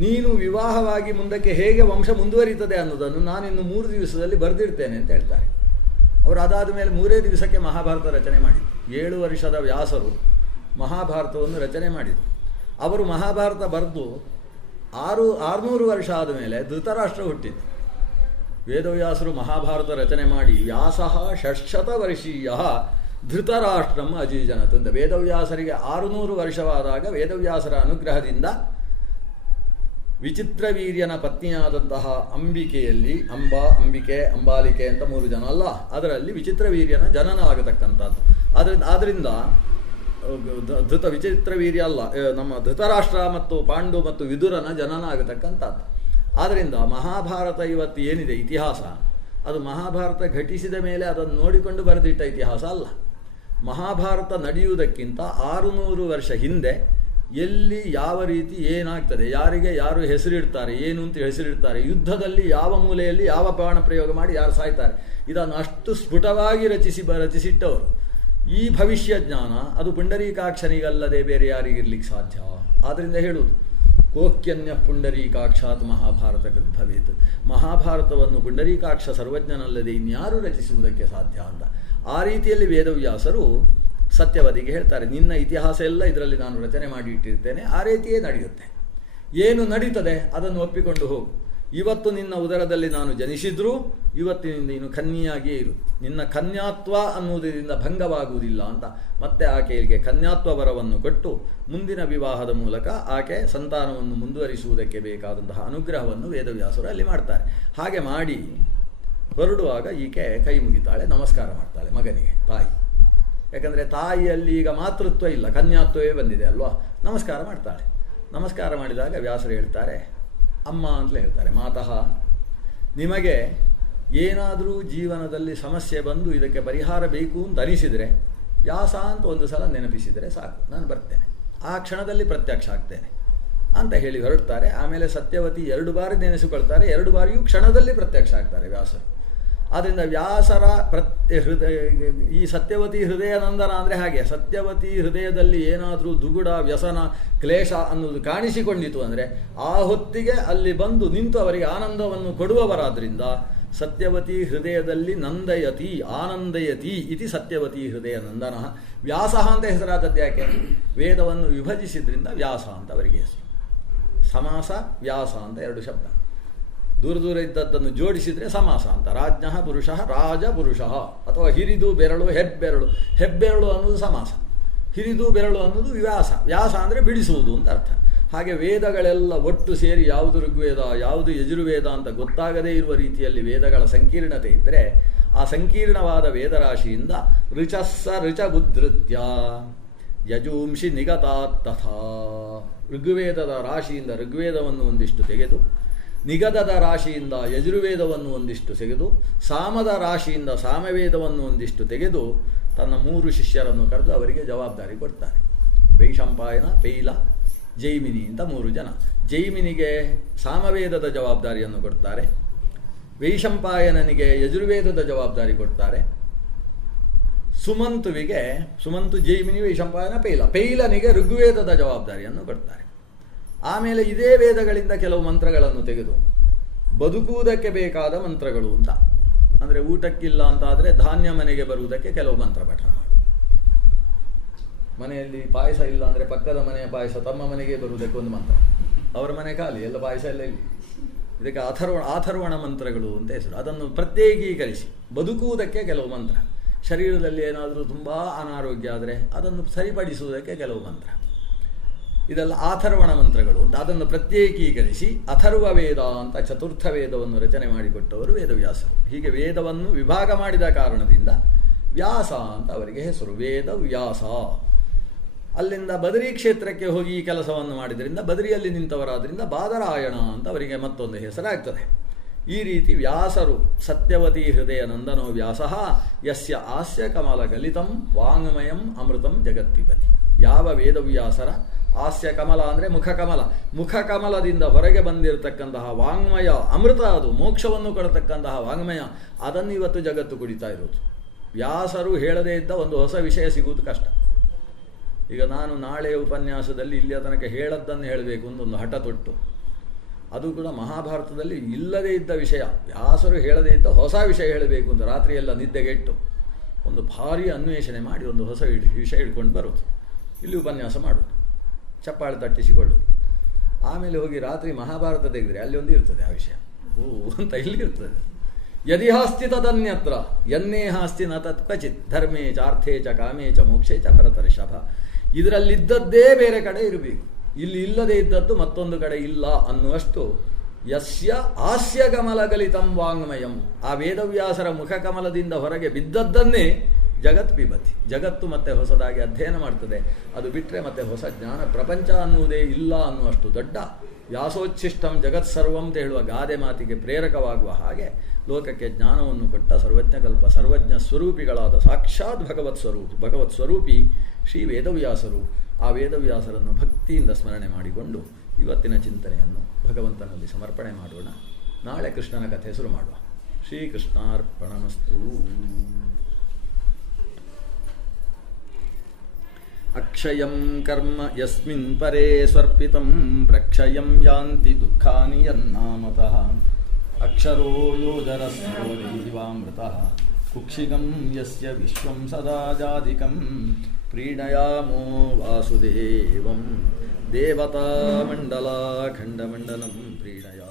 ನೀನು ವಿವಾಹವಾಗಿ ಮುಂದಕ್ಕೆ ಹೇಗೆ ವಂಶ ಮುಂದುವರಿಯುತ್ತದೆ ಅನ್ನೋದನ್ನು ನಾನಿನ್ನು 3 ದಿವಸದಲ್ಲಿ ಬರೆದಿರ್ತೇನೆ ಅಂತ ಹೇಳ್ತಾರೆ. ಅವರು ಅದಾದ ಮೇಲೆ 3 ದಿವಸಕ್ಕೆ ಮಹಾಭಾರತ ರಚನೆ ಮಾಡಿದರು. 7 ವರ್ಷದ ವ್ಯಾಸರು ಮಹಾಭಾರತವನ್ನು ರಚನೆ ಮಾಡಿದರು. ಅವರು ಮಹಾಭಾರತ ಬರೆದು 600 ವರ್ಷ ಆದ ಮೇಲೆ ಧೃತರಾಷ್ಟ್ರ ಹುಟ್ಟಿದ್ದು. ವೇದವ್ಯಾಸರು ಮಹಾಭಾರತ ರಚನೆ ಮಾಡಿ ವ್ಯಾಸಃ 600 ವರ್ಷೀಯ ಧೃತರಾಷ್ಟ್ರಂ ಅಜೀಜನತ್ ಅಂತ. ವೇದವ್ಯಾಸರಿಗೆ 600 ವರ್ಷವಾದಾಗ ವೇದವ್ಯಾಸರ ಅನುಗ್ರಹದಿಂದ ವಿಚಿತ್ರವೀರ್ಯನ ಪತ್ನಿಯಾದಂತಹ ಅಂಬಿಕೆಯಲ್ಲಿ ಅಂಬಿಕೆ ಅಂಬಾಲಿಕೆ ಅಂತ 3 ಜನ ಅಲ್ಲ, ಅದರಲ್ಲಿ ವಿಚಿತ್ರವೀರ್ಯನ ಜನನ ಆಗತಕ್ಕಂಥದ್ದು. ಆದ್ದರಿಂದ ವಿಚಿತ್ರವೀರ್ಯ ಅಲ್ಲ, ನಮ್ಮ ಧೃತರಾಷ್ಟ್ರ ಮತ್ತು ಪಾಂಡು ಮತ್ತು ವಿದುರನ ಜನನ ಆಗತಕ್ಕಂಥದ್ದು. ಆದ್ದರಿಂದ ಮಹಾಭಾರತ ಇವತ್ತು ಏನಿದೆ ಇತಿಹಾಸ, ಅದು ಮಹಾಭಾರತ ಘಟಿಸಿದ ಮೇಲೆ ಅದನ್ನು ನೋಡಿಕೊಂಡು ಬರೆದಿಟ್ಟ ಇತಿಹಾಸ ಅಲ್ಲ. ಮಹಾಭಾರತ ನಡೆಯುವುದಕ್ಕಿಂತ 600 ವರ್ಷ ಹಿಂದೆ ಎಲ್ಲಿ ಯಾವ ರೀತಿ ಏನಾಗ್ತದೆ, ಯಾರಿಗೆ ಯಾರು ಹೆಸರಿಡ್ತಾರೆ, ಏನು ಅಂತ ಹೆಸರಿಡ್ತಾರೆ, ಯುದ್ಧದಲ್ಲಿ ಯಾವ ಮೂಲೆಯಲ್ಲಿ ಯಾವ ಬಾಣ ಪ್ರಯೋಗ ಮಾಡಿ ಯಾರು ಸಾಯ್ತಾರೆ, ಇದನ್ನು ಅಷ್ಟು ಸ್ಫುಟವಾಗಿ ರಚಿಸಿಟ್ಟವರು. ಈ ಭವಿಷ್ಯ ಜ್ಞಾನ ಅದು ಪುಂಡರೀಕಾಕ್ಷನಿಗಲ್ಲದೆ ಬೇರೆ ಯಾರಿಗಿರ್ಲಿಕ್ಕೆ ಸಾಧ್ಯ. ಆದ್ದರಿಂದ ಹೇಳುವುದು ಕೋಕ್ಯನ್ಯ ಪುಂಡರೀಕಾಕ್ಷಾತ್ ಮಹಾಭಾರತ ಕೃದ್ಭವೇತ್. ಮಹಾಭಾರತವನ್ನು ಪುಂಡರೀಕಾಕ್ಷ ಸರ್ವಜ್ಞನಲ್ಲದೆ ಇನ್ಯಾರು ರಚಿಸುವುದಕ್ಕೆ ಸಾಧ್ಯ ಅಂತ. ಆ ರೀತಿಯಲ್ಲಿ ವೇದವ್ಯಾಸರು ಸತ್ಯವತಿಗೆ ಹೇಳ್ತಾರೆ, ನಿನ್ನ ಇತಿಹಾಸ ಎಲ್ಲ ಇದರಲ್ಲಿ ನಾನು ರಚನೆ ಮಾಡಿ ಇಟ್ಟಿರ್ತೇನೆ, ಆ ರೀತಿಯೇ ನಡೆಯುತ್ತೆ. ಏನು ನಡೀತದೆ ಅದನ್ನು ಒಪ್ಪಿಕೊಂಡು ಹೋಗು. ಇವತ್ತು ನಿನ್ನ ಉದರದಲ್ಲಿ ನಾನು ಜನಿಸಿದ್ರೂ ಇವತ್ತಿನಿಂದ ನೀನು ಕನ್ಯೆಯಾಗಿಯೇ ಇರು. ನಿನ್ನ ಕನ್ಯಾತ್ವ ಅನ್ನುವುದರಿಂದ ಭಂಗವಾಗುವುದಿಲ್ಲ ಅಂತ ಮತ್ತೆ ಆಕೆಗೆ ಕನ್ಯಾತ್ವ ವರವನ್ನು ಕೊಟ್ಟು ಮುಂದಿನ ವಿವಾಹದ ಮೂಲಕ ಆಕೆ ಸಂತಾನವನ್ನು ಮುಂದುವರಿಸುವುದಕ್ಕೆ ಬೇಕಾದಂತಹ ಅನುಗ್ರಹವನ್ನು ವೇದವ್ಯಾಸರು ಅಲ್ಲಿ ಮಾಡ್ತಾರೆ. ಹಾಗೆ ಮಾಡಿ ಹೊರಡುವಾಗ ಈಕೆ ಕೈ ಮುಗಿತಾಳೆ, ನಮಸ್ಕಾರ ಮಾಡ್ತಾಳೆ ಮಗನಿಗೆ, ತಾಯಿ. ಯಾಕಂದರೆ ತಾಯಿಯಲ್ಲಿ ಈಗ ಮಾತೃತ್ವ ಇಲ್ಲ, ಕನ್ಯಾತ್ವವೇ ಬಂದಿದೆ ಅಲ್ವಾ. ನಮಸ್ಕಾರ ಮಾಡ್ತಾಳೆ. ನಮಸ್ಕಾರ ಮಾಡಿದಾಗ ವ್ಯಾಸರು ಹೇಳ್ತಾರೆ, ಅಮ್ಮ ಅಂತಲೇ ಹೇಳ್ತಾರೆ. ಮಾತಃ, ನಿಮಗೆ ಏನಾದರೂ ಜೀವನದಲ್ಲಿ ಸಮಸ್ಯೆ ಬಂದು ಇದಕ್ಕೆ ಪರಿಹಾರ ಬೇಕು ಅಂತ ಅನಿಸಿದರೆ ವ್ಯಾಸ ಅಂತ ಒಂದು ಸಲ ನೆನಪಿಸಿದರೆ ಸಾಕು, ನಾನು ಬರ್ತೇನೆ, ಆ ಕ್ಷಣದಲ್ಲಿ ಪ್ರತ್ಯಕ್ಷ ಆಗ್ತೇನೆ ಅಂತ ಹೇಳಿ ಹೊರಡ್ತಾರೆ. ಆಮೇಲೆ ಸತ್ಯವತಿ 2 ಬಾರಿ ನೆನೆಸಿಕೊಳ್ತಾರೆ, 2 ಬಾರಿಯೂ ಕ್ಷಣದಲ್ಲಿ ಪ್ರತ್ಯಕ್ಷ ಆಗ್ತಾರೆ ವ್ಯಾಸರು. ಆದ್ದರಿಂದ ವ್ಯಾಸರ ಈ ಸತ್ಯವತಿ ಹೃದಯನಂದನ ಅಂದರೆ ಹಾಗೆ. ಸತ್ಯವತಿ ಹೃದಯದಲ್ಲಿ ಏನಾದರೂ ದುಗುಡ, ವ್ಯಸನ, ಕ್ಲೇಶ ಅನ್ನೋದು ಕಾಣಿಸಿಕೊಂಡಿತು ಅಂದರೆ ಆ ಹೊತ್ತಿಗೆ ಅಲ್ಲಿ ಬಂದು ನಿಂತು ಅವರಿಗೆ ಆನಂದವನ್ನು ಕೊಡುವವರಾದ್ರಿಂದ ಸತ್ಯವತಿ ಹೃದಯದಲ್ಲಿ ನಂದಯತಿ ಆನಂದಯತಿ ಇತಿ ಸತ್ಯವತಿ ಹೃದಯ ನಂದನ. ವ್ಯಾಸ ಅಂತ ಹೆಸರಾದದ್ದು ಯಾಕೆ? ವೇದವನ್ನು ವಿಭಜಿಸಿದ್ರಿಂದ ವ್ಯಾಸ ಅಂತ ಅವರಿಗೆ ಹೆಸರು. ಸಮಾಸ ವ್ಯಾಸ ಅಂತ 2 ಶಬ್ದ. ದೂರ ಇದ್ದದ್ದನ್ನು ಜೋಡಿಸಿದರೆ ಸಮಾಸ ಅಂತ. ರಾಜ್ಞ ಪುರುಷ ರಾಜ ಪುರುಷ, ಅಥವಾ ಹಿರಿದು ಬೆರಳು ಹೆಬ್ಬೆರಳು. ಹೆಬ್ಬೆರಳು ಅನ್ನೋದು ಸಮಾಸ, ಹಿರಿದು ಬೆರಳು ಅನ್ನೋದು ವ್ಯಾಸ. ವ್ಯಾಸ ಅಂದರೆ ಬಿಡಿಸುವುದು ಅಂತ ಅರ್ಥ. ಹಾಗೆ ವೇದಗಳೆಲ್ಲ ಒಟ್ಟು ಸೇರಿ ಯಾವುದು ಋಗ್ವೇದ ಯಾವುದು ಯಜುರ್ವೇದ ಅಂತ ಗೊತ್ತಾಗದೇ ಇರುವ ರೀತಿಯಲ್ಲಿ ವೇದಗಳ ಸಂಕೀರ್ಣತೆ ಇದ್ದರೆ ಆ ಸಂಕೀರ್ಣವಾದ ವೇದರಾಶಿಯಿಂದ ಋಚಸ್ಸ ಋಚ ಉದ್ಧೃತ್ಯ ಯಜೂಂಷಿ ನಿಗತಾತ್ ತಥಾ. ಋಗ್ವೇದದ ರಾಶಿಯಿಂದ ಋಗ್ವೇದವನ್ನು ಒಂದಿಷ್ಟು ತೆಗೆದು ನಿಗದದ ರಾಶಿಯಿಂದ ಯಜುರ್ವೇದವನ್ನು ಒಂದಿಷ್ಟು ತೆಗೆದು ಸಾಮದ ರಾಶಿಯಿಂದ ಸಾಮವೇದವನ್ನು ಒಂದಿಷ್ಟು ತೆಗೆದು ತನ್ನ 3 ಶಿಷ್ಯರನ್ನು ಕರೆದು ಅವರಿಗೆ ಜವಾಬ್ದಾರಿ ಕೊಡ್ತಾರೆ. ವೈಶಂಪಾಯನ, ಪೈಲ, ಜೈಮಿನಿ ಅಂತ 3 ಜನ. ಜೈಮಿನಿಗೆ ಸಾಮವೇದದ ಜವಾಬ್ದಾರಿಯನ್ನು ಕೊಡ್ತಾರೆ, ವೈಶಂಪಾಯನನಿಗೆ ಯಜುರ್ವೇದದ ಜವಾಬ್ದಾರಿ ಕೊಡ್ತಾರೆ, ಸುಮಂತು ಜೈಮಿನಿ ವೈಶಂಪಾಯನ ಪೈಲನಿಗೆ ಋಗ್ವೇದದ ಜವಾಬ್ದಾರಿಯನ್ನು ಕೊಡ್ತಾರೆ. ಆಮೇಲೆ ಇದೇ ವೇದಗಳಿಂದ ಕೆಲವು ಮಂತ್ರಗಳನ್ನು ತೆಗೆದು ಬದುಕುವುದಕ್ಕೆ ಬೇಕಾದ ಮಂತ್ರಗಳು ಅಂತ, ಅಂದರೆ ಊಟಕ್ಕಿಲ್ಲ ಅಂತಾದರೆ ಧಾನ್ಯ ಮನೆಗೆ ಬರುವುದಕ್ಕೆ ಕೆಲವು ಮಂತ್ರ ಪಠಣ ಮಾಡು. ಮನೆಯಲ್ಲಿ ಪಾಯಸ ಇಲ್ಲ ಅಂದರೆ ಪಕ್ಕದ ಮನೆಯ ಪಾಯಸ ತಮ್ಮ ಮನೆಗೆ ಬರುವುದಕ್ಕೆ ಒಂದು ಮಂತ್ರ, ಅವರ ಮನೆ ಖಾಲಿ, ಎಲ್ಲ ಪಾಯಸ ಎಲ್ಲ ಇಲ್ಲಿ. ಇದಕ್ಕೆ ಆಥರ್ವಣ ಮಂತ್ರಗಳು ಅಂತ ಹೆಸರು. ಅದನ್ನು ಪ್ರತ್ಯೇಕೀಕರಿಸಿ ಬದುಕುವುದಕ್ಕೆ ಕೆಲವು ಮಂತ್ರ, ಶರೀರದಲ್ಲಿ ಏನಾದರೂ ತುಂಬ ಅನಾರೋಗ್ಯ ಆದರೆ ಅದನ್ನು ಸರಿಪಡಿಸುವುದಕ್ಕೆ ಕೆಲವು ಮಂತ್ರ, ಇದೆಲ್ಲ ಆಥರ್ವಣ ಮಂತ್ರಗಳು ಅಂತ. ಅದನ್ನು ಪ್ರತ್ಯೇಕೀಕರಿಸಿ ಅಥರ್ವ ವೇದ ಅಂತ ಚತುರ್ಥ ವೇದವನ್ನು ರಚನೆ ಮಾಡಿಕೊಟ್ಟವರು ವೇದವ್ಯಾಸರು. ಹೀಗೆ ವೇದವನ್ನು ವಿಭಾಗ ಮಾಡಿದ ಕಾರಣದಿಂದ ವ್ಯಾಸ ಅಂತ ಅವರಿಗೆ ಹೆಸರು, ವೇದವ್ಯಾಸ. ಅಲ್ಲಿಂದ ಬದರಿ ಕ್ಷೇತ್ರಕ್ಕೆ ಹೋಗಿ ಈ ಕೆಲಸವನ್ನು ಮಾಡಿದ್ರಿಂದ ಬದರಿಯಲ್ಲಿ ನಿಂತವರಾದ್ರಿಂದ ಬಾದರಾಯಣ ಅಂತ ಅವರಿಗೆ ಮತ್ತೊಂದು ಹೆಸರಾಗ್ತದೆ. ಈ ರೀತಿ ವ್ಯಾಸರು ಸತ್ಯವತಿ ಹೃದಯ ನಂದನೋ ವ್ಯಾಸಃ ಯಸ್ಯ ಹಾಸ್ಯ ಕಮಲ ಗಲಿತಂ ವಾಂಗ್ಮಯಂ ಅಮೃತಂ ಜಗತ್ಪಿಬತಿ. ಯಾವ ವೇದವ್ಯಾಸರ ಹಾಸ್ಯ ಕಮಲ ಅಂದರೆ ಮುಖಕಮಲದಿಂದ ಹೊರಗೆ ಬಂದಿರತಕ್ಕಂತಹ ವಾಂಗ್ಮಯ ಅಮೃತ, ಅದು ಮೋಕ್ಷವನ್ನು ಕೊಡತಕ್ಕಂತಹ ವಾಂಗ್ಮಯ, ಅದನ್ನು ಇವತ್ತು ಜಗತ್ತು ಕುಡಿತಾ ಇರೋದು. ವ್ಯಾಸರು ಹೇಳದೇ ಇದ್ದ ಒಂದು ಹೊಸ ವಿಷಯ ಸಿಗುವುದು ಕಷ್ಟ. ಈಗ ನಾನು ನಾಳೆಯ ಉಪನ್ಯಾಸದಲ್ಲಿ ಇಲ್ಲಿಯ ತನಕ ಹೇಳದ್ದನ್ನು ಹೇಳಬೇಕು ಅಂತ ಒಂದು ಹಠ ತೊಟ್ಟು, ಅದು ಕೂಡ ಮಹಾಭಾರತದಲ್ಲಿ ಇಲ್ಲದೇ ಇದ್ದ ವಿಷಯ, ವ್ಯಾಸರು ಹೇಳದೇ ಇದ್ದ ಹೊಸ ವಿಷಯ ಹೇಳಬೇಕು ಅಂತ ರಾತ್ರಿಯೆಲ್ಲ ನಿದ್ದೆಗೆಟ್ಟು ಒಂದು ಭಾರಿ ಅನ್ವೇಷಣೆ ಮಾಡಿ ಒಂದು ಹೊಸ ವಿಷಯ ಹಿಡ್ಕೊಂಡು ಬರೋದು, ಇಲ್ಲಿ ಉಪನ್ಯಾಸ ಮಾಡೋದು, ಚಪ್ಪಾಳೆ ತಟ್ಟಿಸಿಕೊಳ್ಳೋದು. ಆಮೇಲೆ ಹೋಗಿ ರಾತ್ರಿ ಮಹಾಭಾರತ ತೆಗೆದರೆ ಅಲ್ಲಿ ಒಂದು ಇರ್ತದೆ ಆ ವಿಷಯ, ಅಂತ ಇಲ್ಲಿ ಇರ್ತದೆ. ಯದಿ ಹಾಸ್ತಿ ತದನ್ಯತ್ರ ಯನ್ನೇ ಹಾಸ್ತಿ ನ ತತ್ ಕ್ವಚಿತ್ ಧರ್ಮೇ ಚ ಅರ್ಥೇ ಚ ಕಾಮೇ ಚ ಮೋಕ್ಷೇ ಚ ಭರತರ್ಷಭ. ಇದರಲ್ಲಿದ್ದದ್ದೇ ಬೇರೆ ಕಡೆ ಇರಬೇಕು, ಇಲ್ಲಿ ಇಲ್ಲದೇ ಇದ್ದದ್ದು ಮತ್ತೊಂದು ಕಡೆ ಇಲ್ಲ ಅನ್ನುವಷ್ಟು ಯಸ್ಯ ಹಾಸ್ಯ ಕಮಲಗಲಿತಂ ವಾಂಗ್ಮಯಂ, ಆ ವೇದವ್ಯಾಸರ ಮುಖಕಮಲದಿಂದ ಹೊರಗೆ ಬಿದ್ದದ್ದನ್ನೇ ಜಗತ್ ಪಿಬತಿ. ಜಗತ್ತು ಮತ್ತೆ ಹೊಸದಾಗಿ ಅಧ್ಯಯನ ಮಾಡ್ತದೆ, ಅದು ಬಿಟ್ಟರೆ ಮತ್ತೆ ಹೊಸ ಜ್ಞಾನ ಪ್ರಪಂಚ ಅನ್ನುವುದೇ ಇಲ್ಲ ಅನ್ನುವಷ್ಟು ದೊಡ್ಡ ವ್ಯಾಸೋಚ್ಛಿಷ್ಟಂ ಜಗತ್ ಸರ್ವಂ ಅಂತ ಹೇಳುವ ಗಾದೆ ಮಾತಿಗೆ ಪ್ರೇರಕವಾಗುವ ಹಾಗೆ ಲೋಕಕ್ಕೆ ಜ್ಞಾನವನ್ನು ಕೊಟ್ಟ ಸರ್ವಜ್ಞಕಲ್ಪ ಸರ್ವಜ್ಞ ಸ್ವರೂಪಿಗಳಾದ ಸಾಕ್ಷಾತ್ ಭಗವತ್ ಸ್ವರೂಪಿ ಶ್ರೀ ವೇದವ್ಯಾಸರು. ಆ ವೇದವ್ಯಾಸರನ್ನು ಭಕ್ತಿಯಿಂದ ಸ್ಮರಣೆ ಮಾಡಿಕೊಂಡು ಇವತ್ತಿನ ಚಿಂತನೆಯನ್ನು ಭಗವಂತನಲ್ಲಿ ಸಮರ್ಪಣೆ ಮಾಡೋಣ. ನಾಳೆ ಕೃಷ್ಣನ ಕಥೆ ಶುರು ಮಾಡುವ. ಶ್ರೀಕೃಷ್ಣಾರ್ಪಣಮಸ್ತು. ಅಕ್ಷಯಂ ಕರ್ಮ ಯಸ್ಮಿನ್ ಪರೇ ಸ್ವರ್ಪಿತಂ ಪ್ರಕ್ಷಯಂ ಯಾಂತಿ ದುಃಖಾನಿ ಯನ್ನಾಮತಃ. ಅಕ್ಷರೋ ಯೋಜರಸ್ಯೋ ಜೀವಾಮೃತಃ ಕುಕ್ಷಿಗಂ ಯಸ್ಯ ವಿಶ್ವಂ ಸದಾ ಜಾಧಿಕಂ ಪ್ರೀಣಯಾಮೋ ವಾಸುದೇವಂ ದೇವತಾ ಮಂಡಲಾಖಂಡಮಂಡಲಂ ಪ್ರೀಣಯ.